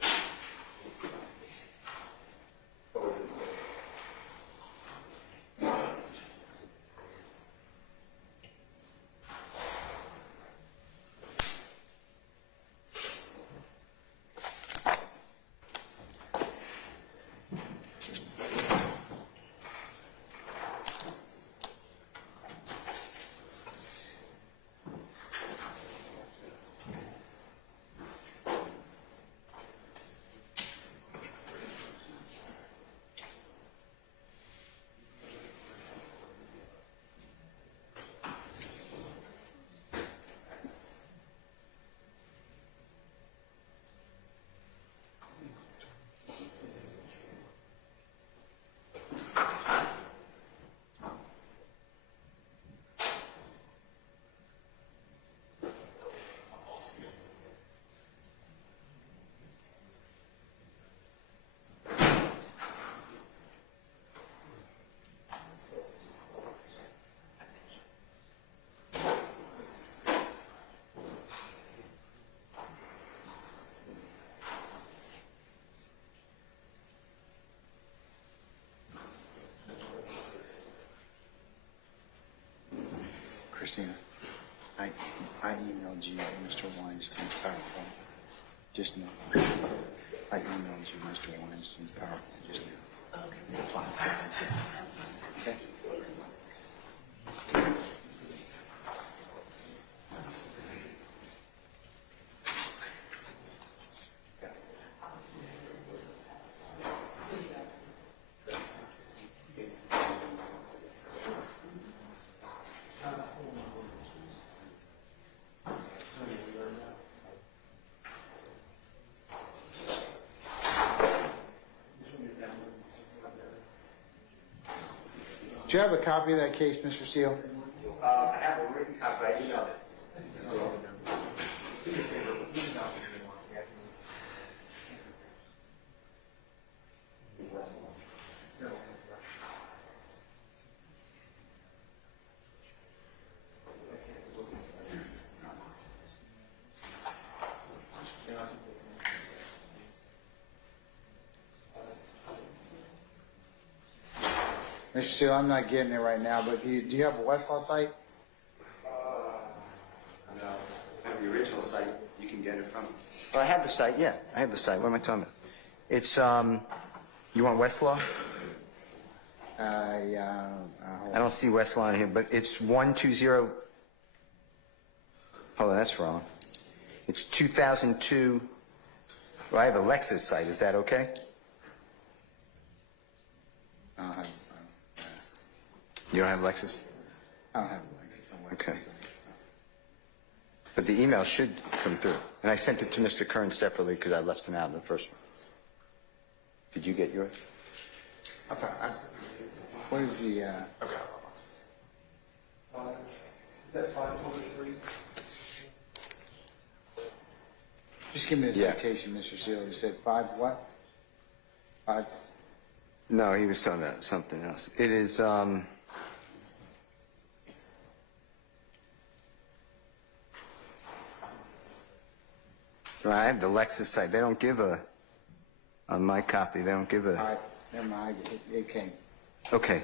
Christina, I emailed you Mr. Weinstein's PowerPoint just now. I emailed you Mr. Weinstein's PowerPoint just now. Okay. 5 seconds. Okay. Do you have a copy of that case, Mr. Steele? I have a written copy. I emailed it. Mr. Steele, I'm not getting it right now, but do you have a Westlaw site? No, I have the original site. You can get it from. Oh, I have the site. Yeah, I have the site. What am I talking about? It's You want Westlaw? Yeah. I don't see Westlaw in here, but it's 120. Hold on, that's wrong. It's 2002. Well, I have the Lexus site. Is that okay? I don't have, You don't have Lexus? I don't have a Lexus Okay. site. But the email should come through. And I sent it to Mr. Kern separately because I left him out in the first one. Did you get yours? I found, What is the, okay. Is that 543? Just give me the Yeah. citation, Mr. Steele. You said 5 what? 5? No, he was talking about something else. It is, I have the Lexus site. They don't give on my copy, they don't give All right, never mind. It came. okay.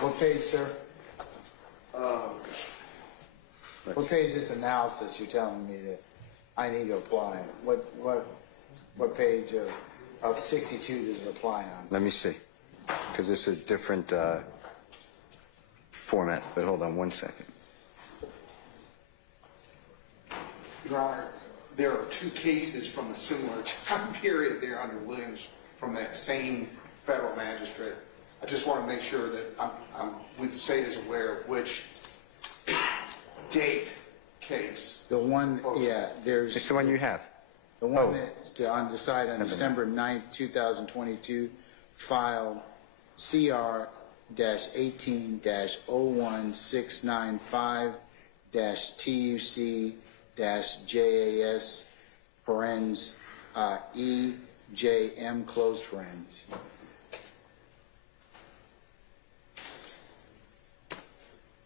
What page, sir? What page is this analysis you're telling me that I need to apply? What page of 62 does it apply on? Let me see, because it's a different format, but hold on one second. Your Honor, there are two cases from a similar time period there under Williams from that same federal magistrate. I just want to make sure that the state is aware of which date case. The one, yeah, It's there's the one you have. the one that's on decided on December 9th, 2022, filed CR-16955-TUC-JAS parens EJM close parens.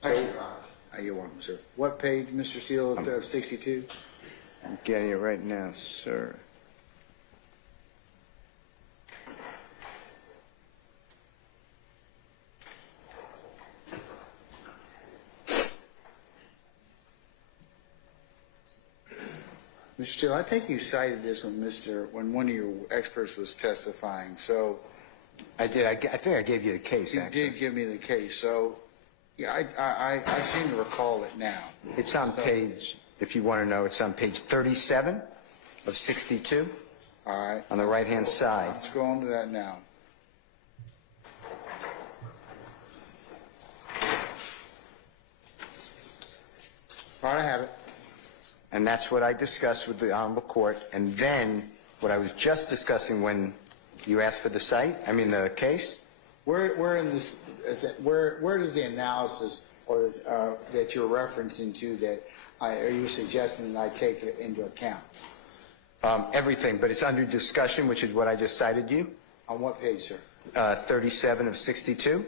Thank you, Your Honor. You're welcome, sir. What page, Mr. Steele, of 62? I'm getting it right now, sir. Mr. Steele, I think you cited this when one of your experts was testifying, so I did. I think I gave you the case, you actually. did give me the case, so, yeah, I seem to recall it now. It's on page, if you want to know, it's on page 37 of 62 All right, on the right-hand side. let's go on to that now. All right, I have it. And that's what I discussed with the Honorable Court. And then what I was just discussing when you asked for the the case. Where in this, where does the analysis or that you're referencing to that, are you suggesting that I take it into account? Everything, but it's under discussion, which is what I just cited you. On what page, sir? 37 of 62.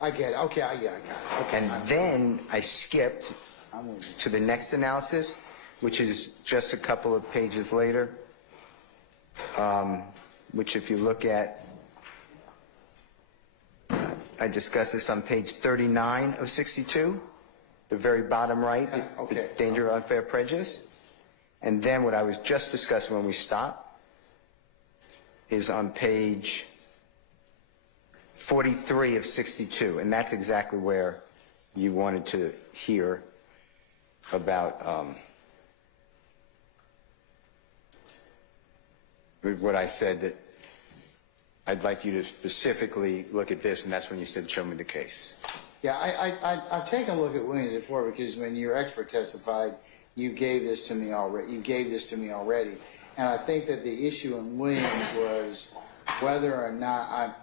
I get it. Okay, I got it. Okay, And then I skipped I'm with you. to the next analysis, which is just a couple of pages later, which if you look at, I discussed this on page 39 of 62, the very bottom right, Okay. the danger of unfair prejudice. And then what I was just discussing when we stopped is on page 43 of 62, and that's exactly where you wanted to hear about what I said, that I'd like you to specifically look at this, and that's when you said, show me the case. Yeah, I've taken a look at Williams before, because when your expert testified, you gave this to me already. And I think that the issue in Williams was whether or not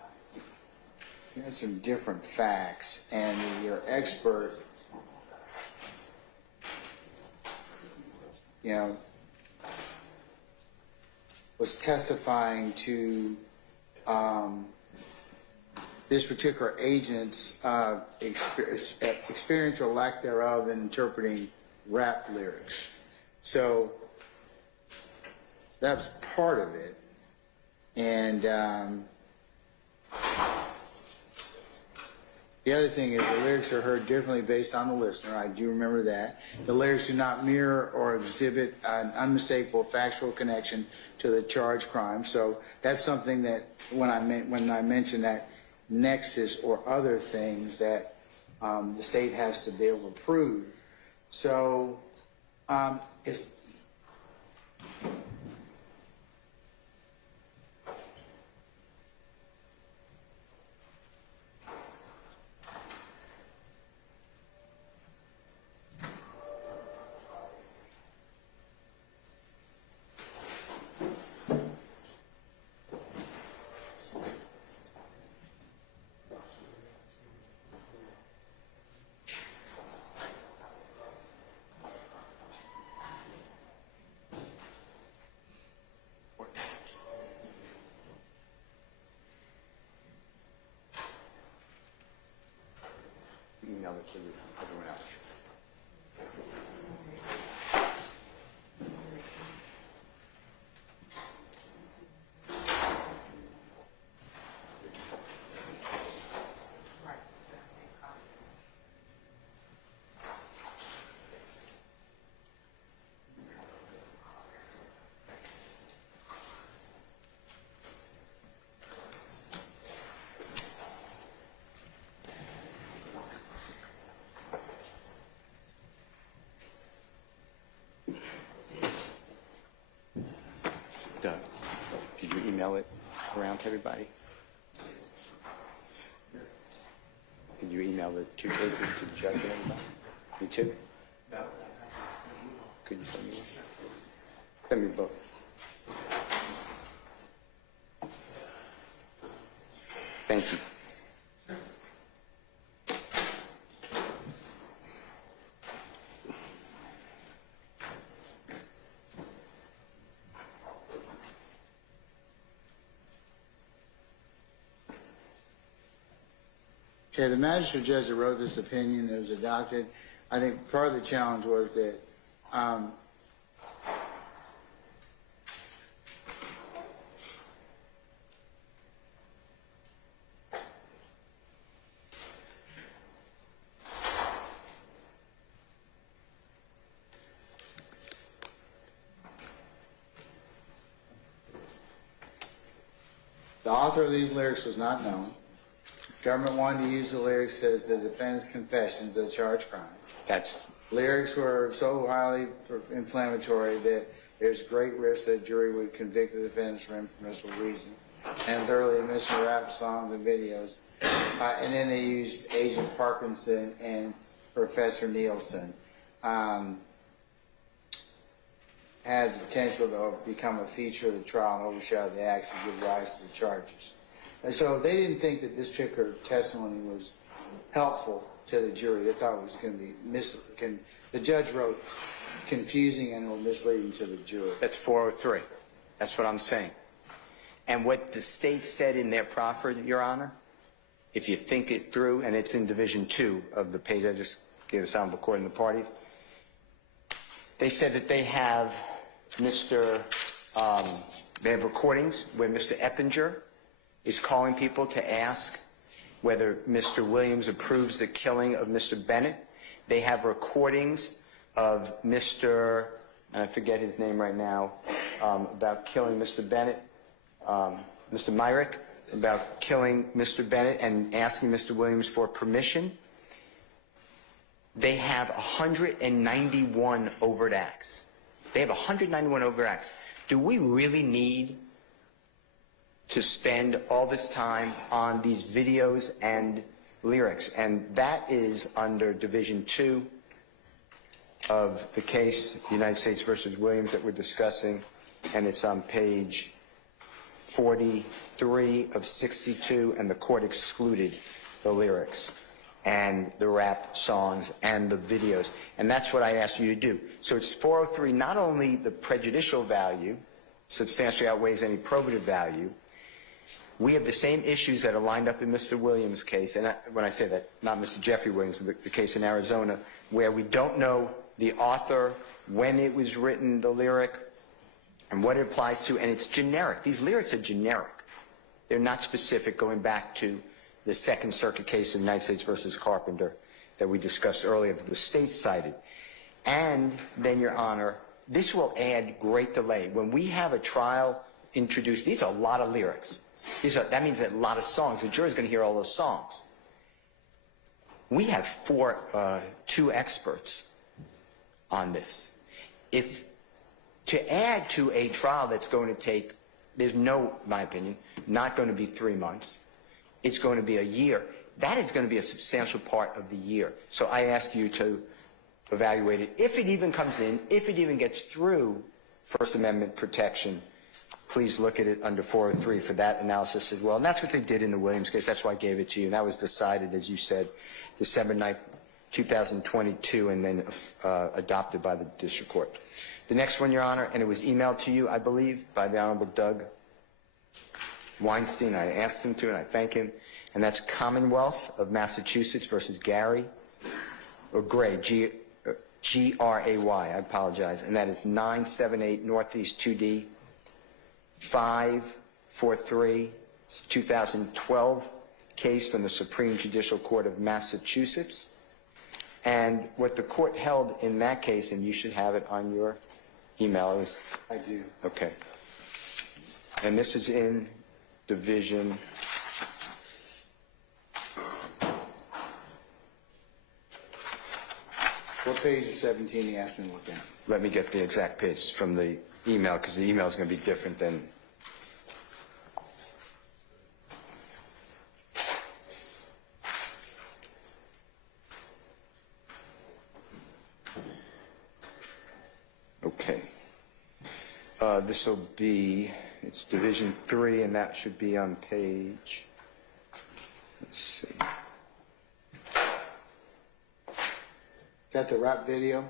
you had some different facts, and your expert, was testifying to this particular agent's experience or lack thereof in interpreting rap lyrics. So that's part of it. And the other thing is the lyrics are heard differently based on the listener. I do remember that. The lyrics do not mirror or exhibit an unmistakable factual connection to the charged crime. So that's something that when I mentioned that nexus or other things that the state has to be able to prove. So it's email it to everyone else. Doug, did you email it around to everybody? Did you email the two cases to the judge and everybody? Me too? No. Could you send me one? Send me both. Thank you. Okay, the magistrate judge that wrote this opinion that was adopted, I think part of the challenge was that the author of these lyrics was not known. Government wanted to use the lyrics as the defendant's confessions of the charged crime. Lyrics were so highly inflammatory that there's great risk that a jury would convict the defendants for impermissible reasons, and thoroughly missing rap songs and videos. And then they used Agent Parkinson and Professor Nielsen. Had the potential to become a feature of the trial and overshadow the acts and give rise to the charges. And so they didn't think that this particular testimony was helpful to the jury. They thought it was going to be the judge wrote confusing and or misleading to the jury. That's 403. That's what I'm saying. And what the state said in their proffer, Your Honor, if you think it through, and it's in Division 2 of the page I just gave a sound recording the parties, they said that they have they have recordings where Mr. Eppinger is calling people to ask whether Mr. Williams approves the killing of Mr. Bennett. They have recordings of Mr. and I forget his name right now, about killing Mr. Bennett, Mr. Myrick, about killing Mr. Bennett and asking Mr. Williams for permission. They have 191 overt acts. They have 191 overt acts. Do we really need to spend all this time on these videos and lyrics, and that is under Division 2 of the case, United States versus Williams, that we're discussing, and it's on page 43 of 62, and the court excluded the lyrics and the rap songs and the videos, and that's what I asked you to do. So it's 403, not only the prejudicial value substantially outweighs any probative value, we have the same issues that are lined up in Mr. Williams' case, and when I say that, not Mr. Jeffrey Williams, the case in Arizona, where we don't know the author, when it was written, the lyric, and what it applies to, and it's generic. These lyrics are generic. They're not specific, going back to the Second Circuit case of United States versus Carpenter that we discussed earlier, that the state cited. And then, Your Honor, this will add great delay. When we have a trial introduced, these are a lot of lyrics. That means that a lot of songs. The jury's going to hear all those songs. We have two experts on this. If to add to a trial that's going to take, there's no, in my opinion, not going to be 3 months. It's going to be a year. That is going to be a substantial part of the year. So I ask you to evaluate it. If it even comes in, if it even gets through First Amendment protection, please look at it under 403 for that analysis as well. And that's what they did in the Williams case. That's why I gave it to you. And that was decided, as you said, December 9th, 2022, and then adopted by the district court. The next one, Your Honor, and it was emailed to you, I believe, by the Honorable Doug Weinstein. I asked him to, and I thank him. And that's Commonwealth of Massachusetts versus Gray, G-R-A-Y, I apologize. And that is 978 Northeast 2D, 543, 2012 case from the Supreme Judicial Court of Massachusetts. And what the court held in that case, and you should have it on your email, is... I do. Okay. And this is in Division... What page of 17 he asked me to look at? Let me get the exact page from the email, because the email is going to be different than... Okay. This will be, it's Division 3, and that should be on page... Let's see. Is that the rap video?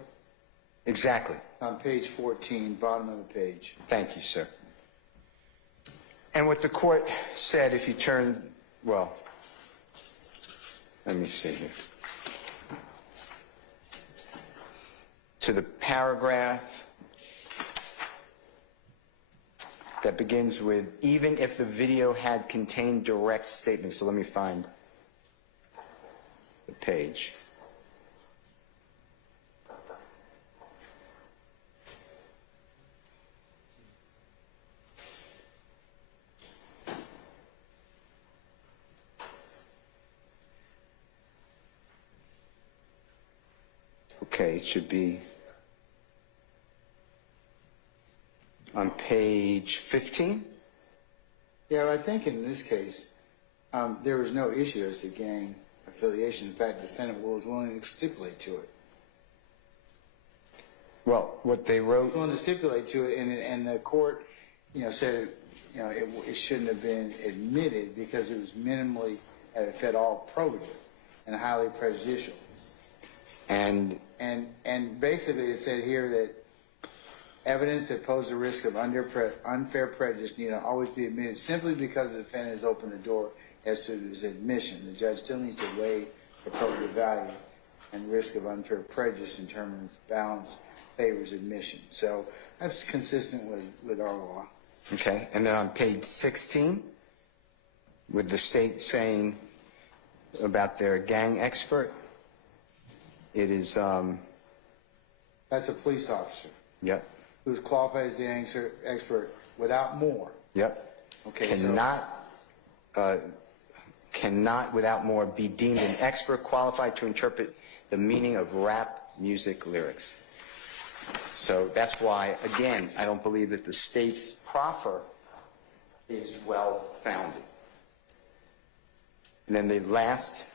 Exactly. On page 14, bottom of the page. Thank you, sir. And what the court said, if you turn, well, let me see here. To the paragraph that begins with, even if the video had contained direct statements. So let me find the page. Okay, it should be on page 15. Yeah, I think in this case, there was no issue as to gang affiliation. In fact, the defendant was willing to stipulate to it. Well, what they wrote... Willing to stipulate to it, and the court, said, it shouldn't have been admitted because it was minimally, if at all, probative and highly prejudicial. And basically it said here that evidence that posed a risk of unfair prejudice need not always be admitted simply because the defendant has opened the door as to his admission. The judge still needs to weigh the probative value and risk of unfair prejudice in terms of balance favors admission. So that's consistent with our law. Okay, and then on page 16, with the state saying about their gang expert, it is... That's a police officer. Yep. Who's qualified as the expert without more. Yep. Okay, cannot without more be deemed an expert qualified to interpret the meaning of rap music lyrics. So that's why, again, I don't believe that the state's proffer is well-founded. And then the last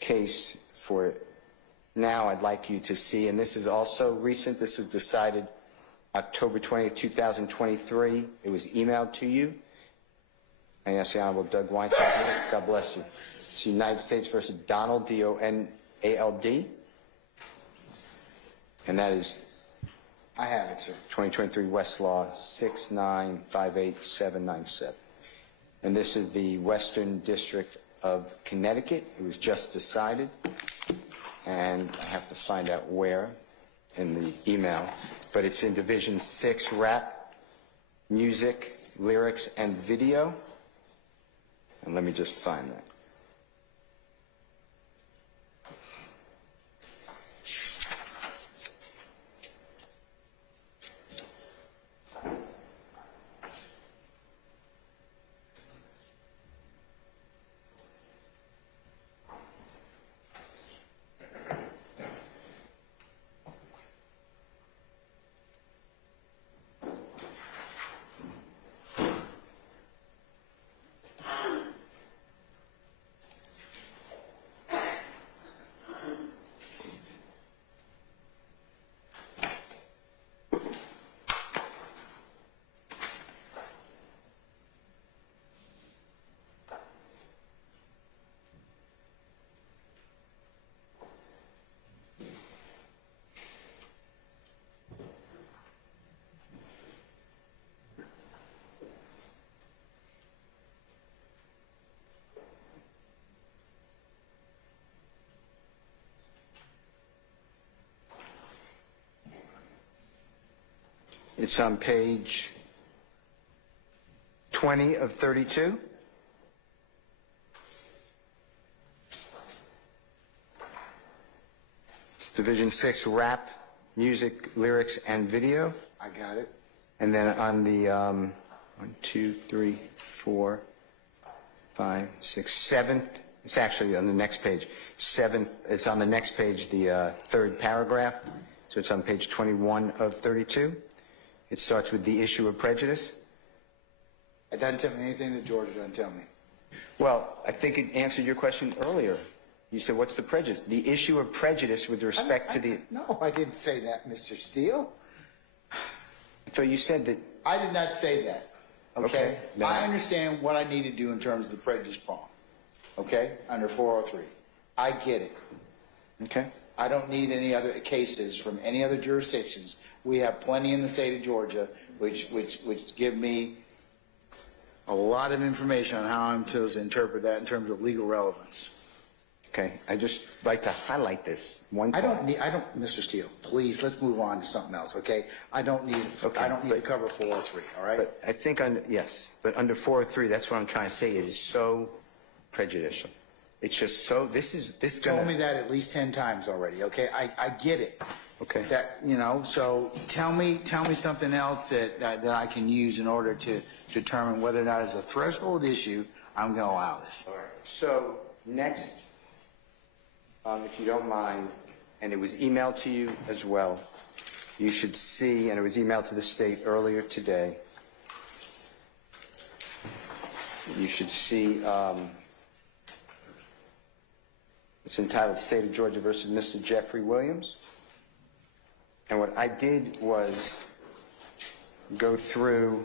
case for now I'd like you to see, and this is also recent, this was decided October 20th, 2023. It was emailed to you. I ask the Honorable Doug Weinstein. God bless you. It's United States versus Donald, D-O-N-A-L-D. And that is I have it, sir. 2023 Westlaw 6958797. And this is the Western District of Connecticut. It was just decided. And I have to find out where in the email. But it's in Division 6, Rap, Music, Lyrics, and Video. And let me just find that. It's on page 20 of 32. It's Division 6, Rap, Music, Lyrics, and Video. I got it. And then on the 1, 2, 3, 4, 5, 6, 7th, it's actually on the next page. 7th, it's on the next page, the third paragraph. So it's on page 21 of 32. It starts with the issue of prejudice. It doesn't tell me anything that Georgia doesn't tell me. Well, I think it answered your question earlier. You said, what's the prejudice? The issue of prejudice with respect to the... No, I didn't say that, Mr. Steele. So you said that... I did not say that. Okay? Okay. I understand what I need to do in terms of the prejudice prong. Okay? Under 403. I get it. Okay. I don't need any other cases from any other jurisdictions. We have plenty in the state of Georgia, which give me a lot of information on how I'm supposed to interpret that in terms of legal relevance. Okay. I just like to highlight this one I part. don't, Mr. Steele, please, let's move on to something else, okay? I don't need to cover 403, all right? But I think, yes, but under 403, that's what I'm trying to say. It is so prejudicial. It's just so, this Told me that at least 10 times already, okay? I get it. Okay. That, so tell me something else that I can use in order to determine whether or not it's a threshold issue, I'm going to allow this. All right. So next, if you don't mind, and it was emailed to you as well, you should see, and it was emailed to the state earlier today, you should see, it's entitled State of Georgia versus Mr. Jeffrey Williams. And what I did was go through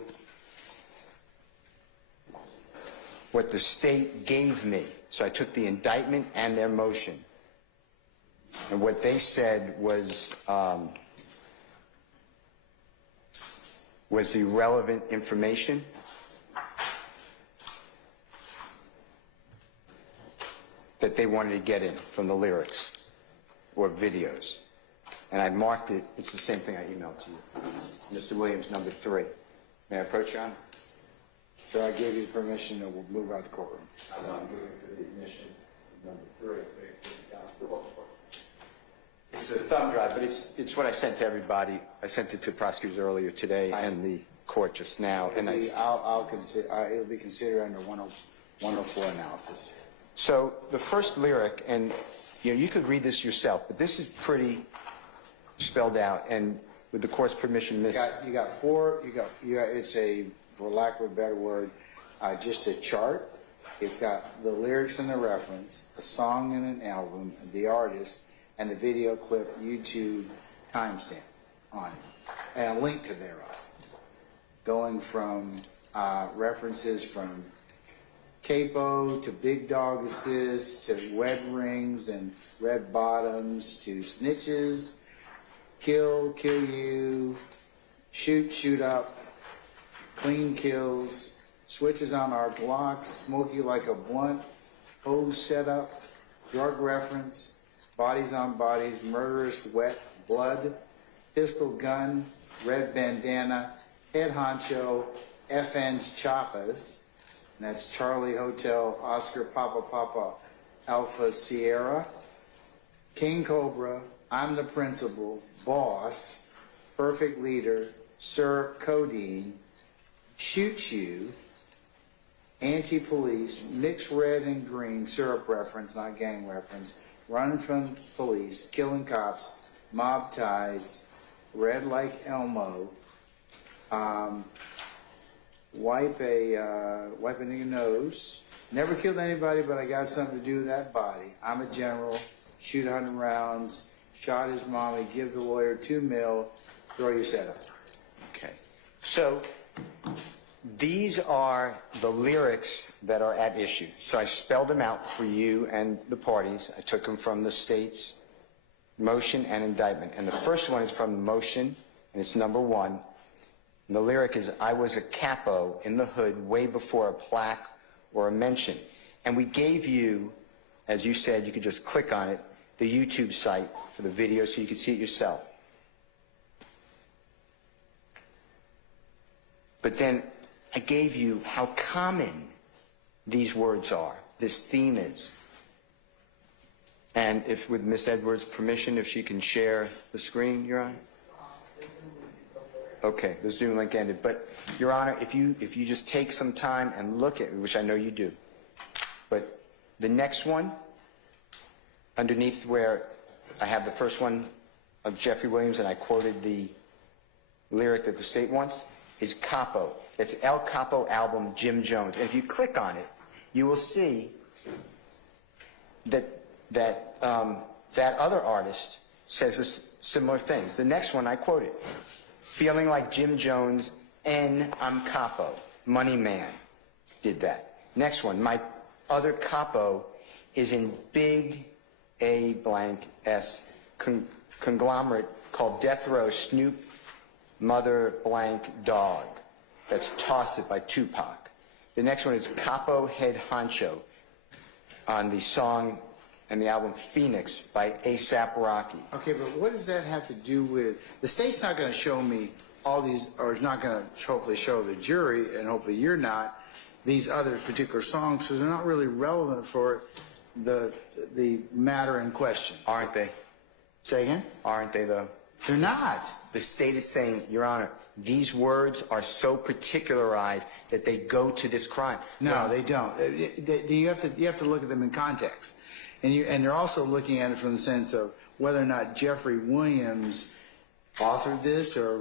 what the state gave me. So I took the indictment and their motion. And what they said was the relevant information. That they wanted to get in from the lyrics or videos. And I marked it, it's the same thing I emailed to you. Mr. Williams, number 3. May I approach you, Honor? So I gave you permission to move out of the courtroom. I'm moving for the admission, number 3. It's a thumb drive, but it's what I sent to everybody. I sent it to prosecutors earlier today and the court just now. And I'll consider, it'll be considered under 104 analysis. So the first lyric, and you could read this yourself, but this is pretty spelled out, and with the court's permission, Miss... You got four, it's a for lack of a better word, just a chart. It's got the lyrics and the reference, a song and an album, the artist, and the video clip YouTube timestamp on it, and a link to thereof, going from references from capo to big dog assist to wed rings and red bottoms to snitches, kill you, shoot up, clean kills, switches on our Glocks, smoke you like a blunt, hose setup, drug reference, bodies on bodies, murderous wet blood, pistol gun, red bandana, head honcho, FN's Chappas, and that's Charlie Hotel, Oscar Papa Alpha Sierra, King Cobra, I'm the Principal, Boss, Perfect Leader, Sir Codeine, Shoot You, Anti-Police, Mixed Red and Green, syrup reference, not gang reference, Running from Police, Killing Cops, Mob Ties, Red Like Elmo, wipe a nigga nose, never killed anybody, but I got something to do with that body. I'm a general, shoot 100 rounds, shot his mommy, give the lawyer $2 million, throw your setup. Okay. So these are the lyrics that are at issue. So I spelled them out for you and the parties. I took them from the state's motion and indictment. And the first one is from the motion, and it's number 1. And the lyric is, I was a capo in the hood way before a plaque or a mention. And we gave you, as you said, you could just click on it, the YouTube site for the video so you could see it yourself. But then I gave you how common these words are, this theme is. And if, with Miss Edwards' permission, if she can share the screen, Your Honor? Okay, the Zoom link ended. But, Your Honor, if you just take some time and look at it, which I know you do, but the next one, underneath where I have the first one of Jeffrey Williams, and I quoted the lyric that the state wants, is Capo. It's El Capo album, Jim Jones. And if you click on it, you will see that other artist says similar things. The next one I quoted, feeling like Jim Jones, I'm Capo. Money Man did that. Next one, my other Capo is in big A blank S conglomerate called Death Row Snoop Mother blank Dog. That's Toss It by Tupac. The next one is Capo Head Honcho on the song and the album Phoenix by A$AP Rocky. Okay, but what does that have to do with, the state's not going to show me all these, or it's not going to hopefully show the jury, and hopefully you're not, these other particular songs, so they're not really relevant for the matter in question. Aren't they? Say again? Aren't they, though? They're not. The state is saying, Your Honor, these words are so particularized that they go to this crime. No, they don't. You have to look at them in context, and they're also looking at it from the sense of whether or not Jeffrey Williams authored this, or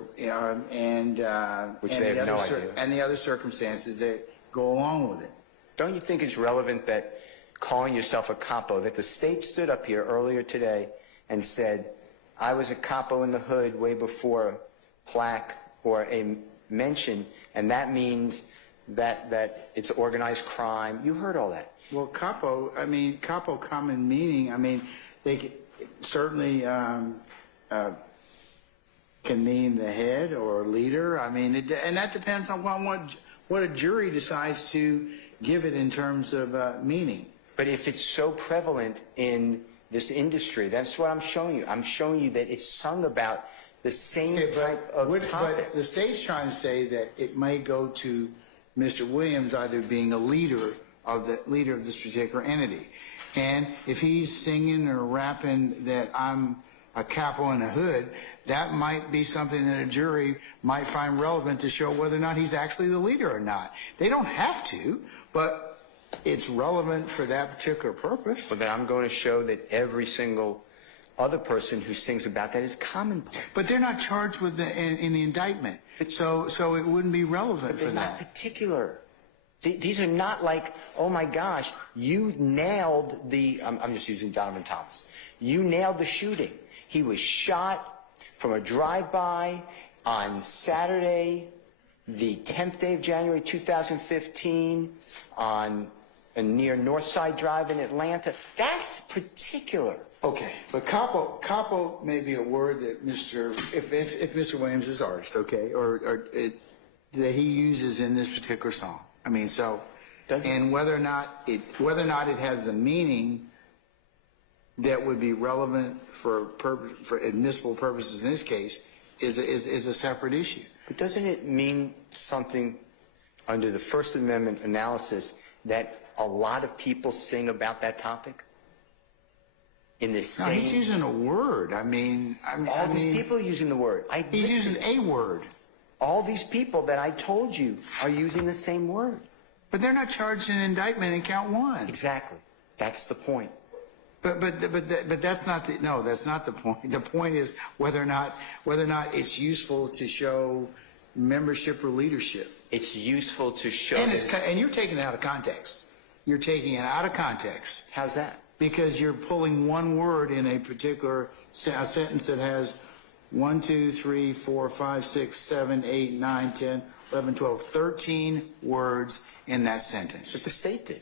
Which they have no idea. and the other circumstances that go along with it. Don't you think it's relevant that calling yourself a capo, that the state stood up here earlier today and said, I was a capo in the hood way before a plaque or a mention, and that means that it's organized crime. You heard all that. Well, capo common meaning, they certainly can mean the head or leader. And that depends on what a jury decides to give it in terms of meaning. But if it's so prevalent in this industry, that's what I'm showing you. I'm showing you that it's sung about the same type of topic. But the state's trying to say that it may go to Mr. Williams either being a leader of this particular entity. And if he's singing or rapping that I'm a capo in a hood, that might be something that a jury might find relevant to show whether or not he's actually the leader or not. They don't have to, but it's relevant for that particular purpose. But then I'm going to show that every single other person who sings about that is commonplace. But they're not charged with in the indictment, so it wouldn't be relevant for They're not that. particular. These are not like, oh my gosh, you nailed the, I'm just using Donovan Thomas. You nailed the shooting. He was shot from a drive-by on Saturday, the 10th day of January 2015, on near Northside Drive in Atlanta. That's particular. Okay, but capo may be a word that if Mr. Williams is artist, okay, or that he uses in this particular song. I mean, so, and whether or not it has the meaning that would be relevant for admissible purposes in this case is a separate issue. But doesn't it mean something under the First Amendment analysis that a lot of people sing about that topic? In the No, same... he's using a word. I mean, all these people are using the word. He's using a word. All these people that I told you are using the same word. But they're not charged in indictment in count one. Exactly. That's the point. But that's not that's not the point. The point is whether or not it's useful to show membership or leadership. It's useful to show. And you're taking it out of context. You're taking it out of context. How's that? Because you're pulling one word in a particular a sentence that has 1, 2, 3, 4, 5, 6, 7, 8, 9, 10, 11, 12, 13 words in that sentence. But the state did.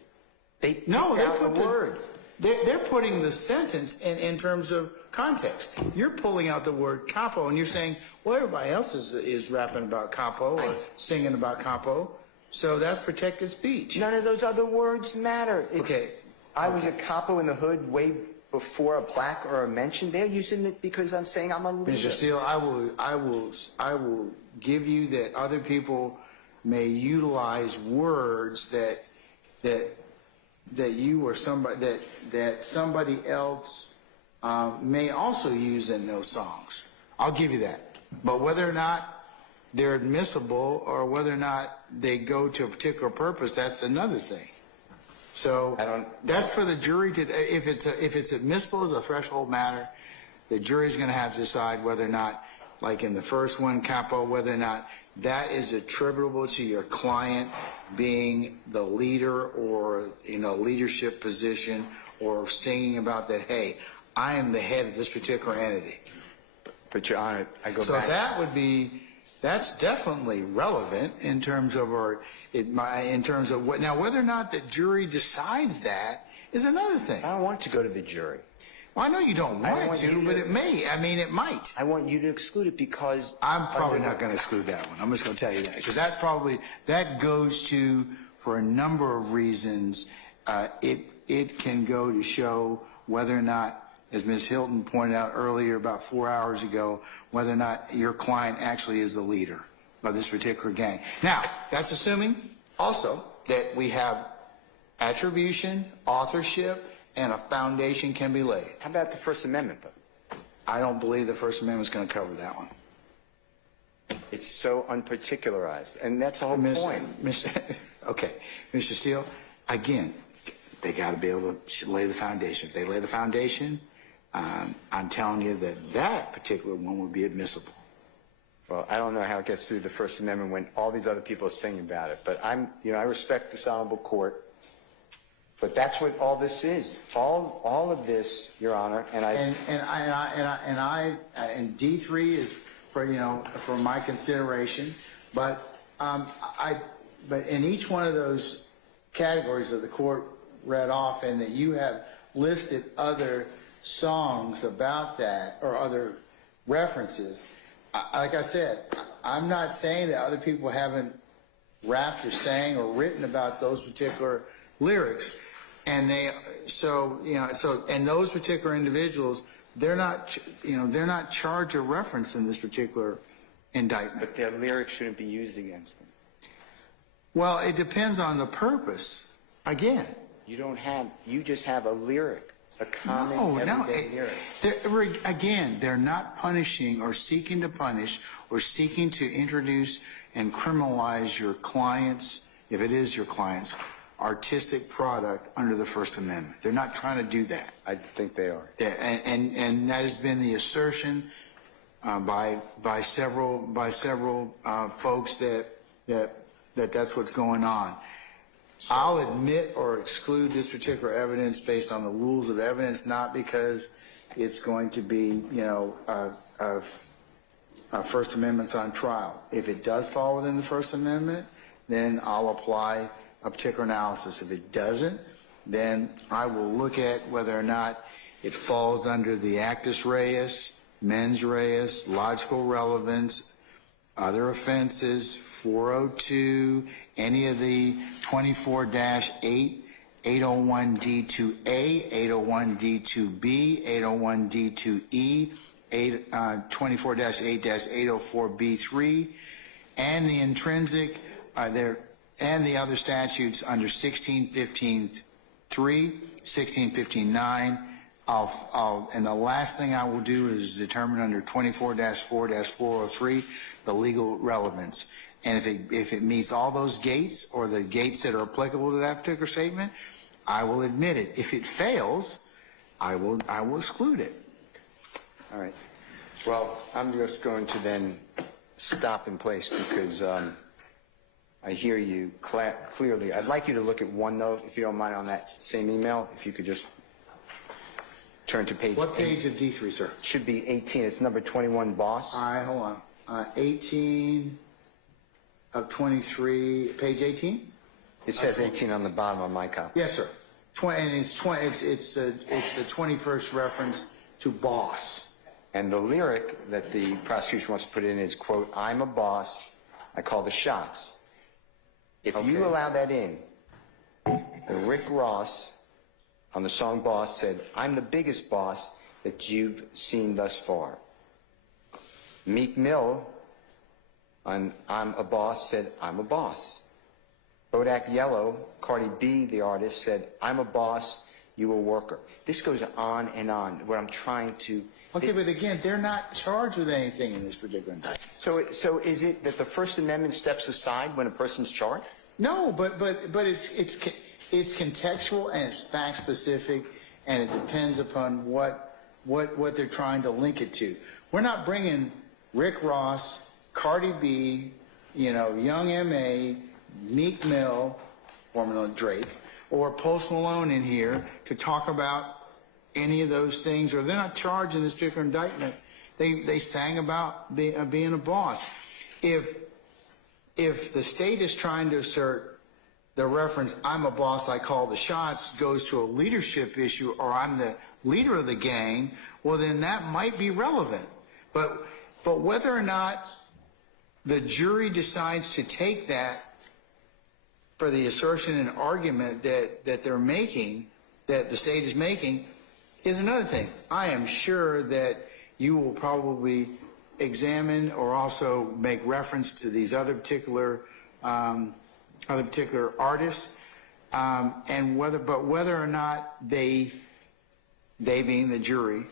They picked No, they out put the word. They're putting the sentence in terms of context. You're pulling out the word capo, and you're saying, well, everybody else is rapping about capo or singing about capo, so that's protected speech. None of those other words matter. Okay. I was a capo in the hood way before a plaque or a mention. They're using it because I'm saying I'm a leader. Mr. Steele, I will give you that other people may utilize words that you or somebody that somebody else may also use in those songs. I'll give you that. But whether or not they're admissible or whether or not they go to a particular purpose, that's another thing. So that's for the jury to, if it's admissible as a threshold matter, the jury's going to have to decide whether or not, like in the first one, capo, whether or not that is attributable to your client being the leader or in a leadership position or singing about that, hey, I am the head of this particular entity. But Your Honor, I go back. So that's definitely relevant in terms of what, now whether or not the jury decides that is another thing. I don't want it to go to the jury. Well, I know you don't want it to, but it might. I want you to exclude it because... I'm probably not going to exclude that one. I'm just going to tell you that. Because that goes to, for a number of reasons, it can go to show whether or not, as Ms. Hilton pointed out earlier about 4 hours ago, whether or not your client actually is the leader of this particular gang. Now, that's assuming also that we have attribution, authorship, and a foundation can be laid. How about the First Amendment, though? I don't believe the First Amendment is going to cover that one. It's so unparticularized, and that's the whole point. Okay, Mr. Steele, again, they got to be able to lay the foundation. If they lay the foundation, I'm telling you that particular one would be admissible. Well, I don't know how it gets through the First Amendment when all these other people are singing about it, but I respect this honorable court. But that's what all this is. All of this, Your Honor, and D3 is for my consideration. But but in each one of those categories that the court read off, and that you have listed other songs about that or other references. Like I said, I'm not saying that other people haven't rapped or sang or written about those particular lyrics. And and those particular individuals, they're not charged or referenced in this particular indictment. But their lyrics shouldn't be used against them. Well, it depends on the purpose. Again, you just have a lyric, a common everyday lyric. Again, they're not punishing or seeking to punish or seeking to introduce and criminalize your clients, if it is your clients, artistic product under the First Amendment. They're not trying to do that. I think they are. Yeah, and that has been the assertion by several folks that's what's going on. I'll admit or exclude this particular evidence based on the rules of evidence, not because it's going to be, First Amendment's on trial. If it does fall within the First Amendment, then I'll apply a particular analysis. If it doesn't, then I will look at whether or not it falls under the actus reus, mens reus, logical relevance, other offenses, 402, any of the 24-8, 801D2A, 801D2B, 801D2E, 24-8-804B3, and the intrinsic, and the other statutes under 1615.3, 1615.9. And the last thing I will do is determine under 24-4-403 the legal relevance. And if it meets all those gates or the gates that are applicable to that particular statement, I will admit it. If it fails, I will exclude it. All right. Well, I'm just going to then stop in place because I hear you clearly. I'd like you to look at one note, if you don't mind, on that same email. If you could just turn to page. What page of D3, sir? It should be 18. It's number 21, boss. All right, hold on. 18 of 23, page 18? It says 18 on the bottom of my copy. Yes, sir. And it's the 21st reference to boss. And the lyric that the prosecution wants to put in is, quote, I'm a boss, I call the shots. If you allow that in, Rick Ross on the song Boss said, I'm the biggest boss that you've seen thus far. Meek Mill on I'm a Boss said, I'm a boss. Bodak Yellow, Cardi B, the artist, said, I'm a boss, you a worker. This goes on and on. What I'm trying to... Okay, but again, they're not charged with anything in this particular indictment. So is it that the First Amendment steps aside when a person's charged? No, but it's contextual and it's fact specific, and it depends upon what they're trying to link it to. We're not bringing Rick Ross, Cardi B, Young M.A., Meek Mill, formerly Drake, or Post Malone in here to talk about any of those things, or they're not charged in this particular indictment. They sang about being a boss. If the state is trying to assert the reference, I'm a boss, I call the shots, goes to a leadership issue, or I'm the leader of the gang, well, then that might be relevant. But whether or not the jury decides to take that for the assertion and argument that they're making, that the state is making, is another thing. I am sure that you will probably examine or also make reference to these other particular artists, and whether or not they being the jury,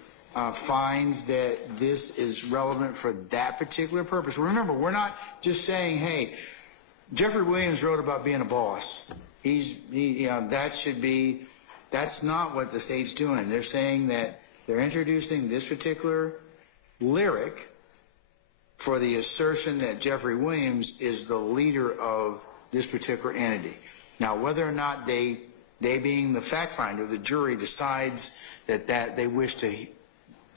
finds that this is relevant for that particular purpose. Remember, we're not just saying, hey, Jeffrey Williams wrote about being a boss. That's not what the state's doing. They're saying that they're introducing this particular lyric for the assertion that Jeffrey Williams is the leader of this particular entity. Now, whether or not they being the fact finder, the jury decides that they wish to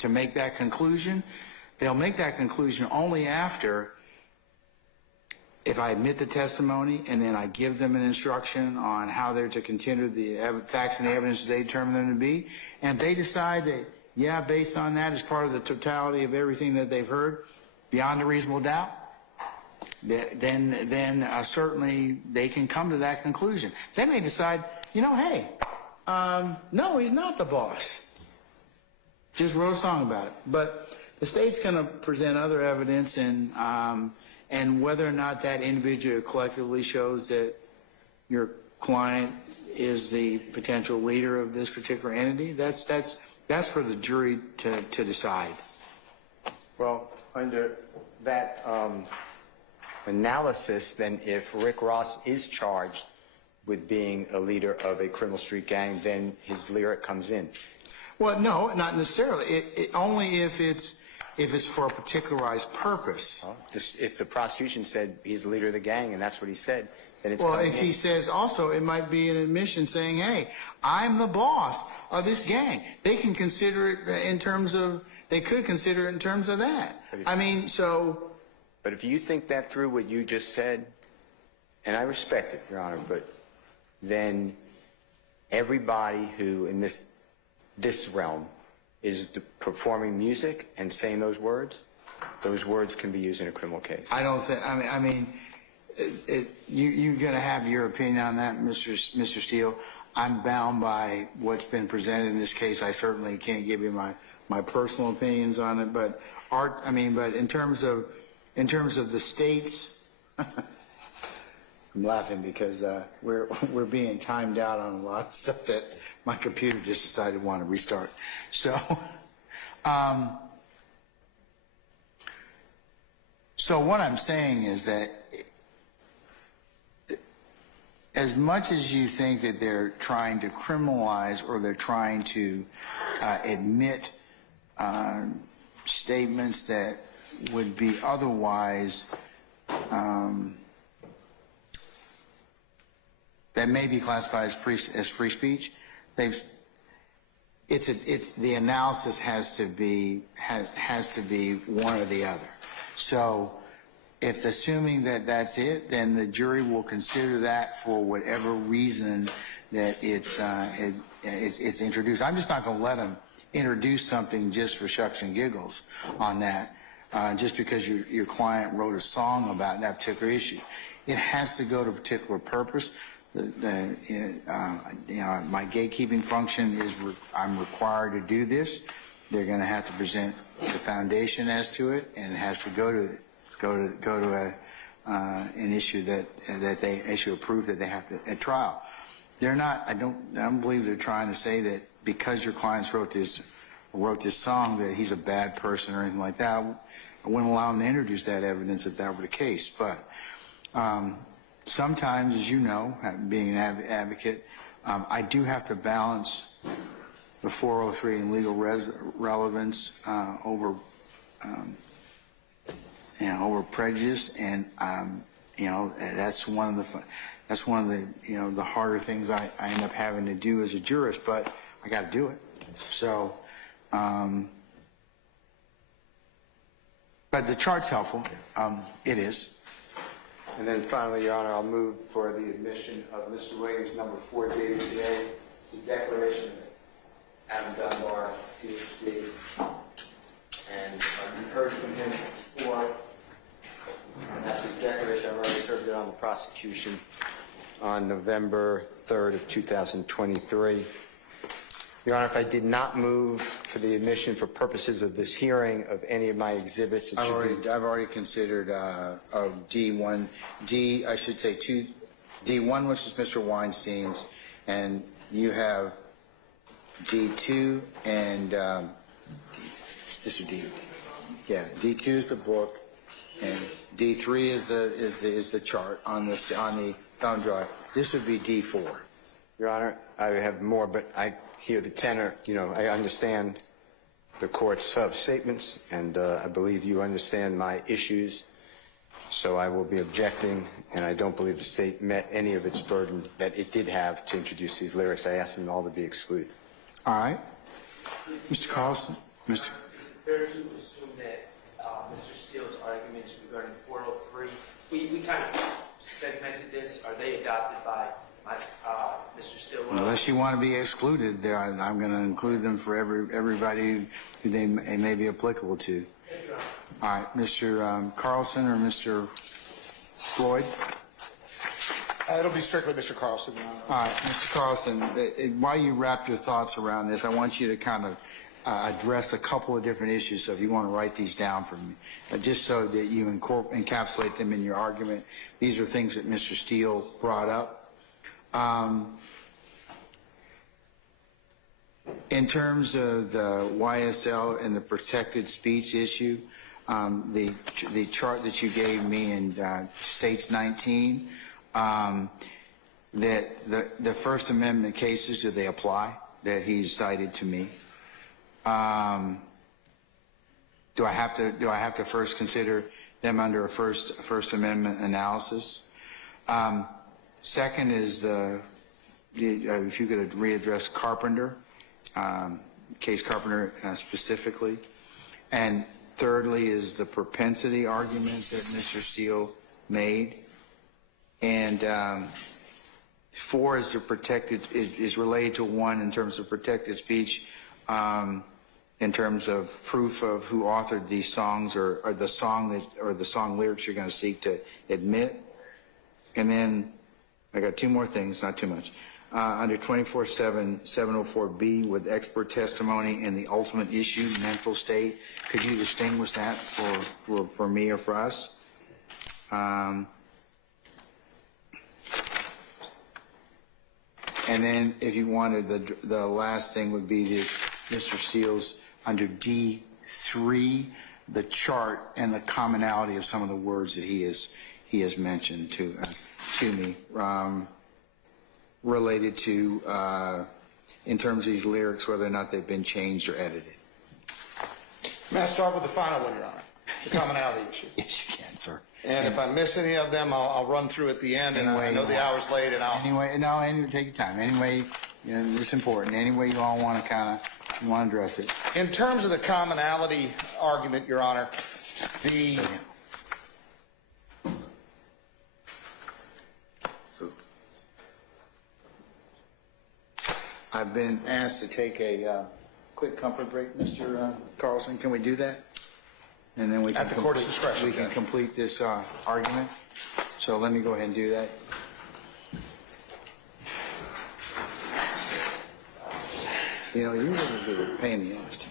make that conclusion, they'll make that conclusion only after, if I admit the testimony and then I give them an instruction on how they're to continue the facts and the evidence they determine them to be, and they decide that, yeah, based on that, as part of the totality of everything that they've heard, beyond a reasonable doubt, then certainly they can come to that conclusion. They may decide, hey, no, he's not the boss. Just wrote a song about it. But the state's going to present other evidence, and whether or not that individual collectively shows that your client is the potential leader of this particular entity, that's for the jury to decide. Well, under that analysis, then if Rick Ross is charged with being a leader of a criminal street gang, then his lyric comes in. Well, no, not necessarily. Only if it's for a particularized purpose. If the prosecution said he's the leader of the gang and that's what he said, then it's Well, coming if in. he says also, it might be an admission saying, hey, I'm the boss of this gang. They can consider it in terms of, they could consider it in terms of that. I mean, so. But if you think that through what you just said, and I respect it, Your Honor, but then everybody who in this realm is performing music and saying those words can be used in a criminal case. I don't think, I mean, you're going to have your opinion on that, Mr. Steele. I'm bound by what's been presented in this case. I certainly can't give you my personal opinions on it, but but in terms of the states, I'm laughing because we're being timed out on a lot of stuff that my computer just decided to want to restart. So, so what I'm saying is that as much as you think that they're trying to criminalize or they're trying to admit statements that would be otherwise that may be classified as free speech, the analysis has to be one or the other. So if assuming that that's it, then the jury will consider that for whatever reason that it's introduced. I'm just not going to let them introduce something just for shucks and giggles on that, just because your client wrote a song about that particular issue. It has to go to a particular purpose. My gatekeeping function is I'm required to do this. They're going to have to present the foundation as to it, and it has to go to an issue that they issue a proof that they have to at trial. They're not. I don't believe they're trying to say that because your clients wrote this song that he's a bad person or anything like that. I wouldn't allow them to introduce that evidence if that were the case. But sometimes, as you know, being an advocate, I do have to balance the 403 and legal relevance over prejudice, and that's one of the the harder things I end up having to do as a jurist, but I got to do it. So, but the chart's helpful. It is. And then finally, Your Honor, I'll move for the admission of Mr. Williams, number 4, dated today. It's a declaration of Adam Dunbar, PhD. And you've heard from him before. And that's his declaration. I've already served it on the prosecution on November 3rd of 2023. Your Honor, if I did not move for the admission for purposes of this hearing of any of my exhibits, I've already considered D1, I should say D1, which is Mr. Weinstein's, and you have D2 and this is D. Yeah, D2 is the book, and D3 is the chart on the thumb drive. This would be D4. Your Honor, I have more, but I hear the tenor. I understand the court's statements, and I believe you understand my issues. So I will be objecting, and I don't believe the state met any of its burden that it did have to introduce these lyrics. I asked them all to be excluded. All right. Mr. Carlson? Mr. Fair to assume that Mr. Steele's arguments regarding 403, we kind of segmented this. Are they adopted by Mr. Steele? Unless you want to be excluded, I'm going to include them for everybody who they may be applicable to. All right, Mr. Carlson or Mr. Floyd? It'll be strictly Mr. Carlson, Your Honor. All right, Mr. Carlson, while you wrap your thoughts around this, I want you to kind of address a couple of different issues. So if you want to write these down for me, just so that you encapsulate them in your argument. These are things that Mr. Steele brought up. In terms of the YSL and the protected speech issue, the chart that you gave me in States 19, that the First Amendment cases, do they apply, that he's cited to me? Do I have to first consider them under a First Amendment analysis? Second is if you could readdress Carpenter, case Carpenter specifically. And thirdly is the propensity argument that Mr. Steele made. And four is the protected, is related to one in terms of protected speech, in terms of proof of who authored these songs or the song lyrics you're going to seek to admit. And then I got two more things, not too much. Under 24/7/704B with expert testimony and the ultimate issue, mental state, could you distinguish that for me or for us? And then if you wanted, the last thing would be Mr. Steele's under D3, the chart and the commonality of some of the words that he has mentioned to me, related to, in terms of these lyrics, whether or not they've been changed or edited. May I start with the final one, Your Honor? The commonality issue. Yes, you can, sir. And if I miss any of them, I'll run through at the end, and I know the hour's late, and I'll... Anyway, take your time. Anyway, you know, it's important. Any way you all want to address it. In terms of the commonality argument, Your Honor, the... I've been asked to take a quick comfort break, Mr. Carlson. Can we do that? And then we can At the court's discretion, we can Judge. complete this argument. So let me go ahead and do that. You know, you really do a pain in the ass.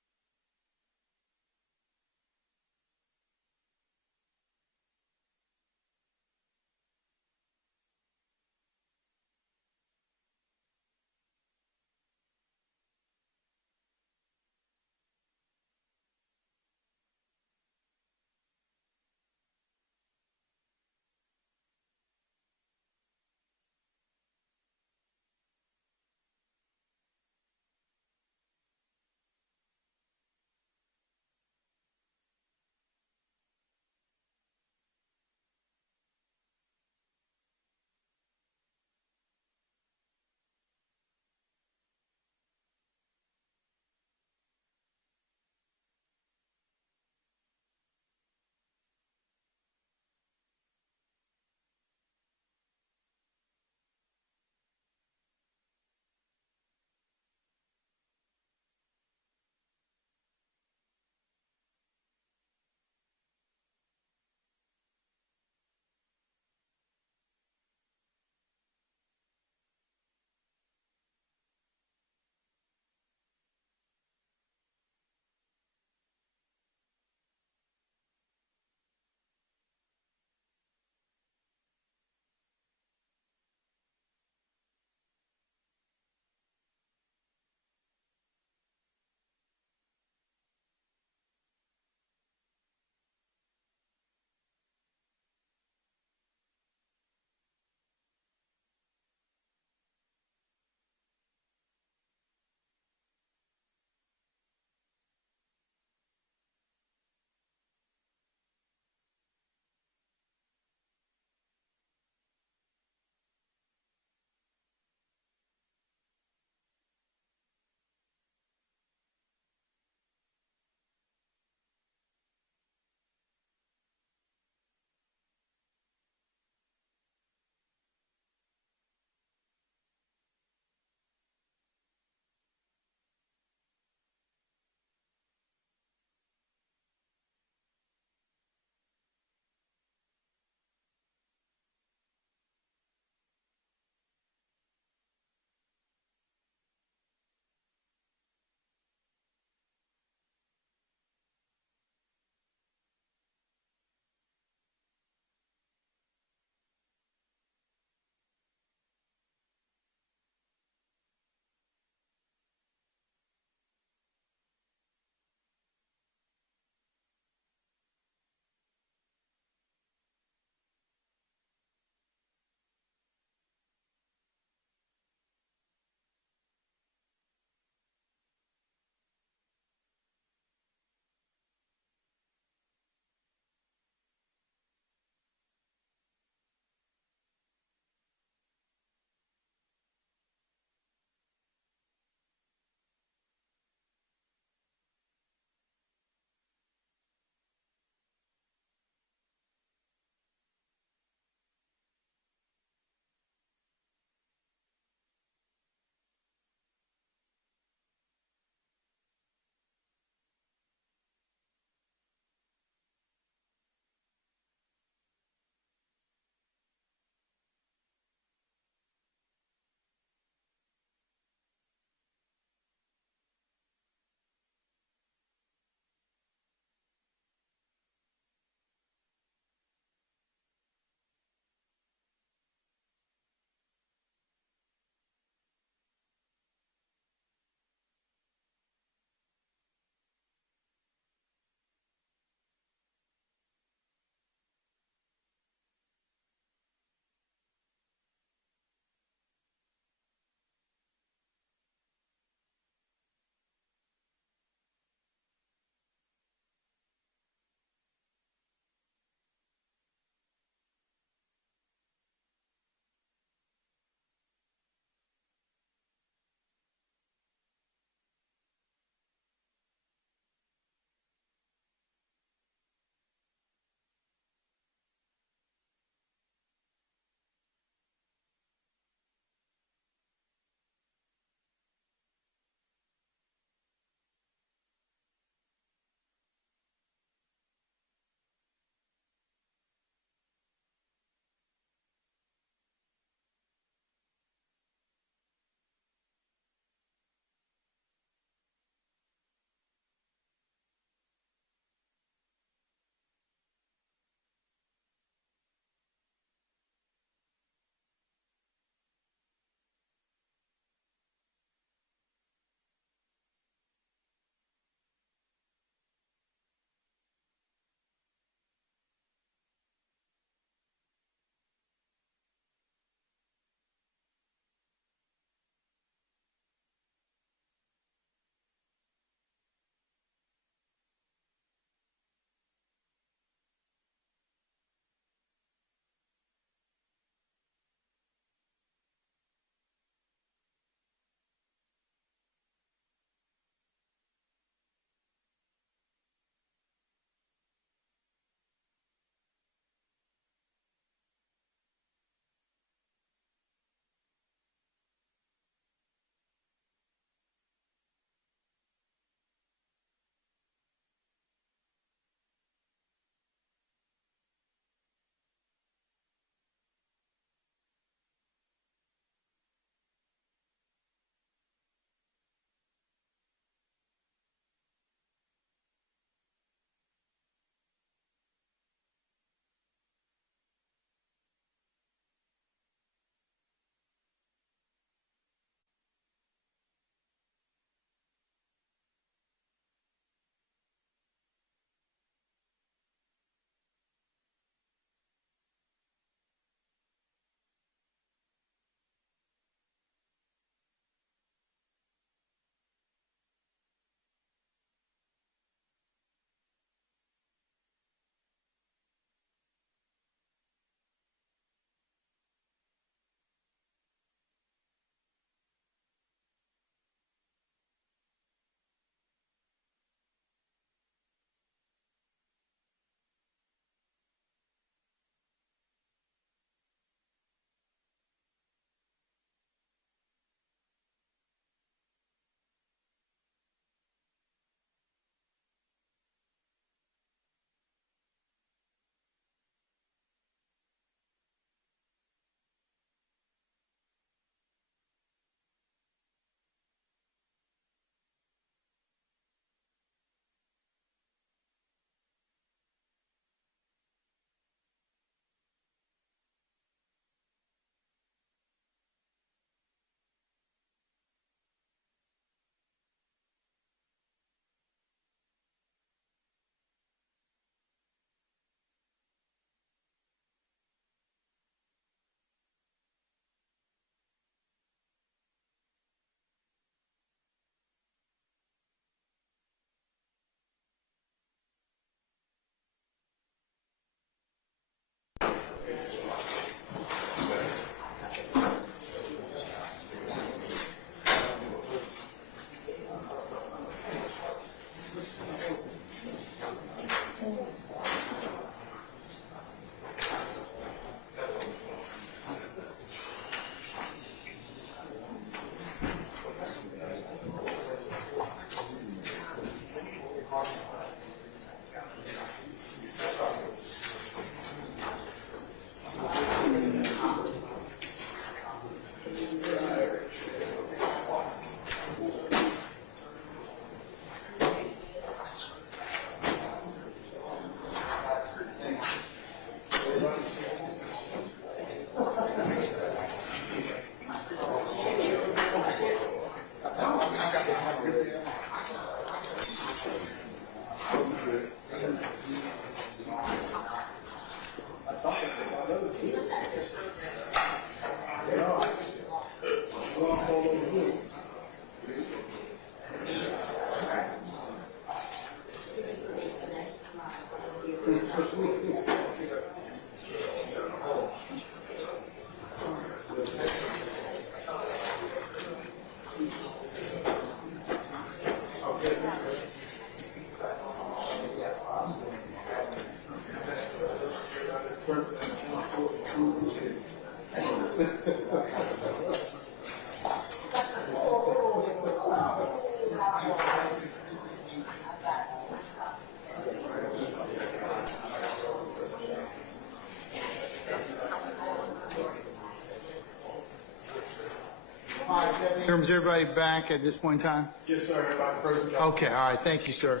Is everybody back at this point in time? Yes, sir, Dr. President. Okay, all right, thank you, sir.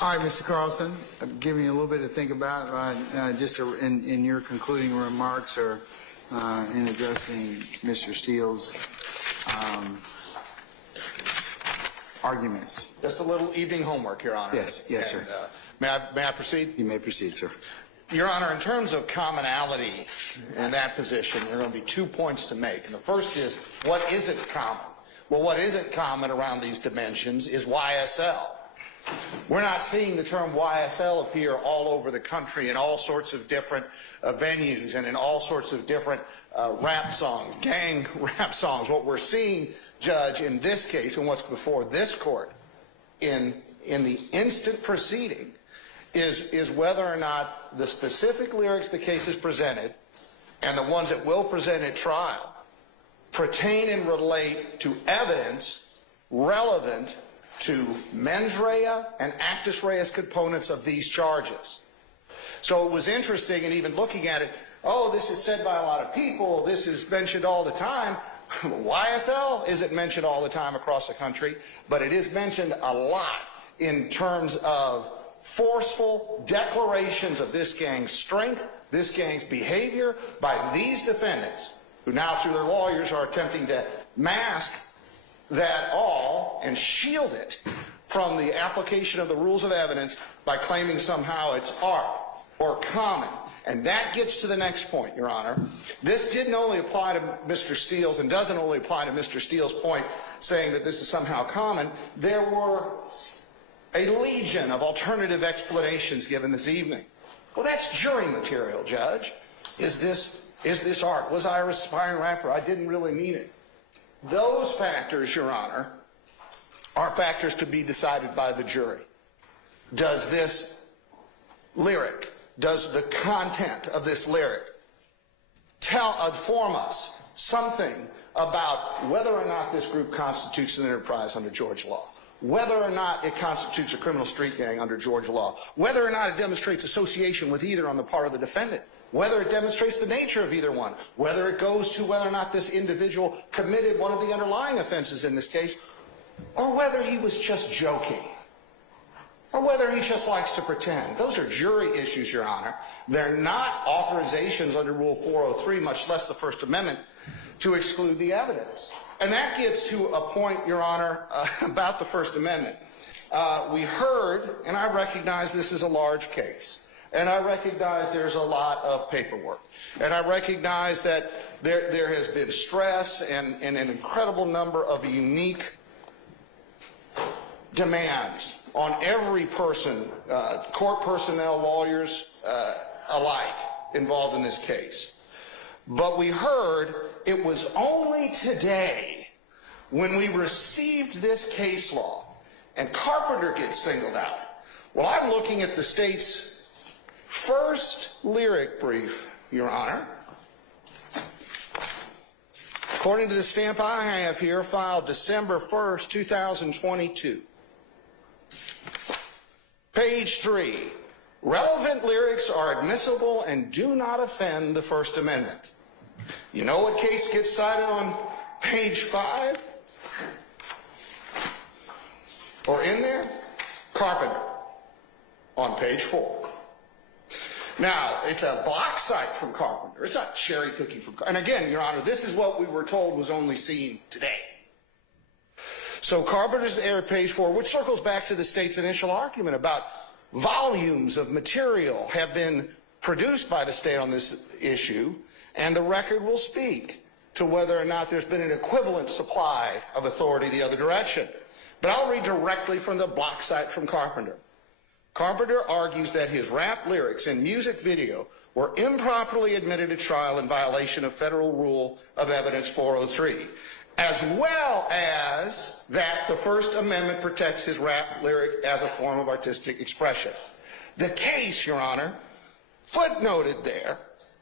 All right, Mr. Carlson, I'm giving you a little bit to think about, in your concluding remarks or in addressing Mr. Steele's arguments. Just a little evening homework, Your Honor. Yes, sir. May I proceed? You may proceed, sir. Your Honor, in terms of commonality in that position, there are going to be 2 points to make. And the first is, what isn't common? Well, what isn't common around these dimensions is YSL. We're not seeing the term YSL appear all over the country in all sorts of different venues and in all sorts of different rap songs, gang rap songs. What we're seeing, Judge, in this case and what's before this court in the instant proceeding is whether or not the specific lyrics the case is presented and the ones that will present at trial pertain and relate to evidence relevant to mens rea and actus reus components of these charges. So it was interesting, and even looking at it, oh, this is said by a lot of people, this is mentioned all the time. YSL isn't mentioned all the time across the country, but it is mentioned a lot in terms of forceful declarations of this gang's strength, this gang's behavior by these defendants, who now through their lawyers are attempting to mask that all and shield it from the application of the rules of evidence by claiming somehow it's art or common. And that gets to the next point, Your Honor. This didn't only apply to Mr. Steele's and doesn't only apply to Mr. Steele's point saying that this is somehow common. There were a legion of alternative explanations given this evening. Well, that's jury material, Judge. Is this art? Was I a aspiring rapper? I didn't really mean it. Those factors, Your Honor, are factors to be decided by the jury. Does this lyric, does the content of this lyric inform us something about whether or not this group constitutes an enterprise under Georgia law, whether or not it constitutes a criminal street gang under Georgia law, whether or not it demonstrates association with either on the part of the defendant, whether it demonstrates the nature of either one, whether it goes to whether or not this individual committed one of the underlying offenses in this case, or whether he was just joking, or whether he just likes to pretend. Those are jury issues, Your Honor. They're not authorizations under Rule 403, much less the First Amendment, to exclude the evidence. And that gets to a point, Your Honor, about the First Amendment. We heard, and I recognize this is a large case, and I recognize there's a lot of paperwork. And I recognize that there has been stress and an incredible number of unique demands on every person, court personnel, lawyers alike, involved in this case. But we heard it was only today when we received this case law and Carpenter gets singled out. Well, I'm looking at the state's first lyric brief, Your Honor. According to the stamp I have here, filed December 1st, 2022. Page 3. Relevant lyrics are admissible and do not offend the First Amendment. You know what case gets cited on page 5? Or in there? Carpenter. On page 4. Now, it's a block cite from Carpenter. It's not cherry picking from Carpenter. And again, Your Honor, this is what we were told was only seen today. So Carpenter's there at page 4, which circles back to the state's initial argument about volumes of material have been produced by the state on this issue, and the record will speak to whether or not there's been an equivalent supply of authority the other direction. But I'll read directly from the block cite from Carpenter. Carpenter argues that his rap lyrics and music video were improperly admitted at trial in violation of Federal Rule of Evidence 403, as well as that the First Amendment protects his rap lyric as a form of artistic expression. The case, Your Honor, footnoted there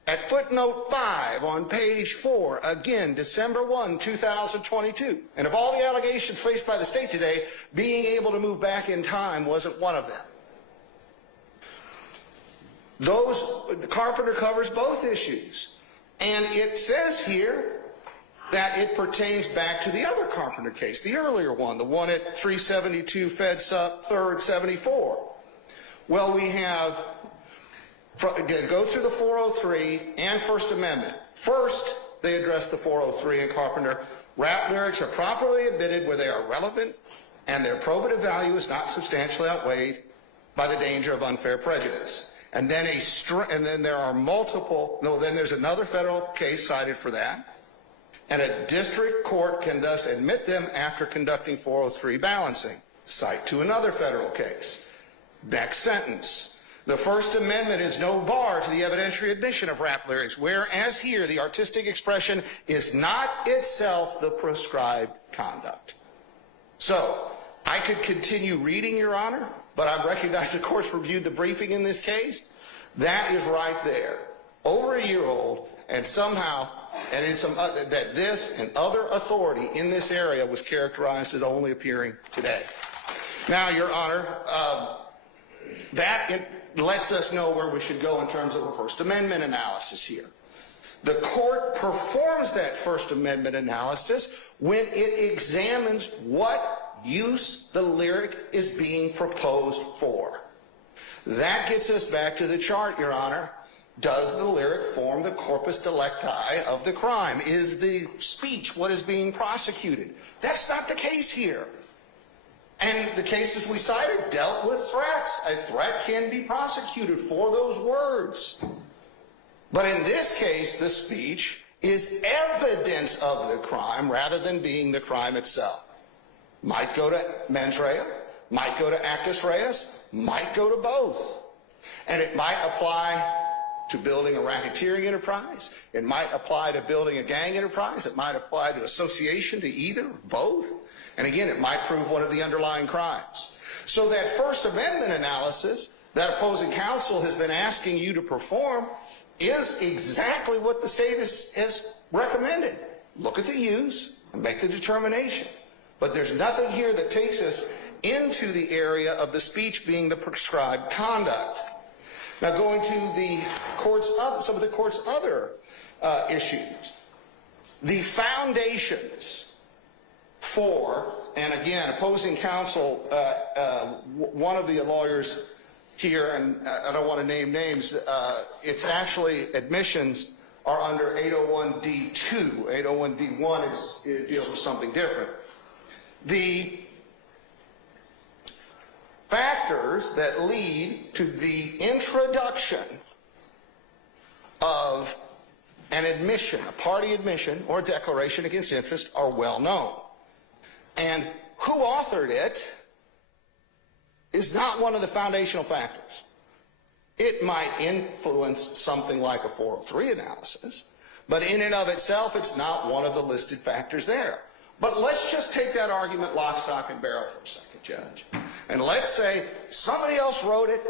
at footnote 5 on page 4, again, December 1, 2022. And of all the allegations faced by the state today, being able to move back in time wasn't one of them. the Carpenter covers both issues. And it says here that it pertains back to the other Carpenter case, the earlier one, the one at 372 Fed Sup 3rd 74. Well, we have, go through the 403 and First Amendment. First, they address the 403 in Carpenter. Rap lyrics are properly admitted where they are relevant and their probative value is not substantially outweighed by the danger of unfair prejudice. And then there are then there's another federal case cited for that. And a district court can thus admit them after conducting 403 balancing. Cite to another federal case. Next sentence. The First Amendment is no bar to the evidentiary admission of rap lyrics, whereas here the artistic expression is not itself the prescribed conduct. So, I could continue reading, Your Honor, but I recognize the court's reviewed the briefing in this case. That is right there. Over a year old, and somehow, and in some that this and other authority in this area was characterized as only appearing today. Now, Your Honor, that lets us know where we should go in terms of a First Amendment analysis here. The court performs that First Amendment analysis when it examines what use the lyric is being proposed for. That gets us back to the chart, Your Honor. Does the lyric form the corpus delicti of the crime? Is the speech what is being prosecuted? That's not the case here. And the cases we cited dealt with threats. A threat can be prosecuted for those words. But in this case, the speech is evidence of the crime rather than being the crime itself. Might go to mens rea, might go to actus reus, might go to both. And it might apply to building a racketeering enterprise. It might apply to building a gang enterprise. It might apply to association, to either, both. And again, it might prove one of the underlying crimes. So that First Amendment analysis that opposing counsel has been asking you to perform is exactly what the state has recommended. Look at the use and make the determination. But there's nothing here that takes us into the area of the speech being the prescribed conduct. Now, going to the court's some of the court's other issues, the foundations for, and again, opposing counsel, one of the lawyers here, and I don't want to name names, it's actually admissions are under 801D2. 801D1 deals with something different. The factors that lead to the introduction of an admission, a party admission or a declaration against interest are well known. And who authored it is not one of the foundational factors. It might influence something like a 403 analysis, but in and of itself, it's not one of the listed factors there. But let's just take that argument lock, stock, and barrel for a second, Judge. And let's say somebody else wrote it.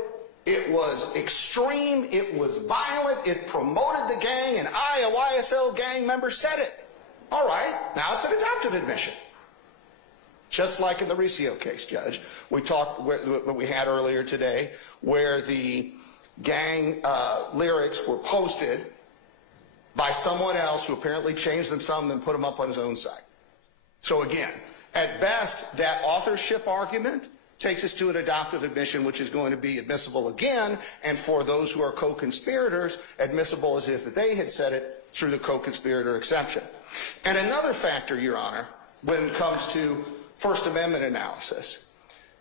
It was extreme. It was violent. It promoted the gang, and I, a YSL gang member, said it. All right, now it's an adoptive admission. Just like in the Riccio case, Judge, we talked what we had earlier today, where the gang lyrics were posted by someone else who apparently changed them some, then put them up on his own site. So again, at best, that authorship argument takes us to an adoptive admission, which is going to be admissible again, and for those who are co-conspirators, admissible as if they had said it through the co-conspirator exception. And another factor, Your Honor, when it comes to First Amendment analysis,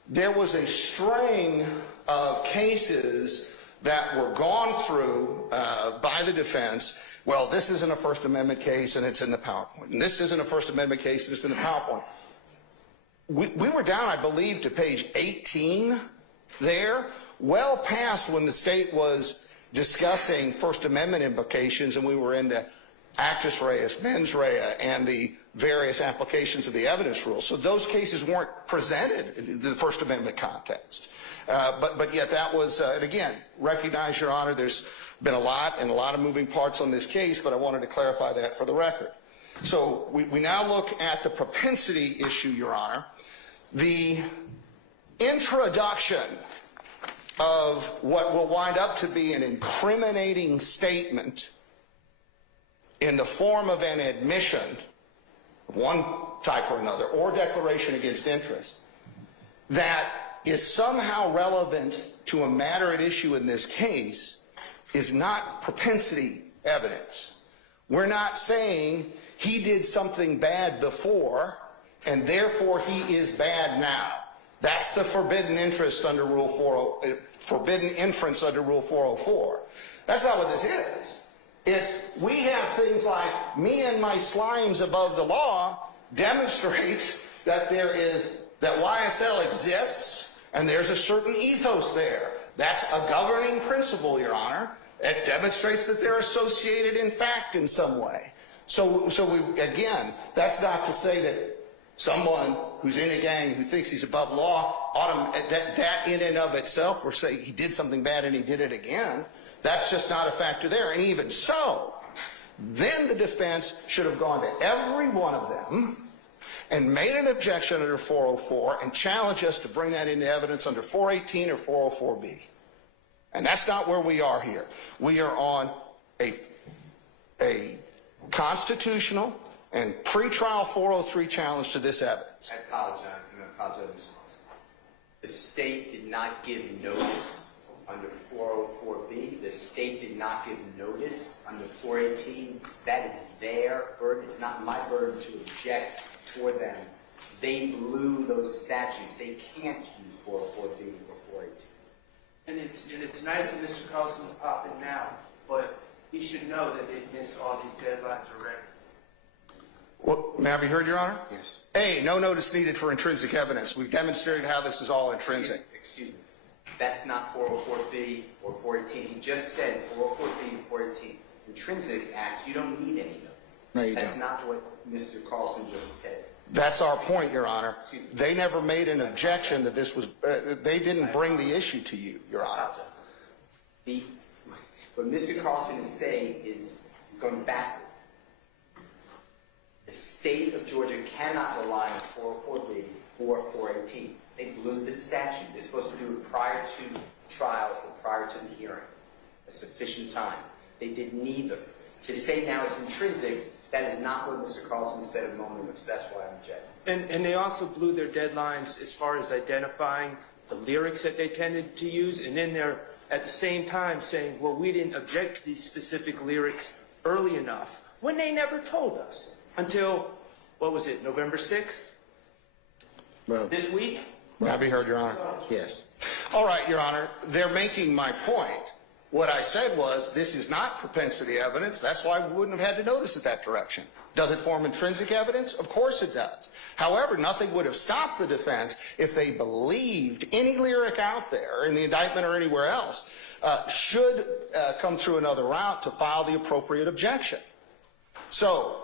there was a string of cases that were gone through by the defense. Well, this isn't a First Amendment case and it's in the PowerPoint. And this isn't a First Amendment case and it's in the PowerPoint. We were down, I believe, to page 18 there, well past when the state was discussing First Amendment implications and we were into actus reus, mens rea, and the various applications of the evidence rules. So those cases weren't presented in the First Amendment context. But yet that was, and again, recognize, Your Honor, there's been a lot of moving parts on this case, but I wanted to clarify that for the record. So we now look at the propensity issue, Your Honor. The introduction of what will wind up to be an incriminating statement in the form of an admission of one type or another, or declaration against interest, that is somehow relevant to a matter at issue in this case is not propensity evidence. We're not saying he did something bad before and therefore he is bad now. That's the forbidden interest under Rule 40, forbidden inference under Rule 404. That's not what this is. It's, we have things like me and my slimes above the law demonstrates that that YSL exists and there's a certain ethos there. That's a governing principle, Your Honor. It demonstrates that they're associated in fact in some way. So again, that's not to say that someone who's in a gang who thinks he's above law, that in and of itself, we're saying he did something bad and he did it again. That's just not a factor there. And even so, then the defense should have gone to every one of them and made an objection under 404 and challenged us to bring that into evidence under 418 or 404B. And that's not where we are here. We are on a constitutional and pretrial 403 challenge to this evidence. I apologize, and I apologize, Mr. Carlson. The state did not give notice under 404B. The state did not give notice under 418. That is their burden. It's not my burden to object for them. They blew those statutes. They can't use 404B or 418. And it's nice of Mr. Carlson to pop in now, but he should know that they missed all these deadlines already. Well, may I be heard, Your Honor? Yes. A, no notice needed for intrinsic evidence. We've demonstrated how this is all intrinsic. Excuse me. That's not 404B or 418. He just said 404B and 418. Intrinsic Act, you don't need any notice. No, you That's don't. not what Mr. Carlson just said. That's our point, Your Honor. They never made an objection that this was, they didn't bring the issue to you, Your Honor. What Mr. Carlson is saying is going backwards. The state of Georgia cannot rely on 404B or 418. They blew the statute. They're supposed to do it prior to trial or prior to the hearing. A sufficient time. They did neither. To say now it's intrinsic, that is not what Mr. Carlson said a moment ago, so that's why I'm objecting. And they also blew their deadlines as far as identifying the lyrics that they tended to use, and then they're at the same time saying, well, we didn't object to these specific lyrics early enough, when they never told us until, what was it, November 6th? Well, This week? May I be heard, Your Honor? yes. All right, Your Honor. They're making my point. What I said was, this is not propensity evidence. That's why we wouldn't have had to notice it that direction. Does it form intrinsic evidence? Of course it does. However, nothing would have stopped the defense if they believed any lyric out there in the indictment or anywhere else should come through another route to file the appropriate objection. So,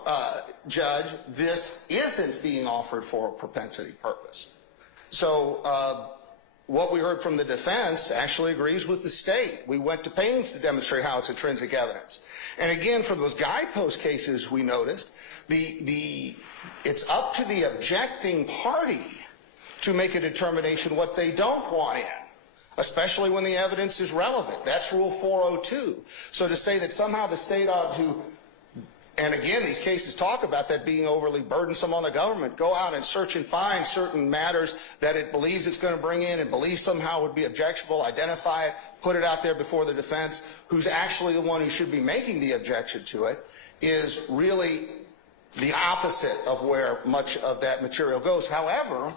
Judge, this isn't being offered for a propensity purpose. So, what we heard from the defense actually agrees with the state. We went to pains to demonstrate how it's intrinsic evidence. And again, for those guidepost cases we noticed, it's up to the objecting party to make a determination what they don't want in, especially when the evidence is relevant. That's Rule 402. So to say that somehow the state ought to, and again, these cases talk about that being overly burdensome on the government, go out and search and find certain matters that it believes it's going to bring in and believes somehow would be objectionable, identify it, put it out there before the defense, who's actually the one who should be making the objection to it, is really the opposite of where much of that material goes. However,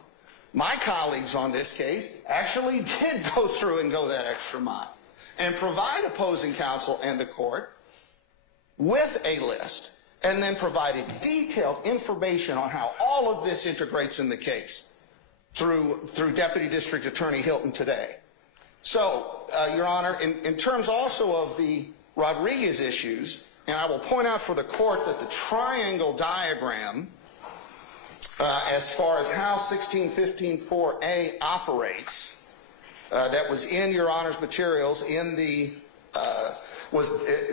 my colleagues on this case actually did go through and go that extra mile and provide opposing counsel and the court with a list, and then provided detailed information on how all of this integrates in the case through Deputy District Attorney Hilton today. So, Your Honor, in terms also of the Rodriguez issues, and I will point out for the court that the triangle diagram, as far as how 1615-4A operates, that was in Your Honor's materials in the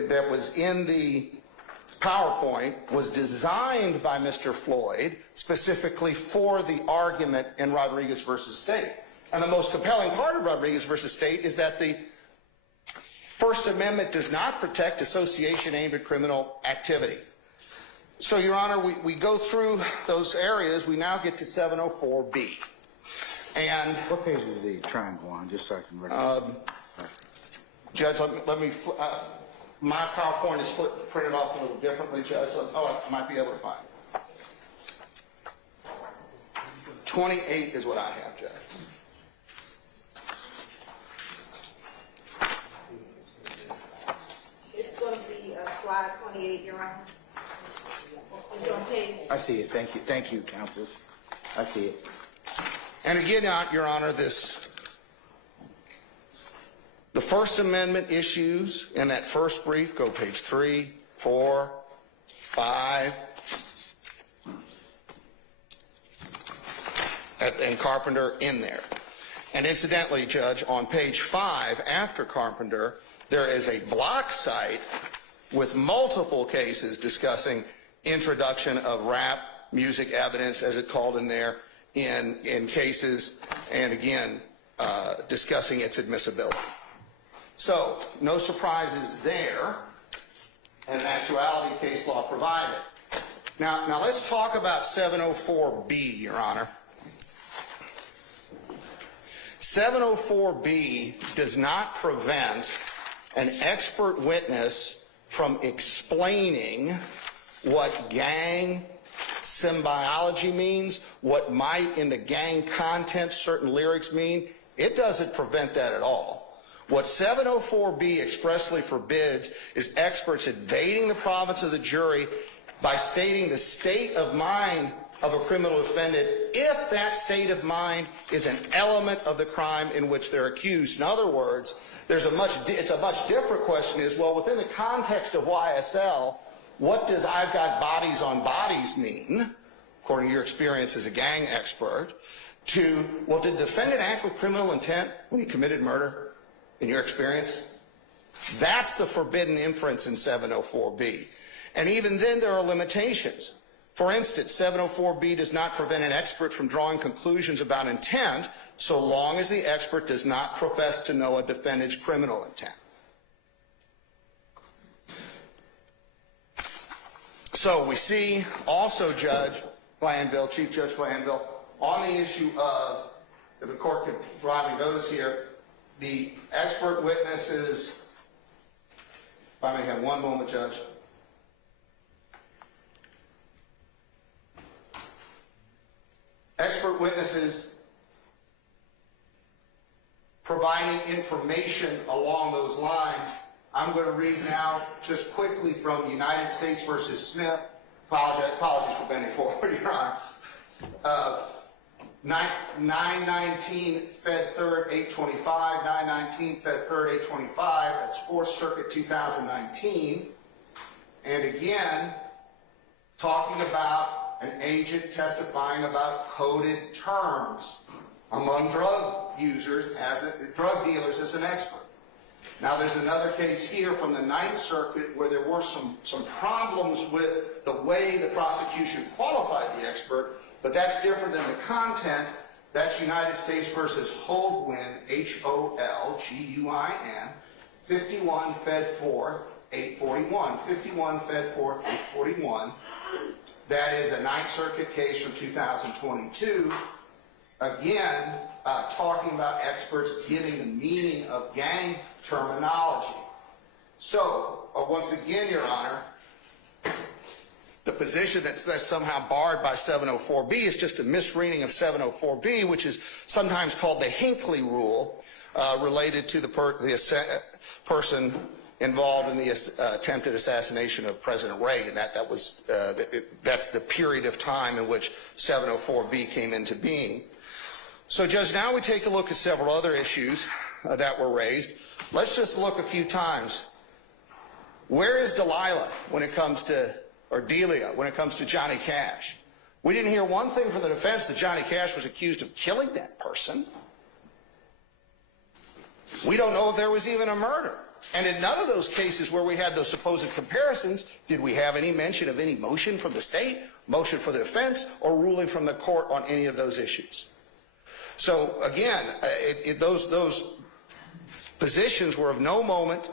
that was in the PowerPoint, was designed by Mr. Floyd specifically for the argument in Rodriguez versus State. And the most compelling part of Rodriguez versus State is that the First Amendment does not protect association aimed at criminal activity. So, Your Honor, we go through those areas. We now get to 704B. And What page is the triangle on, just so I can recognize? Judge, let me my PowerPoint is printed off a little differently, Judge. I might be able to find it. 28 is what I have, Judge. It's going to be slide 28, Your Honor. It's on page. I see it. Thank you, counsels. I see it. And again, Your Honor, the First Amendment issues in that first brief go page 3, 4, 5, and Carpenter in there. And incidentally, Judge, on page 5, after Carpenter, there is a block site with multiple cases discussing introduction of rap music evidence, as it called in there, in cases, and again, discussing its admissibility. So, no surprises there, and actuality case law provided. Now let's talk about 704B, Your Honor. 704B does not prevent an expert witness from explaining what gang symbiology means, what might in the gang content certain lyrics mean. It doesn't prevent that at all. What 704B expressly forbids is experts invading the province of the jury by stating the state of mind of a criminal defendant if that state of mind is an element of the crime in which they're accused. In other words, it's a much different question is, well, within the context of YSL, what does I've got bodies on bodies mean, according to your experience as a gang expert, to, well, did the defendant act with criminal intent when he committed murder, in your experience? That's the forbidden inference in 704B. And even then, there are limitations. For instance, 704B does not prevent an expert from drawing conclusions about intent so long as the expert does not profess to know a defendant's criminal intent. So we see also Judge Glanville, Chief Judge Glanville, on the issue of, if the court could provide me notice here, the expert witnesses, if I may have one moment, Judge. Expert witnesses providing information along those lines. I'm going to read now just quickly from United States versus Smith. Apologies for bending forward, Your Honor. 919 Fed 3rd 825, 919 Fed 3rd 825, that's 4th Circuit 2019. And again, talking about an agent testifying about coded terms among drug users, drug dealers as an expert. Now there's another case here from the 9th Circuit where there were some problems with the way the prosecution qualified the expert, but that's different than the content. That's United States versus Holguin, Holguin, 51 Fed 4th 841, 51 Fed 4th 841. That is a 9th Circuit case from 2022. Again, talking about experts giving the meaning of gang terminology. So, once again, Your Honor, the position that's somehow barred by 704B is just a misreading of 704B, which is sometimes called the Hinckley Rule, related to the person involved in the attempted assassination of President Reagan. That's the period of time in which 704B came into being. So, Judge, now we take a look at several other issues that were raised. Let's just look a few times. Where is Delilah when it comes to, or Delia, when it comes to Johnny Cash? We didn't hear one thing from the defense that Johnny Cash was accused of killing that person. We don't know if there was even a murder. And in none of those cases where we had those supposed comparisons, did we have any mention of any motion from the state, motion for the defense, or ruling from the court on any of those issues. So again, those positions were of no moment.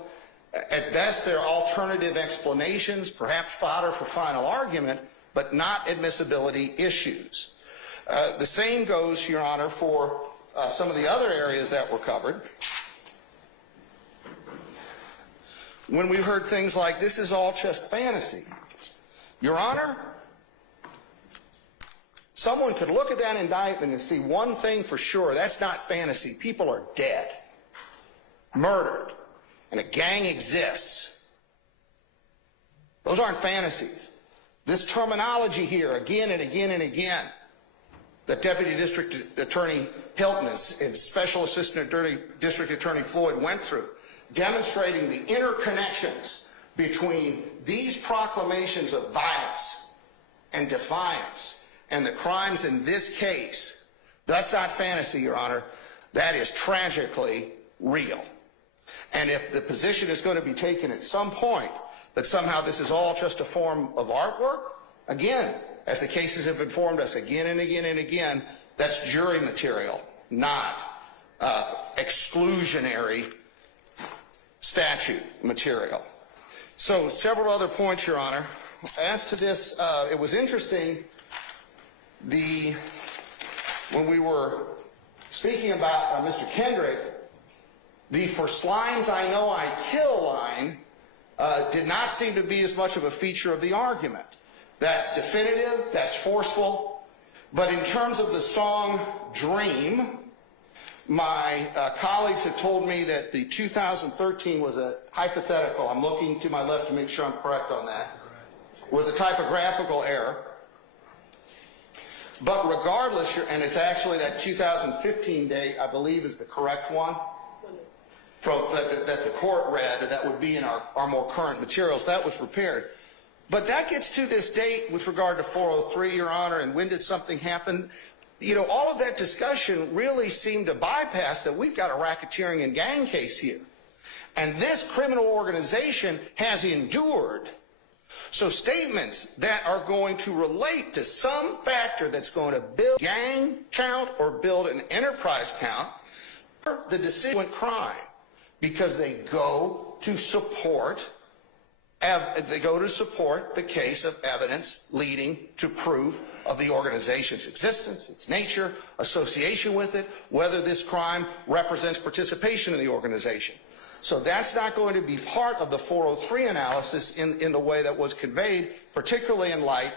At best, they're alternative explanations, perhaps fodder for final argument, but not admissibility issues. The same goes, Your Honor, for some of the other areas that were covered. When we heard things like, this is all just fantasy. Your Honor, someone could look at that indictment and see one thing for sure, that's not fantasy. People are dead, murdered, and a gang exists. Those aren't fantasies. This terminology here, again and again and again, that Deputy District Attorney Hilton and Special Assistant District Attorney Floyd went through, demonstrating the interconnections between these proclamations of violence and defiance and the crimes in this case. That's not fantasy, Your Honor. That is tragically real. And if the position is going to be taken at some point that somehow this is all just a form of artwork, again, as the cases have informed us again and again and again, that's jury material, not exclusionary statute material. So several other points, Your Honor. As to this, it was interesting, when we were speaking about Mr. Kendrick, the "for slimes I know I kill" line did not seem to be as much of a feature of the argument. That's definitive, that's forceful, but in terms of the song Dream, my colleagues have told me that the 2013 was a hypothetical. I'm looking to my left to make sure I'm correct on that. Was a typographical error. But regardless, and it's actually that 2015 date, I believe, is the correct one that the court read, or that would be in our more current materials. That was repaired. But that gets to this date with regard to 403, Your Honor, and when did something happen? You know, all of that discussion really seemed to bypass that we've got a racketeering and gang case here. And this criminal organization has endured. So statements that are going to relate to some factor that's going to build gang count or build an enterprise count, the decision crime, because they go to support the case of evidence leading to proof of the organization's existence, its nature, association with it, whether this crime represents participation in the organization. So that's not going to be part of the 403 analysis in the way that was conveyed, particularly in light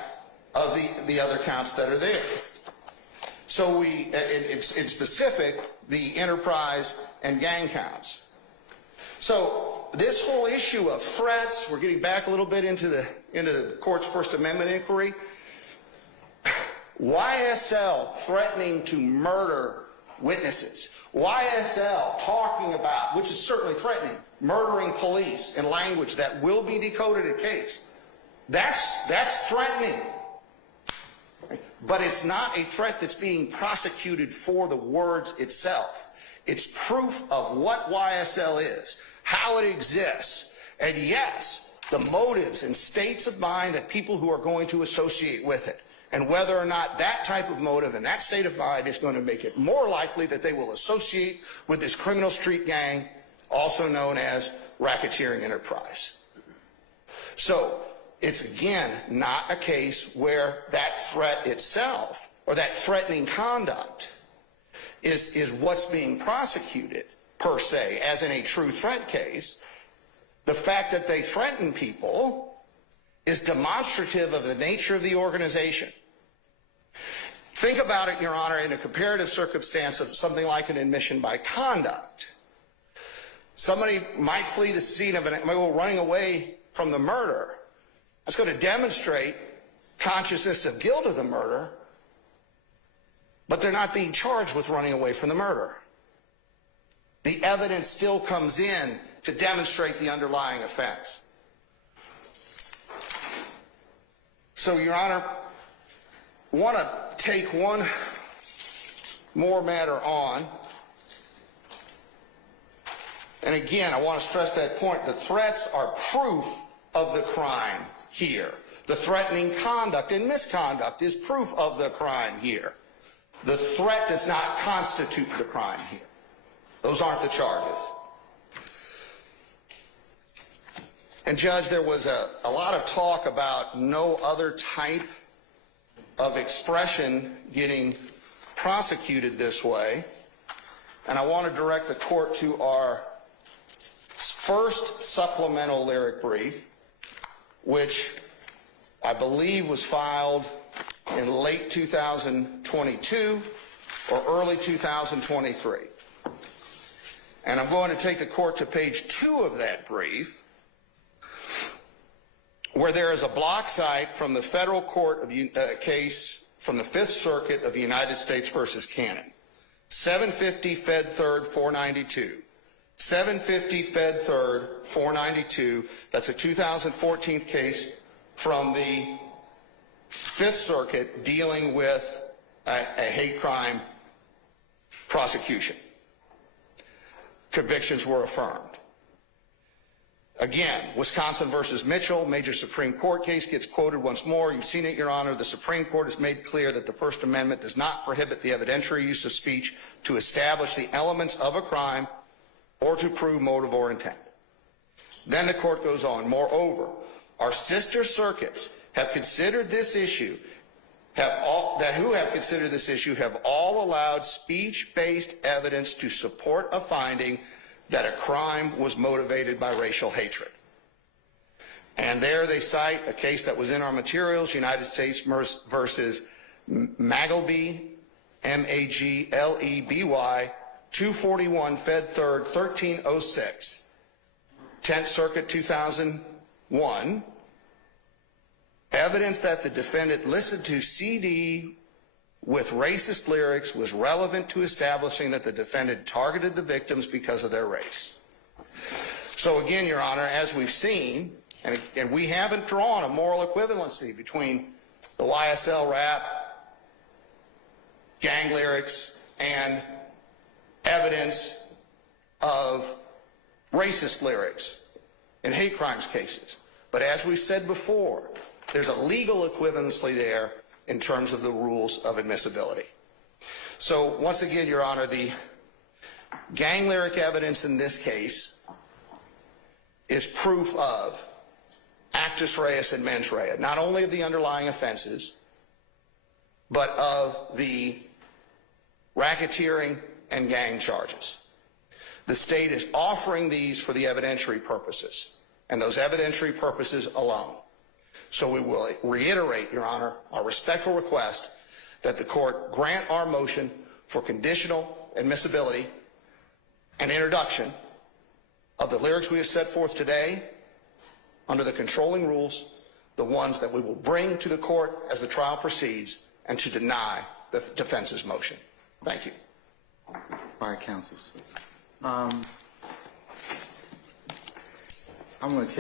of the other counts that are there. So in specific, the enterprise and gang counts. So this whole issue of threats, we're getting back a little bit into the court's First Amendment inquiry. YSL threatening to murder witnesses. YSL talking about, which is certainly threatening, murdering police in language that will be decoded in case. That's threatening. But it's not a threat that's being prosecuted for the words itself. It's proof of what YSL is, how it exists, and yes, the motives and states of mind that people who are going to associate with it, and whether or not that type of motive and that state of mind is going to make it more likely that they will associate with this criminal street gang, also known as racketeering enterprise. So it's, again, not a case where that threat itself or that threatening conduct is what's being prosecuted, per se, as in a true threat case. The fact that they threaten people is demonstrative of the nature of the organization. Think about it, Your Honor, in a comparative circumstance of something like an admission by conduct. Somebody might flee the scene of might go running away from the murder. That's going to demonstrate consciousness of guilt of the murder, but they're not being charged with running away from the murder. The evidence still comes in to demonstrate the underlying offense. So, Your Honor, I want to take one more matter on. And again, I want to stress that point. The threats are proof of the crime here. The threatening conduct and misconduct is proof of the crime here. The threat does not constitute the crime here. Those aren't the charges. And Judge, there was a lot of talk about no other type of expression getting prosecuted this way. And I want to direct the court to our first supplemental lyric brief, which I believe was filed in late 2022 or early 2023. And I'm going to take the court to page 2 of that brief, where there is a block cite from the federal court of case from the Fifth Circuit of the United States versus Cannon, 750 Fed 3rd 492. 750 Fed 3rd 492. That's a 2014 case from the Fifth Circuit dealing with a hate crime prosecution. Convictions were affirmed. Again, Wisconsin versus Mitchell, major Supreme Court case, gets quoted once more. You've seen it, Your Honor. The Supreme Court has made clear that the First Amendment does not prohibit the evidentiary use of speech to establish the elements of a crime or to prove motive or intent. Then the court goes on. Moreover, our sister circuits have considered this issue, have all allowed speech-based evidence to support a finding that a crime was motivated by racial hatred. And there they cite a case that was in our materials, United States versus Magleby, M-A-G-L-E-B-Y, 241 Fed 3rd 1306, 10th Circuit 2001, evidence that the defendant listened to CD with racist lyrics was relevant to establishing that the defendant targeted the victims because of their race. So again, Your Honor, as we've seen, and we haven't drawn a moral equivalency between the YSL rap, gang lyrics, and evidence of racist lyrics in hate crimes cases. But as we've said before, there's a legal equivalency there in terms of the rules of admissibility. So once again, Your Honor, the gang lyric evidence in this case is proof of actus reus and mens rea, not only of the underlying offenses, but of the racketeering and gang charges. The state is offering these for the evidentiary purposes, and those evidentiary purposes alone. So we will reiterate, Your Honor, our respectful request that the court grant our motion for conditional admissibility and introduction of the lyrics we have set forth today under the controlling rules, the ones that we will bring to the court as the trial proceeds, and to deny the defense's motion. Thank you. All right, counsels. I'm going to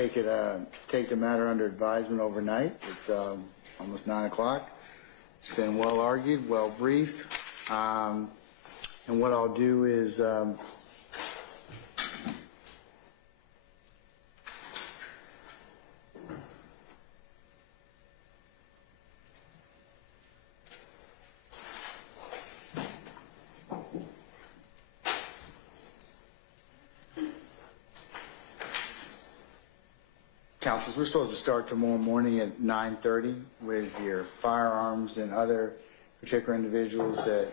take the matter under advisement overnight. It's almost 9 o'clock. It's been well argued, well briefed. And what I'll do is counsels, we're supposed to start tomorrow morning at 9:30 with your firearms and other particular individuals that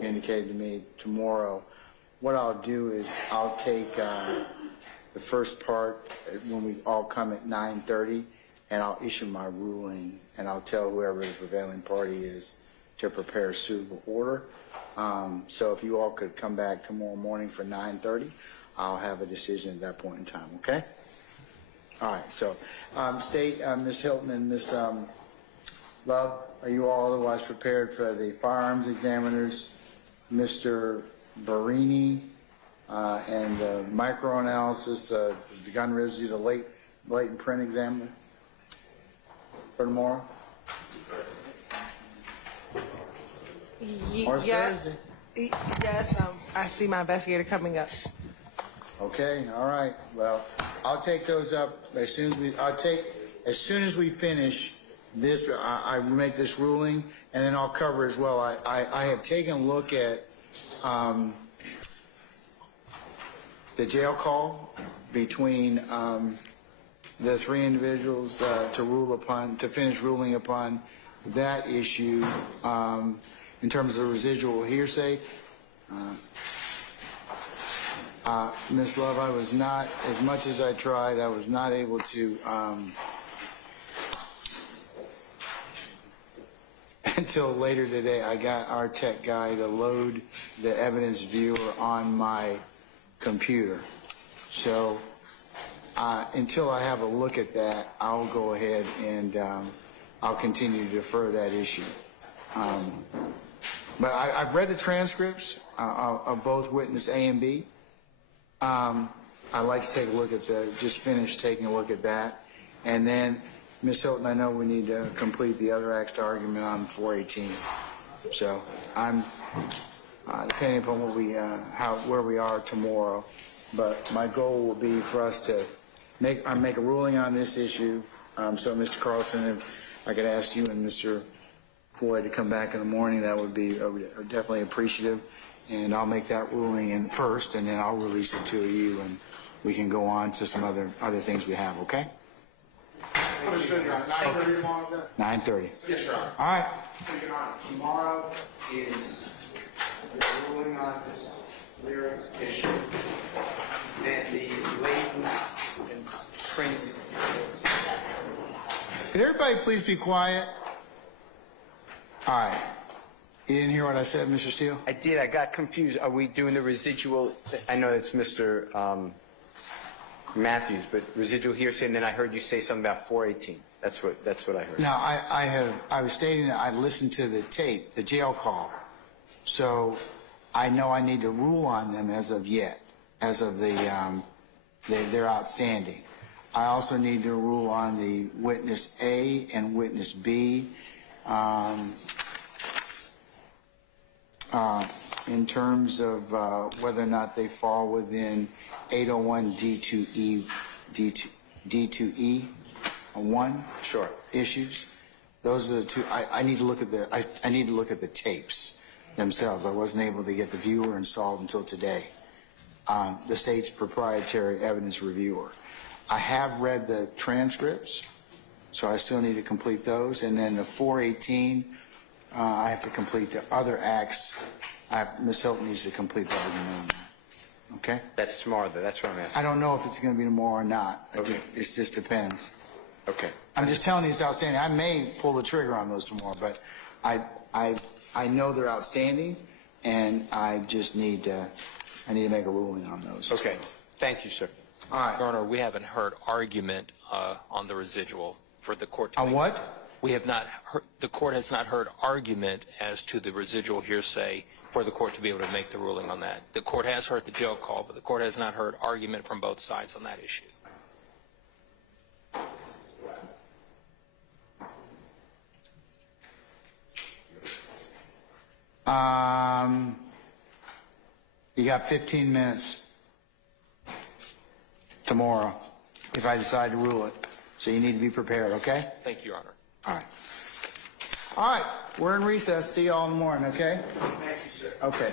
indicated to me tomorrow. What I'll do is I'll take the first part when we all come at 9:30, and I'll issue my ruling, and I'll tell whoever the prevailing party is to prepare a suitable order. So if you all could come back tomorrow morning for 9:30, I'll have a decision at that point in time, okay? All right, so State, Ms. Hilton and Ms. Love, are you all otherwise prepared for the firearms examiners, Mr. Barini, and the microanalysis, the gun residue, the latent print examiner for tomorrow? Or Thursday? Yes, I see my investigator coming up. Okay, all right. Well, I'll take those up as soon as we finish this, I make this ruling, and then I'll cover as well. I have taken a look at the jail call between the three individuals to finish ruling upon that issue in terms of residual hearsay. Ms. Love, I was not, as much as I tried, I was not able to, until later today, I got our tech guy to load the evidence viewer on my computer. So until I have a look at that, I'll go ahead and I'll continue to defer that issue. But I've read the transcripts of both witness A and B. I'd like to take a look at just finish taking a look at that. And then, Ms. Hilton, I know we need to complete the other extra argument on 418. So I'm, depending upon what where we are tomorrow, but my goal will be for us to make a ruling on this issue. So Mr. Carlson, if I could ask you and Mr. Floyd to come back in the morning, that would be definitely appreciative. And I'll make that ruling in first, and then I'll release it to you, and we can go on to some other things we have, okay? Understood, Your Honor. 9:30 tomorrow, then? 9:30. Yes, Your Honor. All right. So, Your Honor, tomorrow is the ruling on this lyrics issue, then the latent and trains. Could everybody please be quiet? All right. You didn't hear what I said, Mr. Steele? I did. I got confused. Are we doing the residual? I know it's Mr. Matthews, but residual hearsay, and then I heard you say something about 418. That's what I heard. Now, I was stating that I listened to the tape, the jail call. So I know I need to rule on them as of yet, as of they're outstanding. I also need to rule on the witness A and witness B. In terms of whether or not they fall within 801 D2E, D2E, one Sure. issues. Those are the two. I need to look at I need to look at the tapes themselves. I wasn't able to get the viewer installed until today. The state's proprietary evidence reviewer. I have read the transcripts, so I still need to complete those. And then the 418. I have to complete the other acts. Ms. Hilton needs to complete the argument on that. Okay? That's tomorrow, though. That's what I'm asking. I don't know if it's going to be tomorrow or not. Okay. It just depends. Okay. I'm just telling you it's outstanding. I may pull the trigger on those tomorrow, but I know they're outstanding, and I just need to make a ruling on those. Okay. Thank you, sir. All right. Your Honor, we haven't heard argument on the residual for the court to On make. what? We have not heard, the court has not heard argument as to the residual hearsay for the court to be able to make the ruling on that. The court has heard the jail call, but the court has not heard argument from both sides on that issue. You got 15 minutes tomorrow if I decide to rule it. So you need to be prepared, okay? Thank you, Your Honor. All right. All right. We're in recess. See you all in the morning, okay? Thank you, sir. Okay.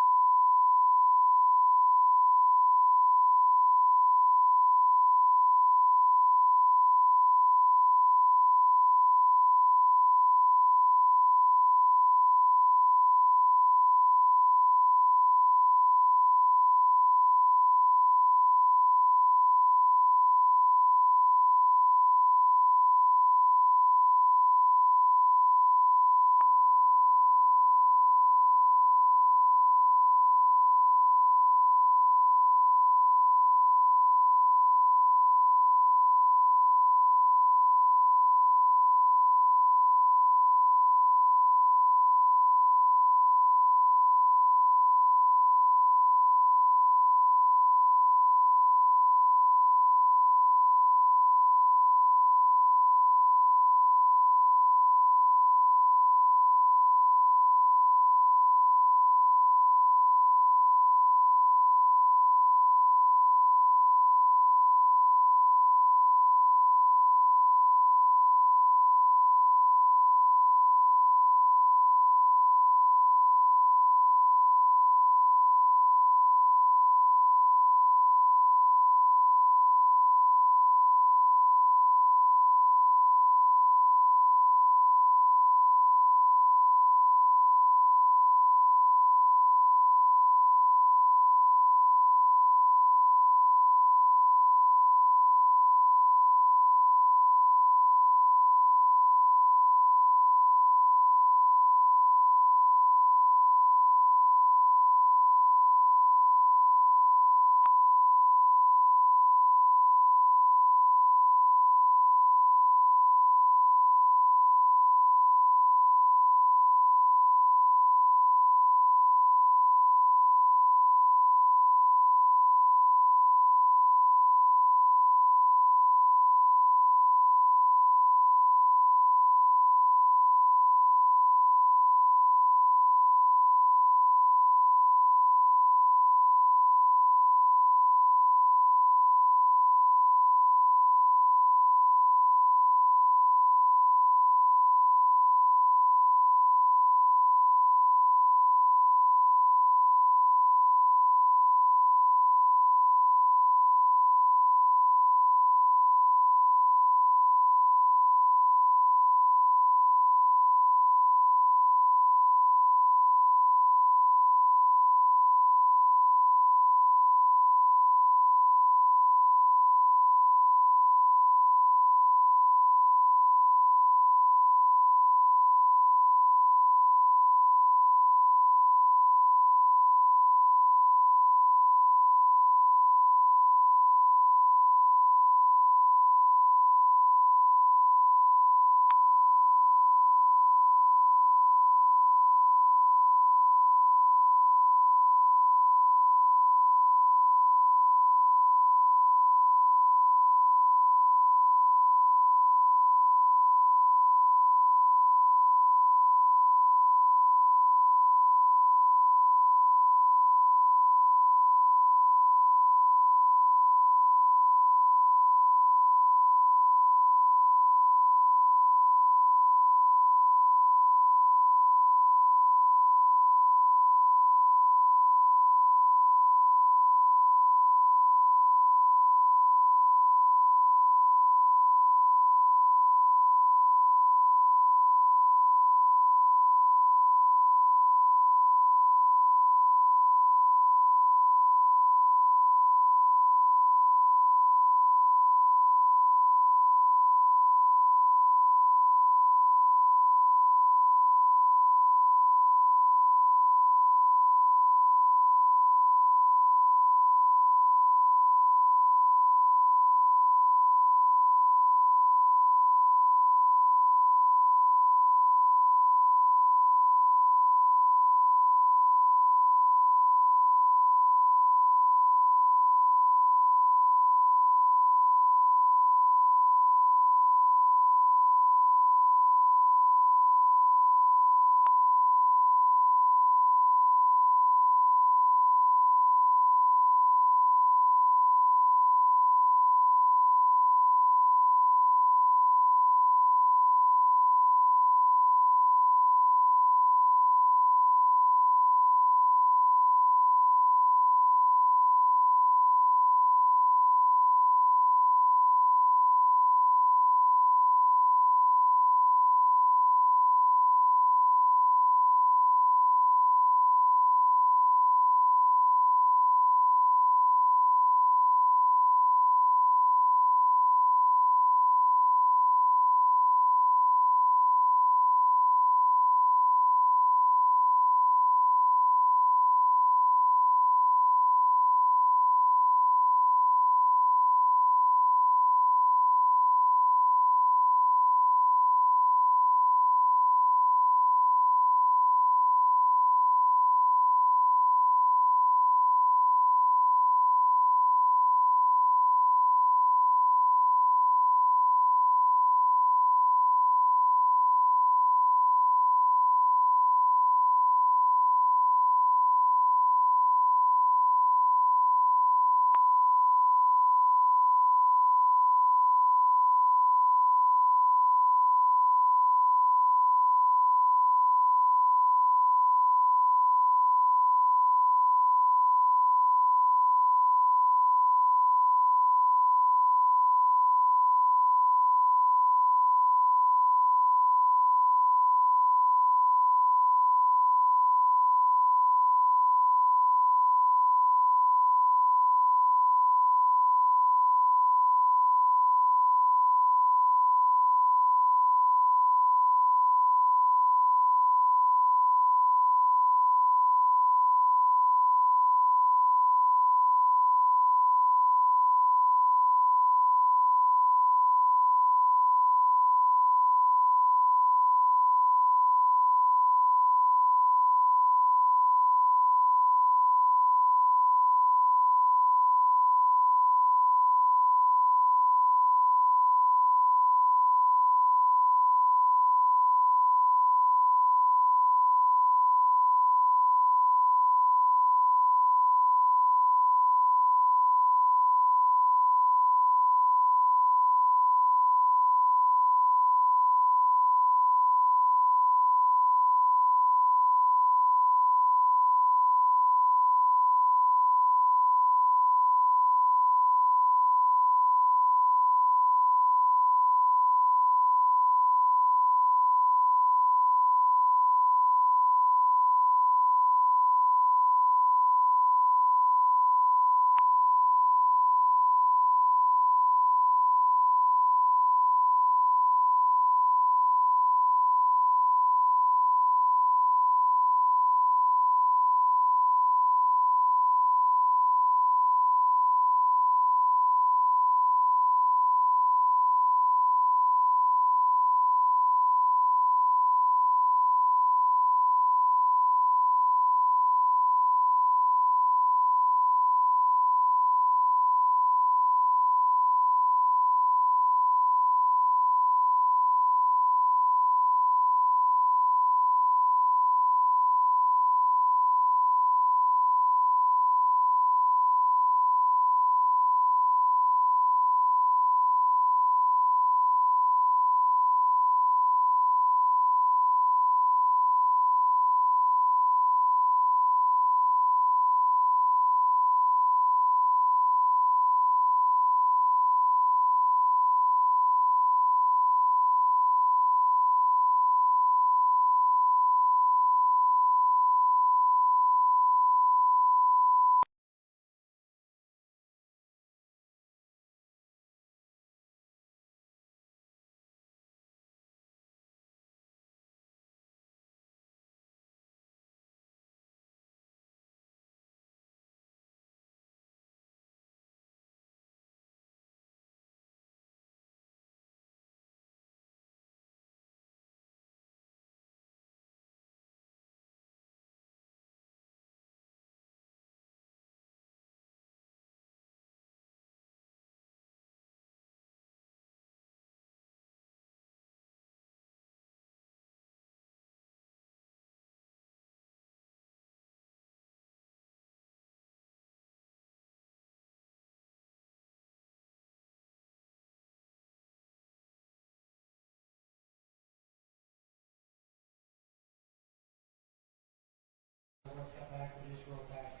what's got back, we just wrote back.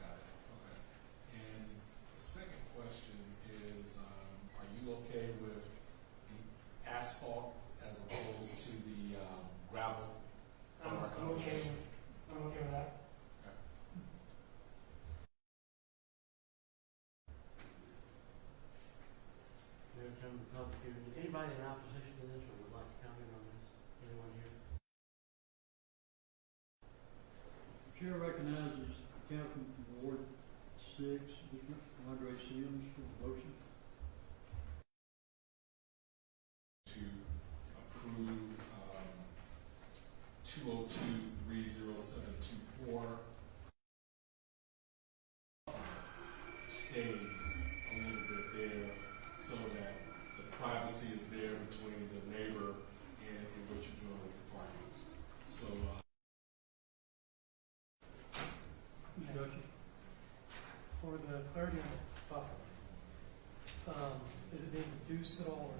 Got it, okay. And the second question is, are you okay with the asphalt as opposed to the gravel? I'm okay with that. Okay. Mayor, from the public hearing, is anybody in opposition to this or would like to comment on this? Anyone here? Chair recognizes Captain Ward 6, Mr. Andre Sims for the motion. To approve 202-30724 stays a little bit there so that the privacy is there between the neighbor and what you're doing with the parking. So Discussion. For the clarity on the buffer, is it being reduced at all, or